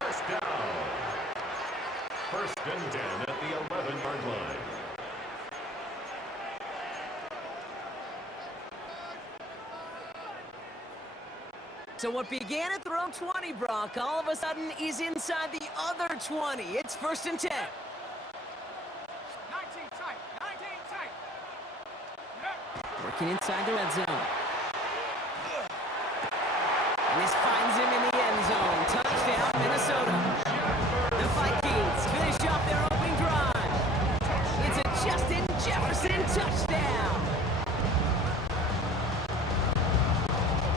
first down. First and 10 at the 11-yard line. So what began at their own 20, Brock, all of a sudden is inside the other 20. It's first and 10. 19 tight. 19 tight. Working inside the red zone. And this finds him in the end zone. Touchdown, Minnesota. The Vikings finish off their opening drive. It's a Justin Jefferson touchdown.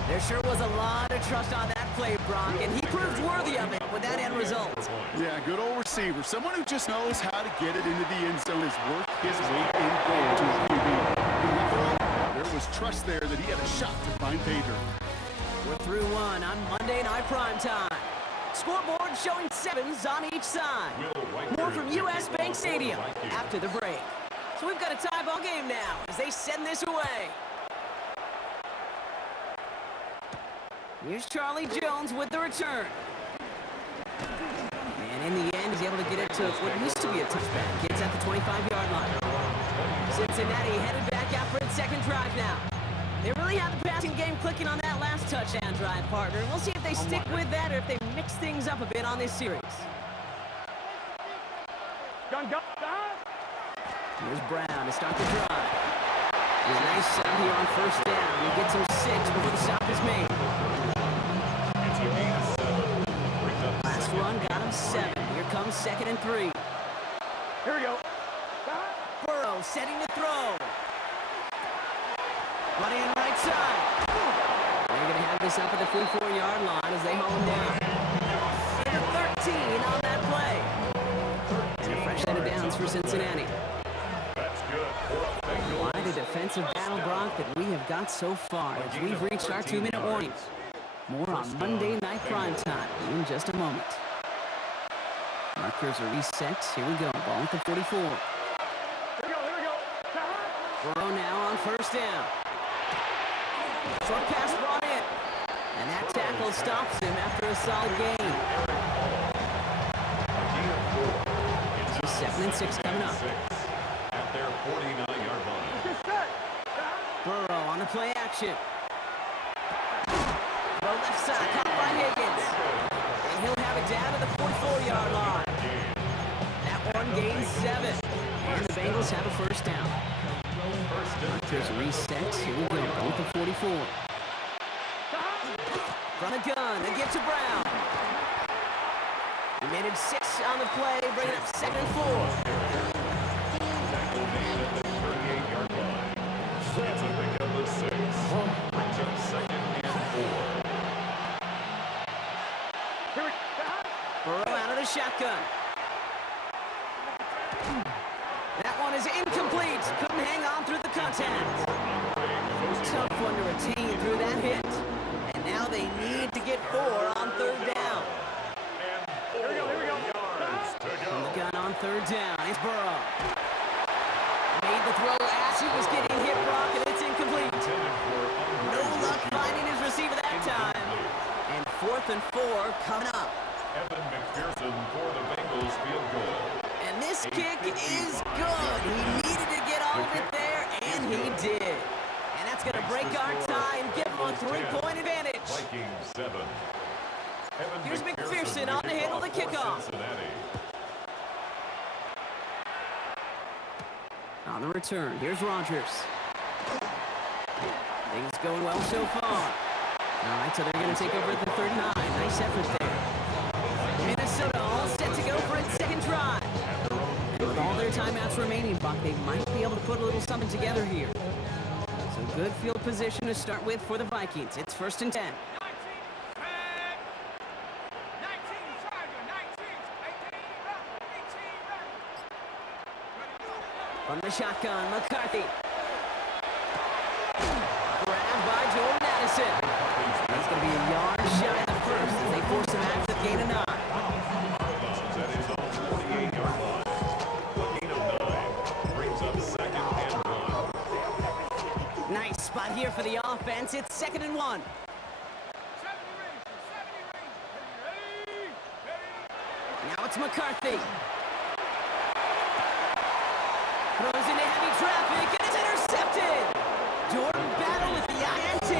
There sure was a lot of trust on that play, Brock, and he proved worthy of it with that end result. Yeah, good old receiver. Someone who just knows how to get it into the end zone is worth his weight in gold to a QB. When he threw, there was trust there that he had a shot to find pay dirt. We're through one on Monday Night Prime Time. Scoreboard showing 7s on each side. More from U.S. Bank Stadium after the break. So we've got a tie ball game now as they send this away. Here's Charlie Jones with the return. And in the end, he's able to get it to what used to be a touchback. Gets at the 25-yard line. Cincinnati headed back out for its second drive now. They really have the passing game clicking on that last touchdown drive, partner. We'll see if they stick with that or if they mix things up a bit on this series. Gun. Here's Brown to start the drive. And a nice shot here on first down. He gets him 6 before the stop is made. It's a becomes 2nd and 3. Here we go. Burrow setting to throw. Running in right side. They're going to have this up at the 44-yard line as they haul him down. And a 13 on that play. And a fresh set of downs for Cincinnati. That's good for a Bengals. Why the defensive battle, Brock, that we have got so far as we've reached our 2-minute warnings. More on Monday Night Primetime in just a moment. Markers are reset. Here we go. Ball at the 44. Here we go. Burrow now on 1st down. Short pass brought in. And that tackle stops him after a solid gain. It's 2nd and 6 coming up. At their 49-yard line. Burrow on the play action. Throw left side, caught by Higgins. And he'll have it down to the 44-yard line. That one gains 7. And the Bengals have a 1st down. Markers reset. Here we go. Ball at the 44. From the gun, they get to Brown. He made it 6 on the play, bringing up 2nd and 4. Tackle made at the 38-yard line. It's a pickup of 6. Brings up 2nd and 4. Burrow out of the shotgun. That one is incomplete. Couldn't hang on through the contact. Tough one to retain through that hit. And now they need to get 4 on 3rd down. Here we go. Yards to From the go. gun on 3rd down, it's Burrow. Made the throw as he was getting hit, Brock, and it's incomplete. No luck finding his receiver that time. And 4th and 4 coming up. Evan McPherson for the Bengals field goal. And this kick is good. He needed to get all of it there, and he did. And that's going to break our tie and give him a 3-point advantage. Vikings 7. Evan Here's McPherson on to handle the kickoff. Cincinnati. On the return, here's Rodgers. Things going well so far. All right, so they're going to take over at the 39. Nice effort there. Minnesota all set to go for its 2nd drive. And with all their timeouts remaining, Buck, they might be able to put a little something together here. So good field position to start with for the Vikings. It's 1st and 10. From the shotgun, McCarthy. Grabbed by Jordan Addison. That's going to be a yard shy of the 1st as they force him out to the gain of 9. At his own 48-yard line. A gain of 9. Brings up 2nd and 1. Nice spot here for the offense. It's 2nd and 1. Now it's McCarthy. Throws into heavy traffic, and it's intercepted! Jordan Battle with the INT.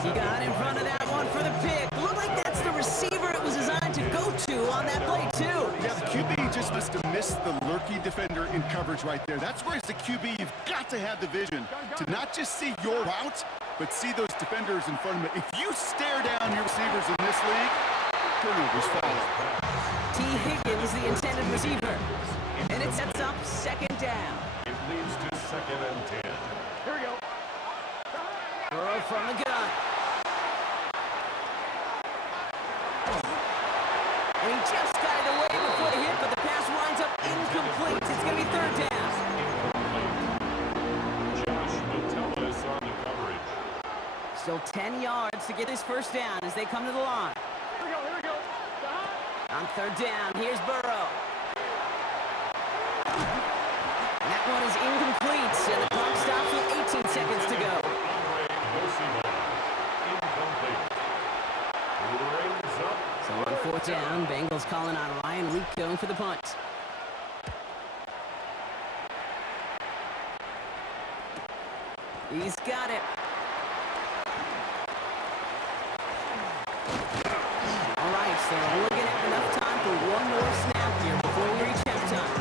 He got in front of that one for the pick. Looked like that's the receiver it was designed to go to on that play, too. Yeah, the QB just must have missed the lurky defender in coverage right there. That's where, as the QB, you've got to have the vision to not just see your route, but see those defenders in front of it. If you stare down your receivers in this league, turnovers follow. T. Higgins, the intended receiver. And it sets up 2nd down. It leads to 2nd and 10. Here we go. Burrow from the gun. And he just got it away before the hit, but the pass winds up incomplete. It's going to be 3rd down. Josh Metellus on the coverage. Still 10 yards to get his 1st down as they come to the line. Here we go. On 3rd down, here's Burrow. And that one is incomplete, and the clock stops with 18 seconds to go. So on 4th down, Bengals calling on Ryan Leak going for the punt. He's got it. All right, so we're going to have enough time for one more snap here before we reach halftime.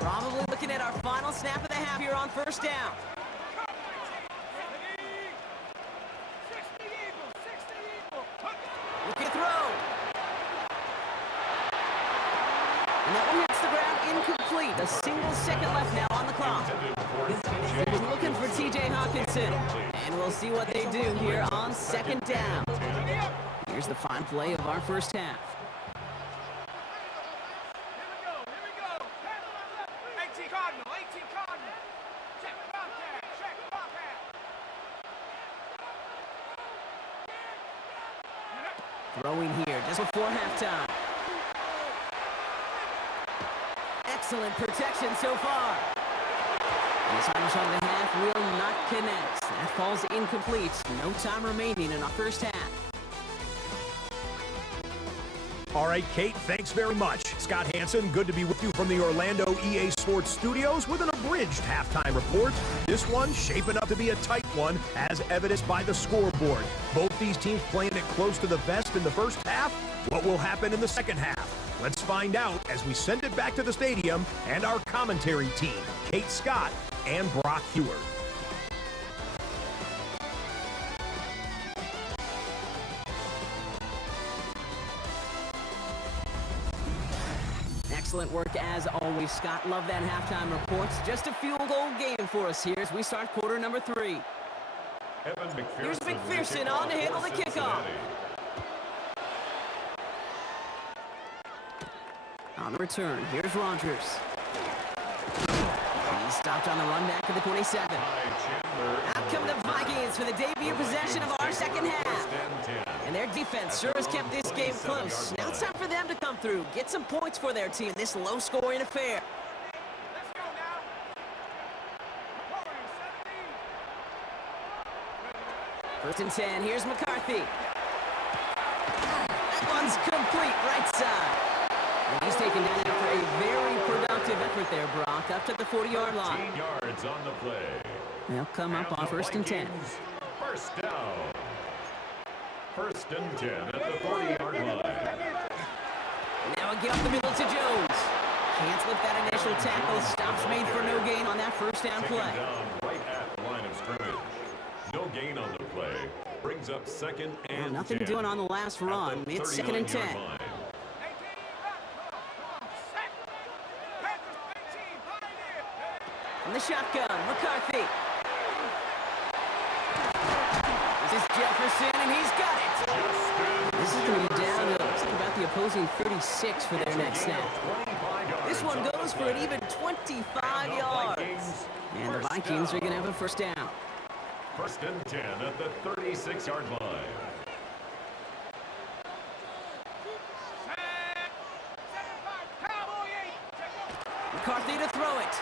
Probably looking at our final snap of the half here on 1st down. That one hits the ground incomplete. A single second left now on the clock. Looking for T.J. Hawkinson. And we'll see what they do here on second down. Here's the final play of our first half. Throwing here just before halftime. Excellent protection so far. And this Irish on the half will not connect. That falls incomplete. No time remaining in our first half. All right, Kate, thanks very much. Scott Hanson, good to be with you from the Orlando EA Sports Studios with an abridged halftime report. This one shaping up to be a tight one, as evidenced by the scoreboard. Both these teams playing it close to the vest in the first half. What will happen in the second half? Let's find out as we send it back to the stadium and our commentary team, Kate Scott and Brock Huard. Excellent work as always, Scott. Love that halftime report. Just a field goal game for us here as we start quarter number 3. Evan McPherson. Here's McPherson on to handle the kickoff. On the return, here's Rogers. He's stopped on the run back to the 27. Out come the Vikings for the debut possession of our second half. And their defense sure has kept this game close. Now it's time for them to come through, get some points for their team in this low-scoring affair. First and 10, here's McCarthy. That one's complete, right side. And he's taken down after a very productive effort there, Brock, up to the 40-yard line. 15 yards on the play. They'll come up on first and 10. First down. First and 10 at the 40-yard line. Now a get up the middle to Jones. Can't slip that initial tackle. Stops made for no gain on that first down play. Taken down right at the line of scrimmage. No gain on the play. Brings up second and Well, nothing 10 doing on the last run. It's second and 10. 39-yard line. From the shotgun, McCarthy. This is Jefferson, and he's got it. This is going to be down to looks like about the opposing 36 for their next snap. This one goes for an even 25 yards. And the Vikings are going to have a first down. First and 10 at the 36-yard line. McCarthy to throw it.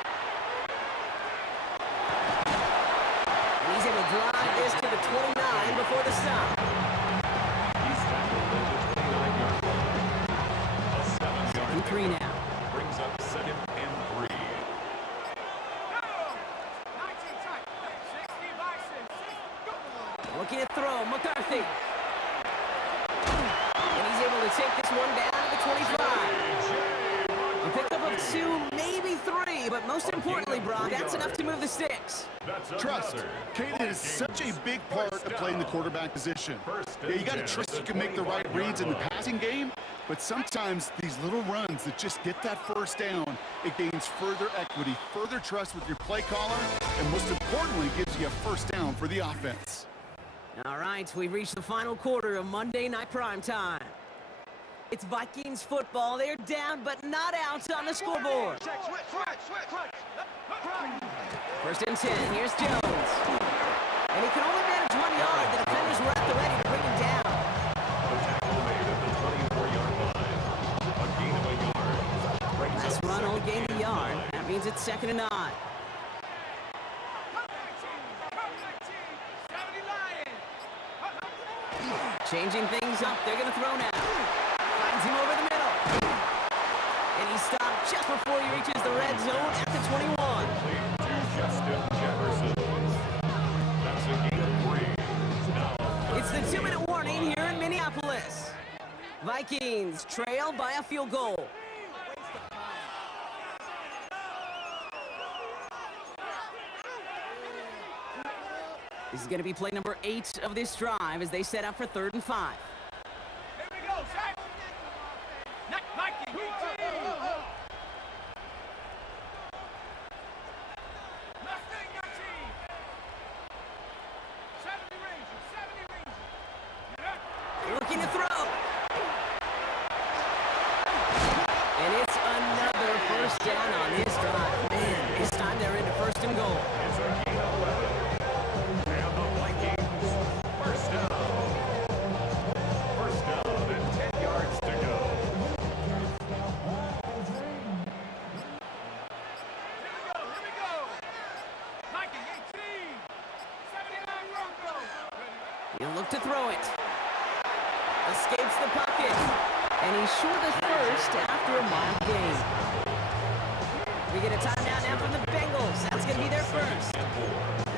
And he's able to drive this to the 29 before the stop. He's tackled at the 29-yard line. A 7-yard And 3 now. brings up second and 3. Looking to throw, McCarthy. And he's able to take this one down to the 25. A pickup of 2, maybe 3, but most importantly, Brock, that's enough to move the sticks. Trust. Kate is such a big part of playing the quarterback position. Yeah, you got to trust you can make the right reads in the passing game, but sometimes these little runs that just get that first down, it gains further equity, further trust with your play caller, and most importantly, gives you a first down for the offense. All right, we've reached the final quarter of Monday Night Primetime. It's Vikings football. They're down, but not out on the scoreboard. First and 10, here's Jones. And he can only manage 1 yard. The defenders were at the ready to bring him down. The tackle made at the 24-yard line. A gain of a yard. Brings Last up run, second only gained a and yard. 9. That means it's second and 9. Changing things up. They're going to throw now. Finds him over the middle. And he stopped just before he reaches the red zone at the 21. To Justin Jefferson. That's a gain of 3. Now, It's the 2-minute warning here in Minneapolis. Vikings trail by a field goal. This is going to be play number 8 of this drive as they set up for 3rd and 5. Here we go, Zach. Vikings. first down on this drive. Man, this time they're into first and goal. It's a gain of 11. And the Vikings, first down. First down and 10 yards to go. Here we go. Nike 18. 79 Broncos. He'll look to throw it. Escapes the pocket. And he's short of first after a mild gain. We get a timeout now from the Bengals. That's going to be their first.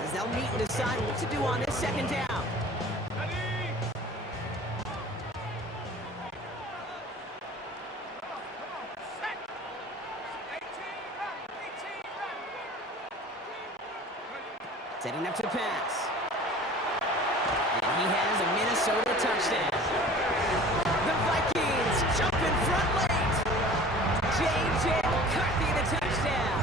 As they'll meet and decide what to do on this second down. Setting up to pass. And he has a Minnesota touchdown. The Vikings jump in front late. J.J. McCarthy the touchdown.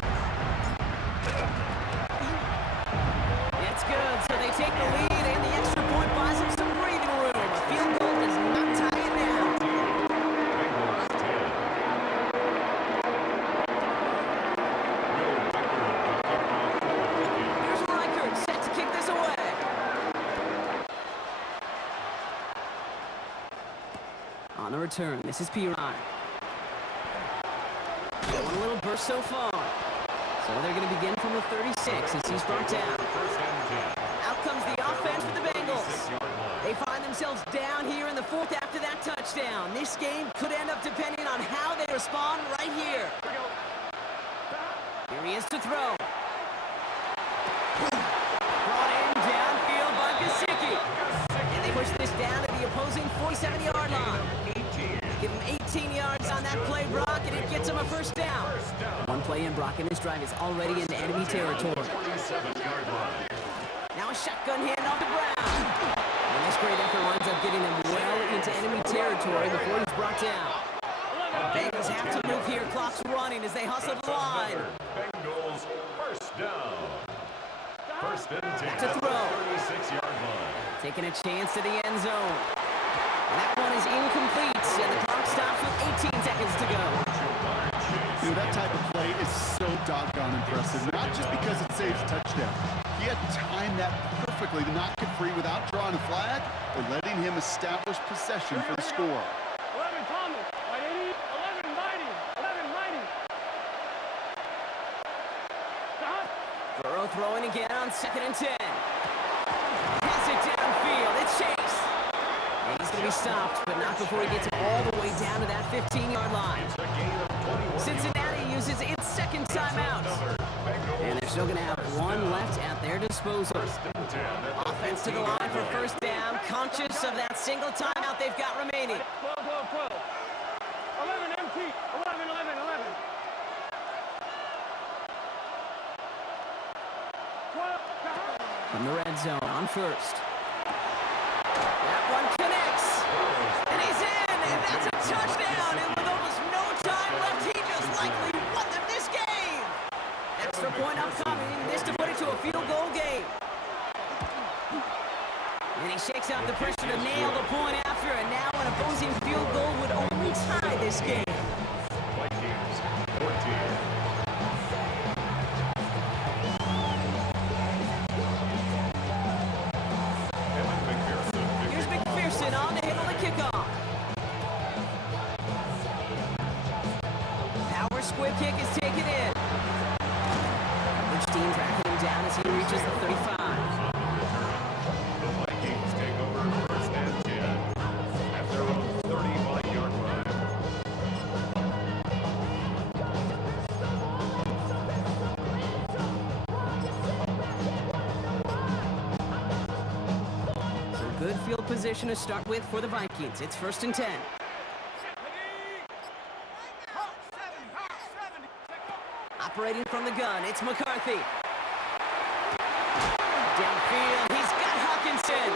It's good, so they take the lead, and the extra point buys them some breathing room. A field goal does not tie it down. Here's Reichert set to kick this away. On the return, this is Piron. Going a little burst so far. So they're going to begin from the 36 as he's brought down. Out comes the offense for the Bengals. They find themselves down here in the fourth after that touchdown. This game could end up depending on how they respond right here. Here he is to throw. Brought in downfield by Gesicki. And they push this down to the opposing 47-yard line. Give him 18 yards on that play, Brock, and it gets him a first down. One play in, Brock, and his drive is already into enemy territory. Now a shotgun handoff to Brown. And this great effort winds up getting him well into enemy territory before he's brought down. Bengals have to move here. Clock's running as they hustle the line. Bengals, first down. First and 10 To throw. 36-yard line. Taking a chance to the end zone. And that one is incomplete, and the clock stops with 18 seconds to go. You know, that type of play is so doggone impressive, not just because it saves a touchdown. He had timed that perfectly to not get free without drawing a flag or letting him establish possession for the score. 11 Thomas. 11 Mighty. 11 Mighty. Burrow throwing again on 2nd and 10. Pass it downfield. It's Chase. And he's going to be stopped, but not before he gets all the way down to that 15-yard line. Cincinnati uses its second timeout. And they're still going to have one left at their disposal. Offense to the line for first down, conscious of that single timeout they've got remaining. 12, 12, 12. 11 MT. 11, 11, 11. 12. From the red zone on first. That one connects. And he's in, and that's a touchdown. And with almost no time left, he just likely won them this game. Extra point upcoming. This to put it to a field goal game. And he shakes out the pressure to nail the point after, and now an opposing field goal would only tie this game. Vikings, 14. Here's McPherson on the hit on the kickoff. Power squib kick is taken in. Which team tracking him down as he reaches the 35. The Vikings take over first and 10 at their own 35-yard line. So good field position to start with for the Vikings. It's 1st and 10. Operating from the gun, it's McCarthy. Downfield, he's got Hawkinson.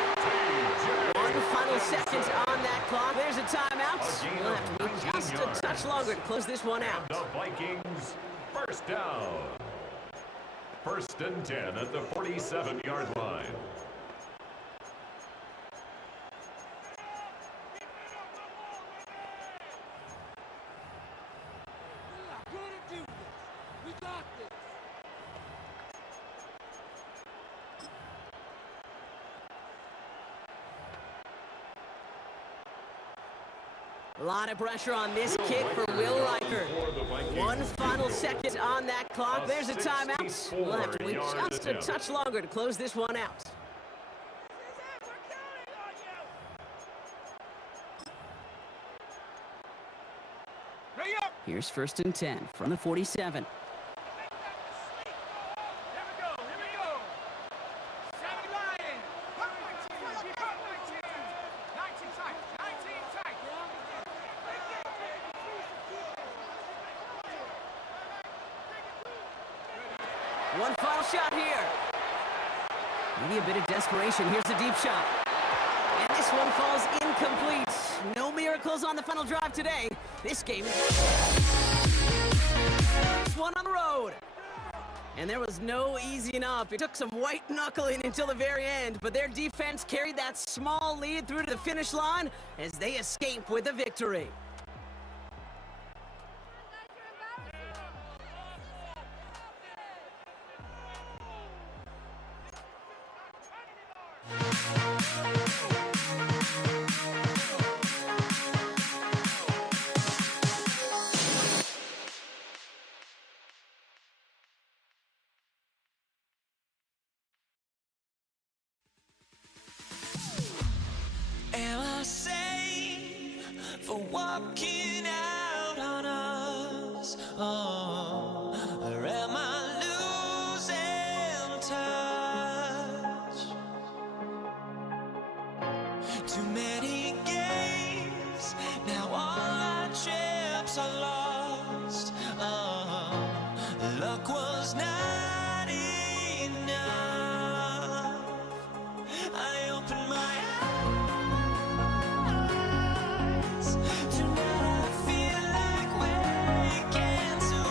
One final seconds on that clock. There's a timeout. We'll have to wait just a touch longer to close this one out. The Vikings, first down. First and 10 at the 47-yard line. A lot of pressure on this kick for Will Reichert. One final second on that clock. There's a timeout. We'll have to wait just a touch longer to close this one out. Here's 1st and 10 from the 47. One final shot here. Maybe a bit of desperation. Here's a deep shot. And this one falls incomplete. No miracles on the final drive today. This game is one on the road. And there was no easing up. It took some white knuckling until the very end, but their defense carried that small lead through to the finish line as they escape with a victory. Am I safe for walking out on us? Oh, or am I losing touch? Too many games, now all our chips are lost. Oh, luck was not enough. I opened my eyes. Tonight I feel like waking to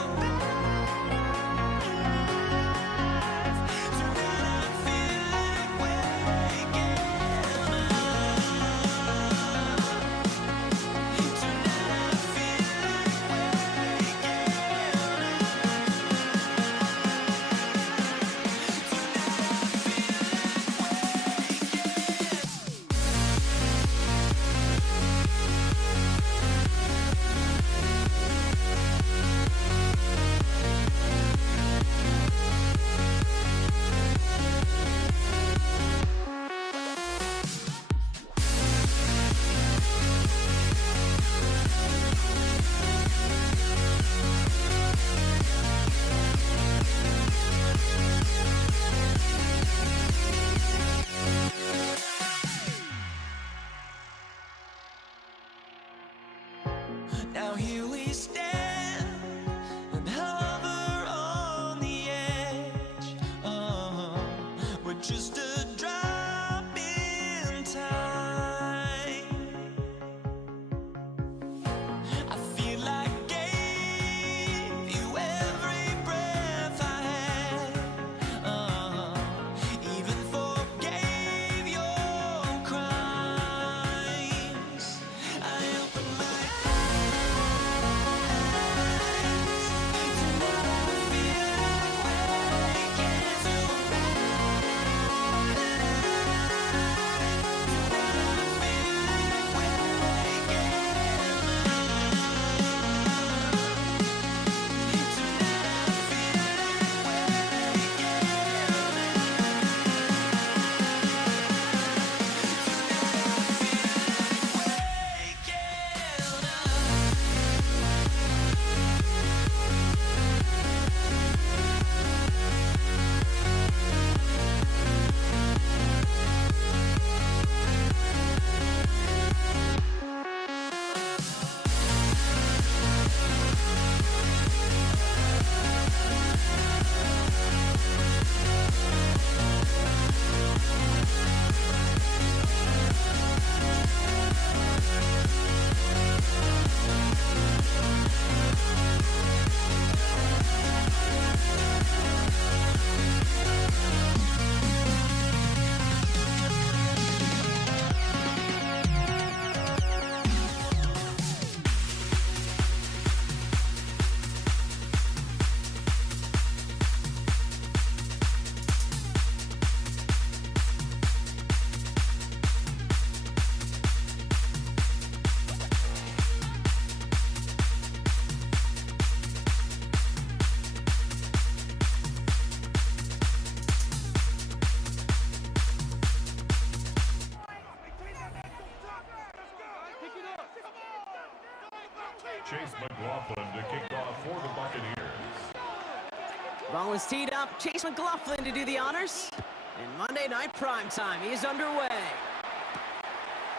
Ball is teed up. Chase McLaughlin to do the honors. And Monday Night Primetime is underway.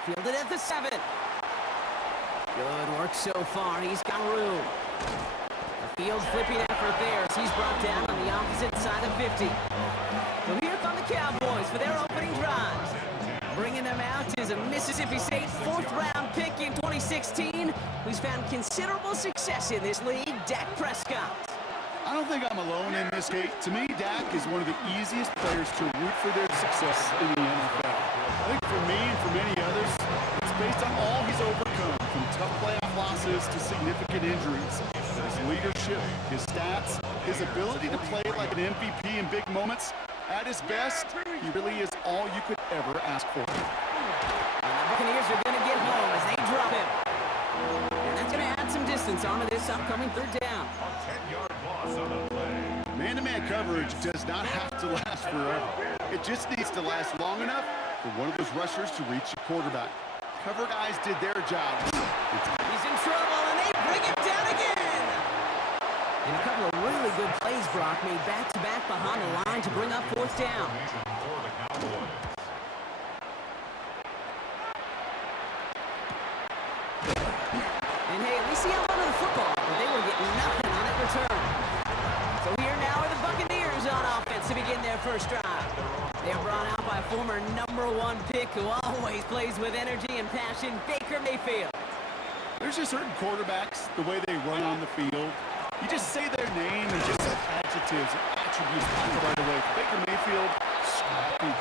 Fielded at the 7. Good work so far. He's got room. The field flipping effort there as he's brought down on the opposite side of 50. So here come the Cowboys for their opening drive. Bringing them out is a Mississippi State 4th-round pick in 2016 who's found considerable success in this league, Dak Prescott. I don't think I'm alone in this, Kate. To me, Dak is one of the easiest players to root for their success in the NFL. I think for me and for many others, it's based on all he's overcome, from tough playoff losses to significant injuries. His leadership, his stats, his ability to play like an MVP in big moments. At his best, he really is all you could ever ask for. And the Buccaneers are going to get home as they drop him. And that's going to add some distance onto this upcoming 3rd down. A 10-yard loss on the play. Man-to-man coverage does not have to last forever. It just needs to last long enough for one of those rushers to reach the quarterback. Cover guys did their job. He's in trouble, and they bring him down again. And a couple of really good plays, Brock, made back-to-back behind the line to bring up 4th down. For the Cowboys. And hey, at least he held on to the football, but they were getting nothing on that return. So here now are the Buccaneers on offense to begin their first drive. They're brought out by former #1 pick who always plays with energy and passion, Baker Mayfield. There's just certain quarterbacks, the way they run on the field. You just say their name and just adjectives and attributes right away. Baker Mayfield, scrappy,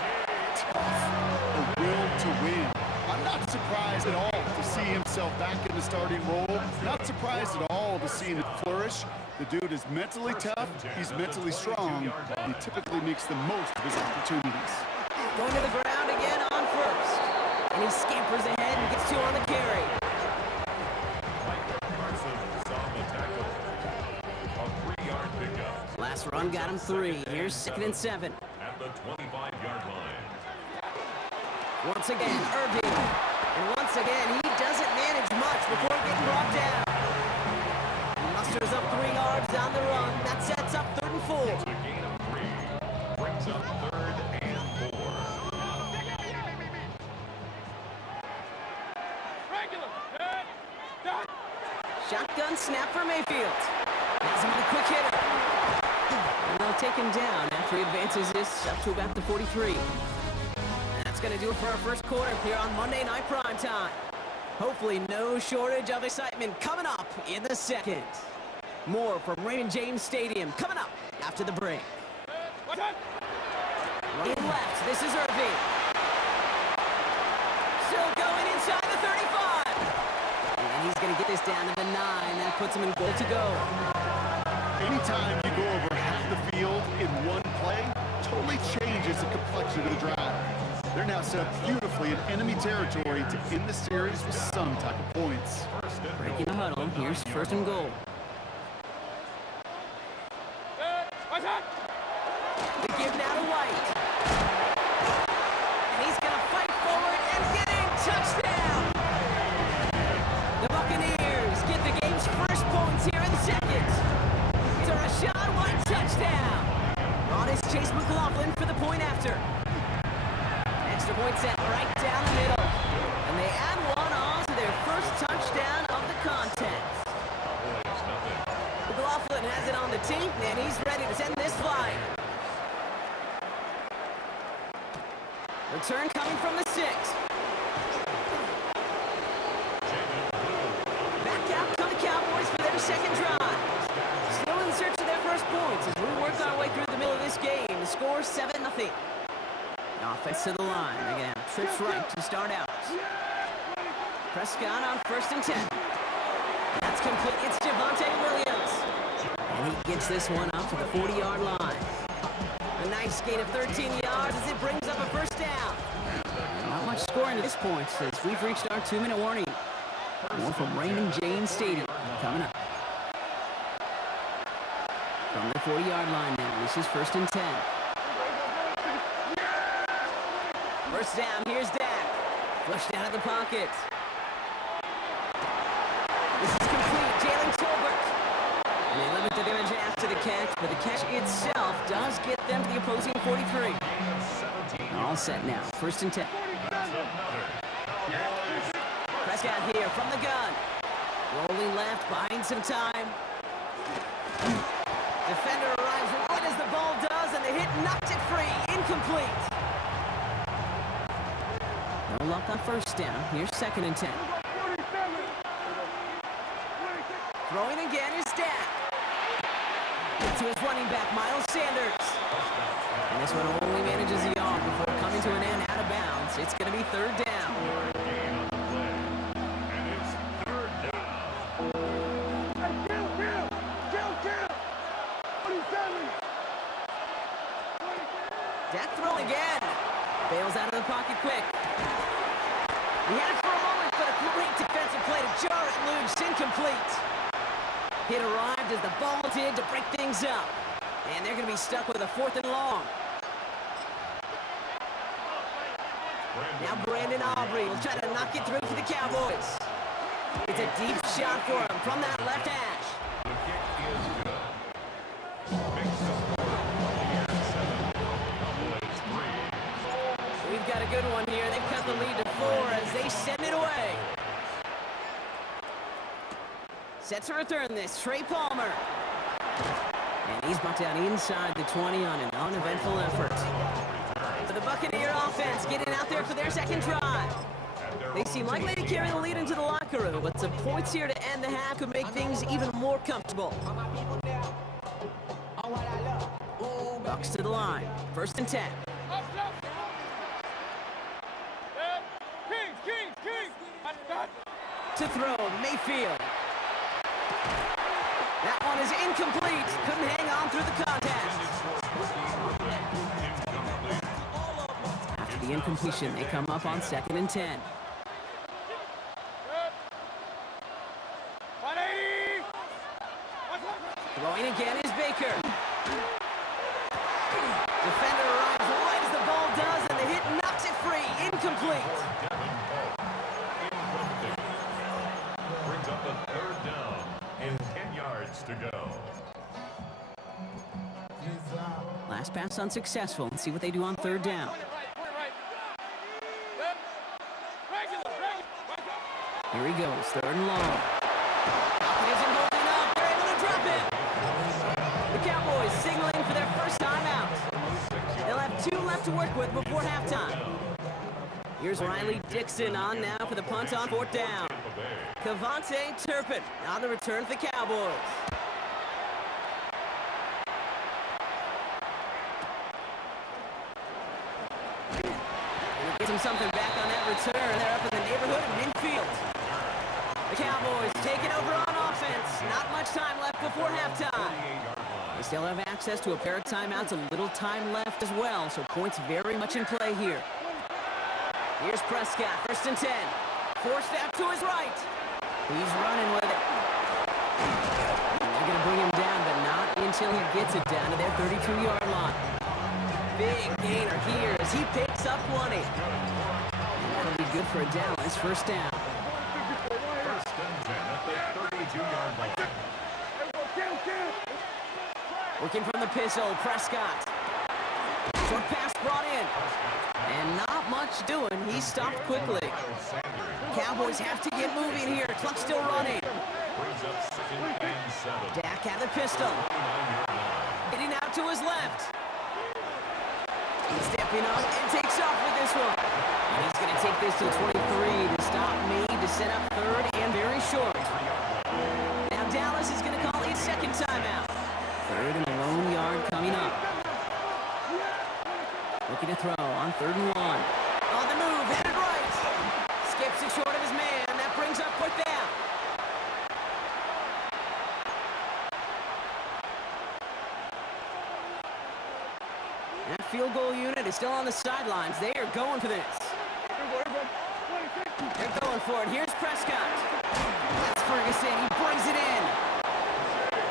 tough, a will to win. I'm not surprised at all to see himself back in the starting role. Not surprised at all to see him flourish. The dude is mentally tough. He's mentally strong. He typically makes the most of his opportunities. Going to the ground again on first. And he scampers ahead and gets 2 on the carry. Last run got him 3. Here's 2nd and 7. At the 25-yard line. Once again, Irving. And once again, he doesn't manage much before getting brought down. He musters up 3 yards on the run. That sets up 3rd and 4. A gain of 3. Brings up 3rd and 4. Shotgun snap for Mayfield. Has him with a quick hitter. And they'll take him down after he advances this up to about the 43. That's going to do it for our first quarter here on Monday Night Primetime. Hopefully no shortage of excitement coming up in the second. More from Raymond James Stadium coming up after the break. Running left, this is Irving. Still going inside the 35. And he's going to get this down to the 9. That puts him in goal to go. Anytime you go over half the field in one play, totally changes the complexion of the drive. They're now set up beautifully in enemy territory to end the series with some type of points. Breaking the huddle, here's 1st and goal. The give now to White. And he's going to fight forward and get in. Touchdown! The Buccaneers get the game's first points here in the second. It's a Rachaad White touchdown. On is Chase McLaughlin for the point after. Extra point set right down the middle. And they add 1 on to their first touchdown of the contest. McLaughlin has it on the tee, and he's ready to send this flying. Return coming from the 6. Back out come the Cowboys for their second drive. Still in search of their first points as we work our way through the middle of this game. The score 7-0. Offense to the line. Again, trips right to start out. Prescott on 1st and 10. That's complete. It's Javonte Williams. And he gets this one up to the 40-yard line. A nice gain of 13 yards as it brings up a first down. Not much scoring at this point as we've reached our 2-minute warning. More from Raymond James Stadium coming up. From the 40-yard line now, this is 1st and 10. First down, here's Dak. Flushed out of the pocket. This is complete, Jalen Tolbert. And they let Looked at the image after the catch, but the catch itself does get them to the opposing 43. All set now. 1st and 10. Prescott here from the gun. Rolling left, buying some time. Defender arrives right as the ball does, and the hit knocked it free. Incomplete. No luck on 1st down. Here's 2nd and 10. Throwing again is Dak. To his running back, Miles Sanders. And this one only manages the arm before coming to an end out of bounds. It's going to be 3rd down. And it's 3rd down. Dak throwing again. Bails out of the pocket quick. He had it for a moment, but a great defensive play to jar it loose. Incomplete. Hit arrived as the ball did to break things up. And they're going to be stuck with a 4th and long. Now Brandon Aubrey will try to knock it through for the Cowboys. It's a deep shot for him from that left hash. The kick is good. Makes the score 28-7. Cowboys 3. We've got a good one here. They've cut the lead to 4 as they send it away. Set to return this, Trey Palmer. And he's brought down inside the 20 on an uneventful effort. For the Buccaneer offense getting out there for their 2nd drive. They seem likely to carry the lead into the locker room, but some points here to end the half could make things even more comfortable. Bucks to the line, 1st and 10. To throw, Mayfield. That one is incomplete. Couldn't hang on through the contact. After the incompletion, they come up on 2nd and 10. Throwing again is Baker. Defender arrives right as the ball does, and the hit knocks it free. Incomplete. Brings up the 3rd down and 10 yards to go. Last pass unsuccessful. Let's see what they do on 3rd down. Here he goes, 3rd and long. Pocket isn't holding up. They're able to drop it. The Cowboys signaling for their first time out. They'll have 2 left to work with before halftime. Here's Riley Dixon on now for the punt on 4th down. Cavante Turpin on the return for the Cowboys. Get him something back on that return. They're up in the neighborhood of midfield. The Cowboys taking over on offense. Not much time left before halftime. They still have access to a pair of timeouts, a little time left as well, so points very much in play here. Here's Prescott, 1st and 10. Forced out to his right. He's running with it. They're going to bring him down, but not until he gets it down to their 32-yard line. Big gainer here as he picks up 20. And that'll be good for a Dallas 1st down. 1st and 10 at the 32-yard line. Working from the pistol, Prescott. Short pass brought in. And not much doing. He stopped quickly. Cowboys have to get moving here. Clock still running. Brings up 2nd and 7. Dak at the pistol. Hitting out to his left. Stepping up and takes off with this one. And he's going to take this to 23 to stop Meade to set up 3rd and very short. Now Dallas is going to call his 2nd timeout. 3rd and a lone yard coming up. Looking to throw on 3rd and 1. On the move, headed right. Skips it short of his man. That brings up 4th down. That field goal unit is still on the sidelines. They are going for this. They're going for it. Here's Prescott. That's Ferguson. He brings it in.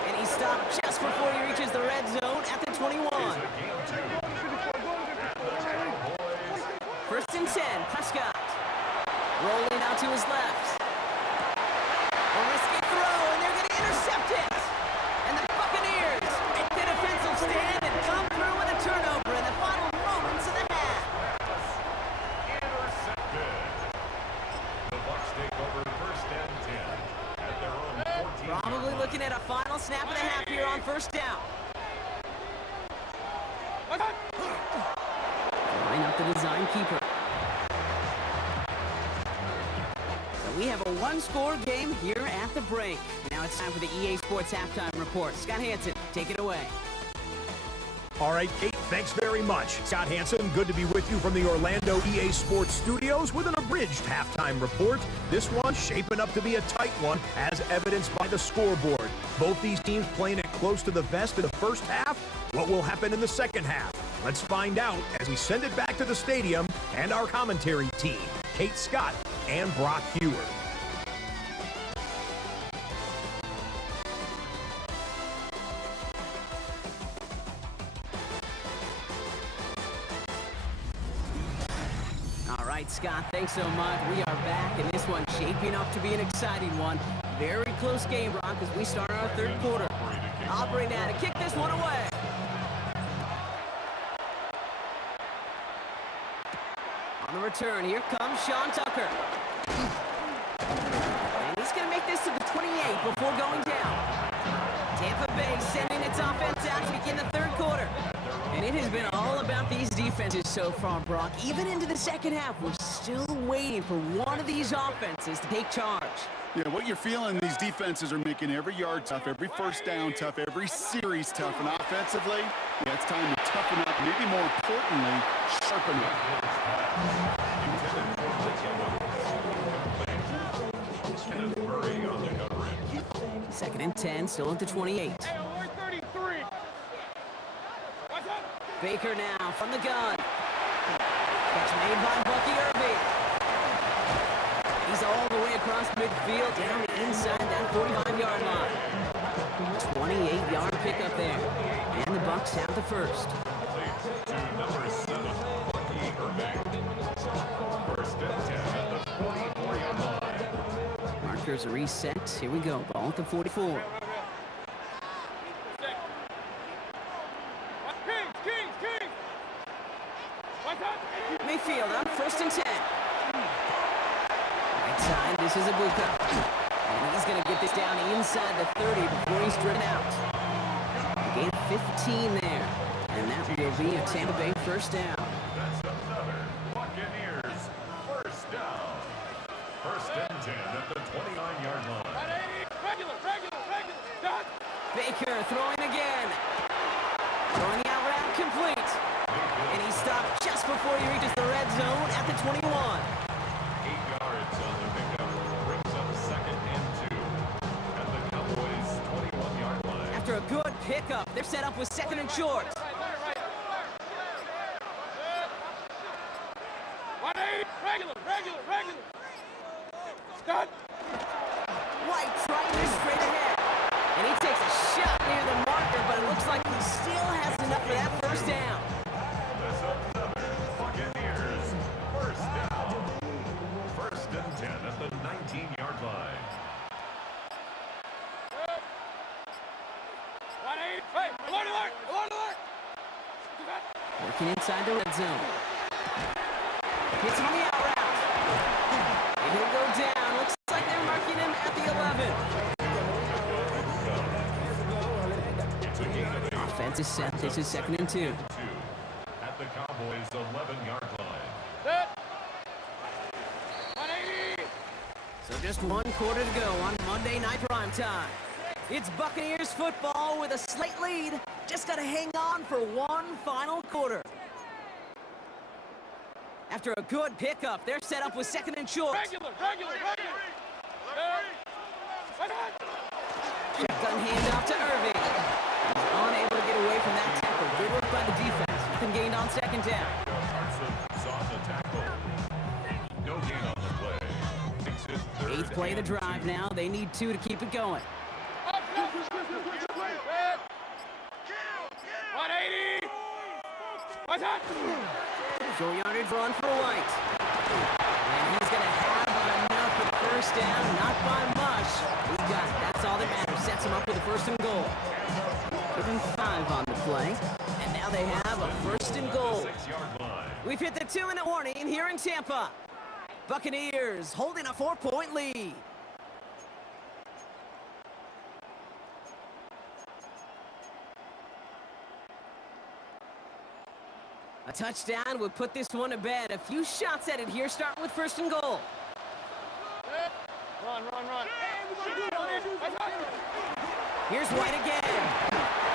And he stopped just before he reaches the red zone at the 21. 1st and 10. Prescott. Rolling out to his left. A risky throw, and they're going to intercept it. And the Buccaneers snap of the half here on first down. Line up the design keeper. So we have a one-score game here at the break. Now it's time for the EA Sports Halftime Report. Scott Hanson, take it away. All right, Kate, thanks very much. Scott Hanson, good to be with you from the Orlando EA Sports Studios with an abridged halftime report. This one shaping up to be a tight one, as evidenced by the scoreboard. Both these teams playing it close to the vest in the first half. What will happen in the second half? Let's find out as we send it back to the stadium and our commentary team, Kate Scott and Brock Hewer. All right, Scott, thanks so much. We are back, and this one shaping up to be an exciting one. Very close game, Brock, as we start our third quarter. Aubrey now to kick this one away. On the return, here comes Sean Tucker. And he's going to make this to the 28 before going down. Tampa Bay sending its offense out to begin the third quarter. And it has been all about these defenses so far, Brock. Even into the second half, we're still waiting for one of these offenses to take charge. Yeah, what you're feeling, these defenses are making every yard tough, every first down tough, every series tough. And offensively, yeah, it's time to toughen up, maybe more importantly, sharpen up. Second and 10, still at the 28. Baker now from the gun. Catch made by Bucky Irving. He's all the way across midfield, down the inside that 45-yard line. 28-yard pickup there. And the Bucs have the first. To number 7, Bucky Irving. First and 10 at the 44-yard line. Markers reset. Here we go. Ball at the 44. Mayfield on first and 10. Right side, this is Ibuka. And he's going to get this down inside the 30 before he's driven out. Gain 15 there. And that will be a Tampa Bay first down. That's another Buccaneers first down. First and 10 at the 29-yard line. Baker throwing again. Throwing the out route complete. And he stopped just before he reaches the red zone at the 21. 8 yards on the pickup. Brings up second and 2 at the Cowboys' 21-yard line. After a good pickup, they're set up with second and short. White trying this straight ahead. And he takes a shot near the marker, but it looks like he still has enough for that first down. That's another Buccaneers first down. First and 10 at the 19-yard line. Working inside the red zone. Hits him on the out route. And he'll go down. Looks like they're marking him at the 11. It's a gain of 8. Offense is set. This is second and 2. 2 at the Cowboys' 11-yard line. So just one quarter to go on Monday Night Primetime. It's Buccaneers football with a slight lead. Just got to hang on for one final quarter. After a good pickup, they're set up with second and short. Shotgun handoff to Irving. He's unable to get away from that tackle. Good work by the defense. Nothing gained on second down. Carson saw the tackle. No gain on the play. Makes it third. Eighth play of the drive now. They need 2 to keep it going. Short yardage run for White. And he's going to have enough for the first down. Not by much. He got it. That's all that matters. Sets him up with a first and goal. Give him 5 on the play. And now they have a first and goal. 6-yard line. We've hit the 2-minute warning here in Tampa. Buccaneers holding a 4-point lead. A touchdown would put this one to bed. A few shots at it here, starting with 1st and goal. Run, run, run. Here's White again.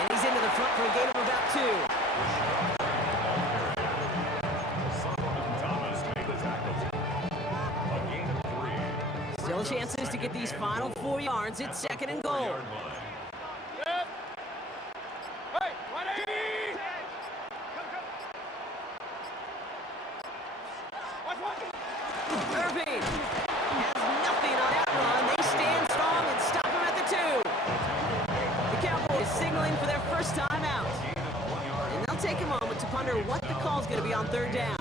And he's into the front for a gain of about 2. Solomon Thomas made the tackle. A gain of 3. Still chances to get these final 4 yards. It's 2nd and goal. 4-yard line. Hey, 180! Irving has nothing on that run. They stand strong and stop him at the 2. The Cowboys signaling for their first time out. And they'll take a moment to ponder what the call's going to be on 3rd down.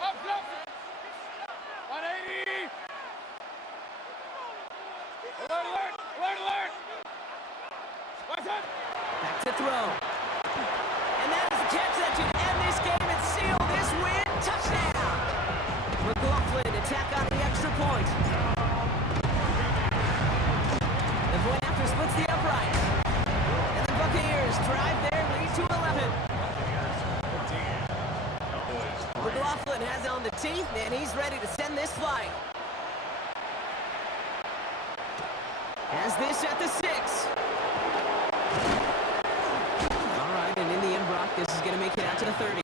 Up, up! 180! Alert, alert! Alert, alert! What's up? Back to throw. And that is the catch that should end this game and seal this win. Touchdown! McLaughlin attack on the extra point. The point after splits the upright. And the Buccaneers drive their lead to 11. McLaughlin has it on the tee, and he's ready to send this flight. Has this at the 6. All right, and in the end, Brock, this is going to make it out to the 30.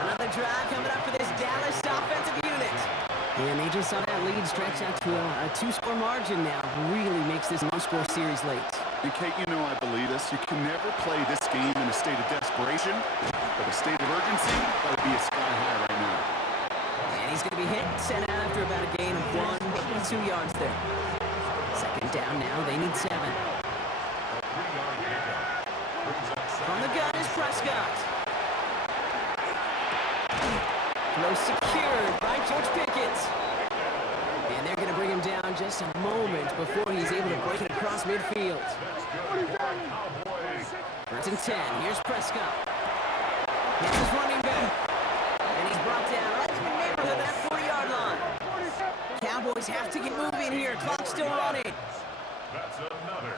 Another drive coming up for this Dallas offensive unit. And they just saw that lead stretch out to a 2-score margin now. Really makes this no-score series late. And Kate, you know I believe us. You can never play this game in a state of desperation, but a state of urgency, that would be a sky high right now. And he's going to be hit and sent out after about a gain of 1-2 yards there. 2nd down now, they need 7. From the gun is Prescott. Throw secured by George Pickett. And they're going to bring him down just a moment before he's able to break it across midfield. 1st and 10. Here's Prescott. Here's his running back. And he's brought down right in the neighborhood of that 40-yard line. Cowboys have to get moving here. Clock's still running. That's another.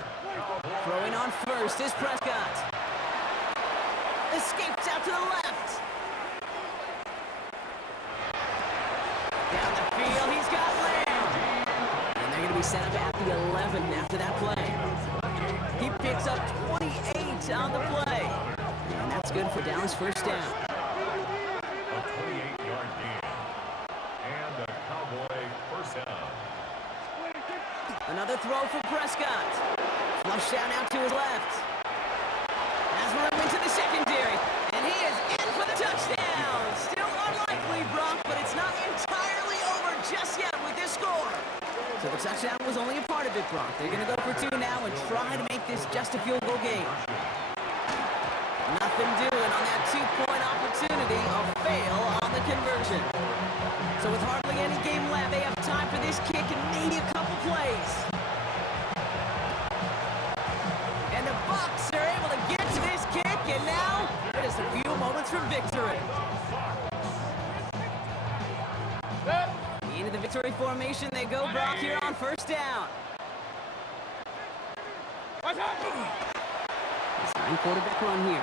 Throwing on 1st is Prescott. Escapes out to the left. Down the field, he's got Lamb. And they're going to be set up at the 11 after that play. He picks up 28 on the play. And that's good for Dallas' 1st down. A 28-yard gain. And a Cowboy 1st down. Another throw for Prescott. Flushed out now to his left. Has room into the secondary. And he is in for the touchdown. Still unlikely, Brock, but it's not entirely over just yet with this score. So the touchdown was only a part of it, Brock. They're going to go for 2 now and try to make this just a field goal game. Nothing doing on that 2-point opportunity. A fail on the conversion. So with hardly any game left, they have time for this kick and maybe a couple plays. And the Bucs are able to get to this kick, and now it is a few moments for victory. Into the victory formation they go, Brock, here on 1st down. Design quarterback run here.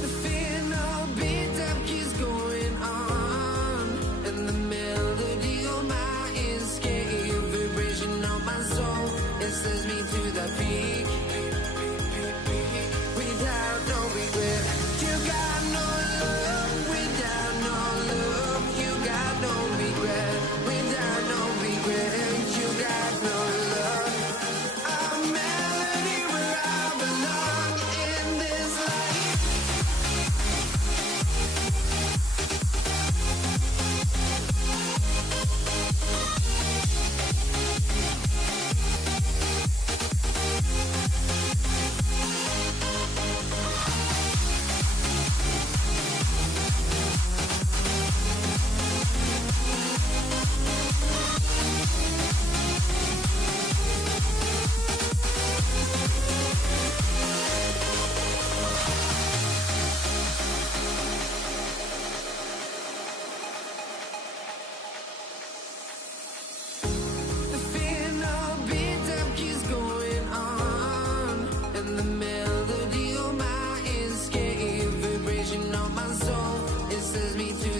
The final beat-up keeps going on, and the melody on my escape, vibration on my soul, it sends me to the peak. Without no regret, you got no love. Without no love, you got no regret. Without no regret, you got no love. A melody where I belong in this life. The final beat-up keeps going on, and the melody on my escape, vibration on my soul, it sends me to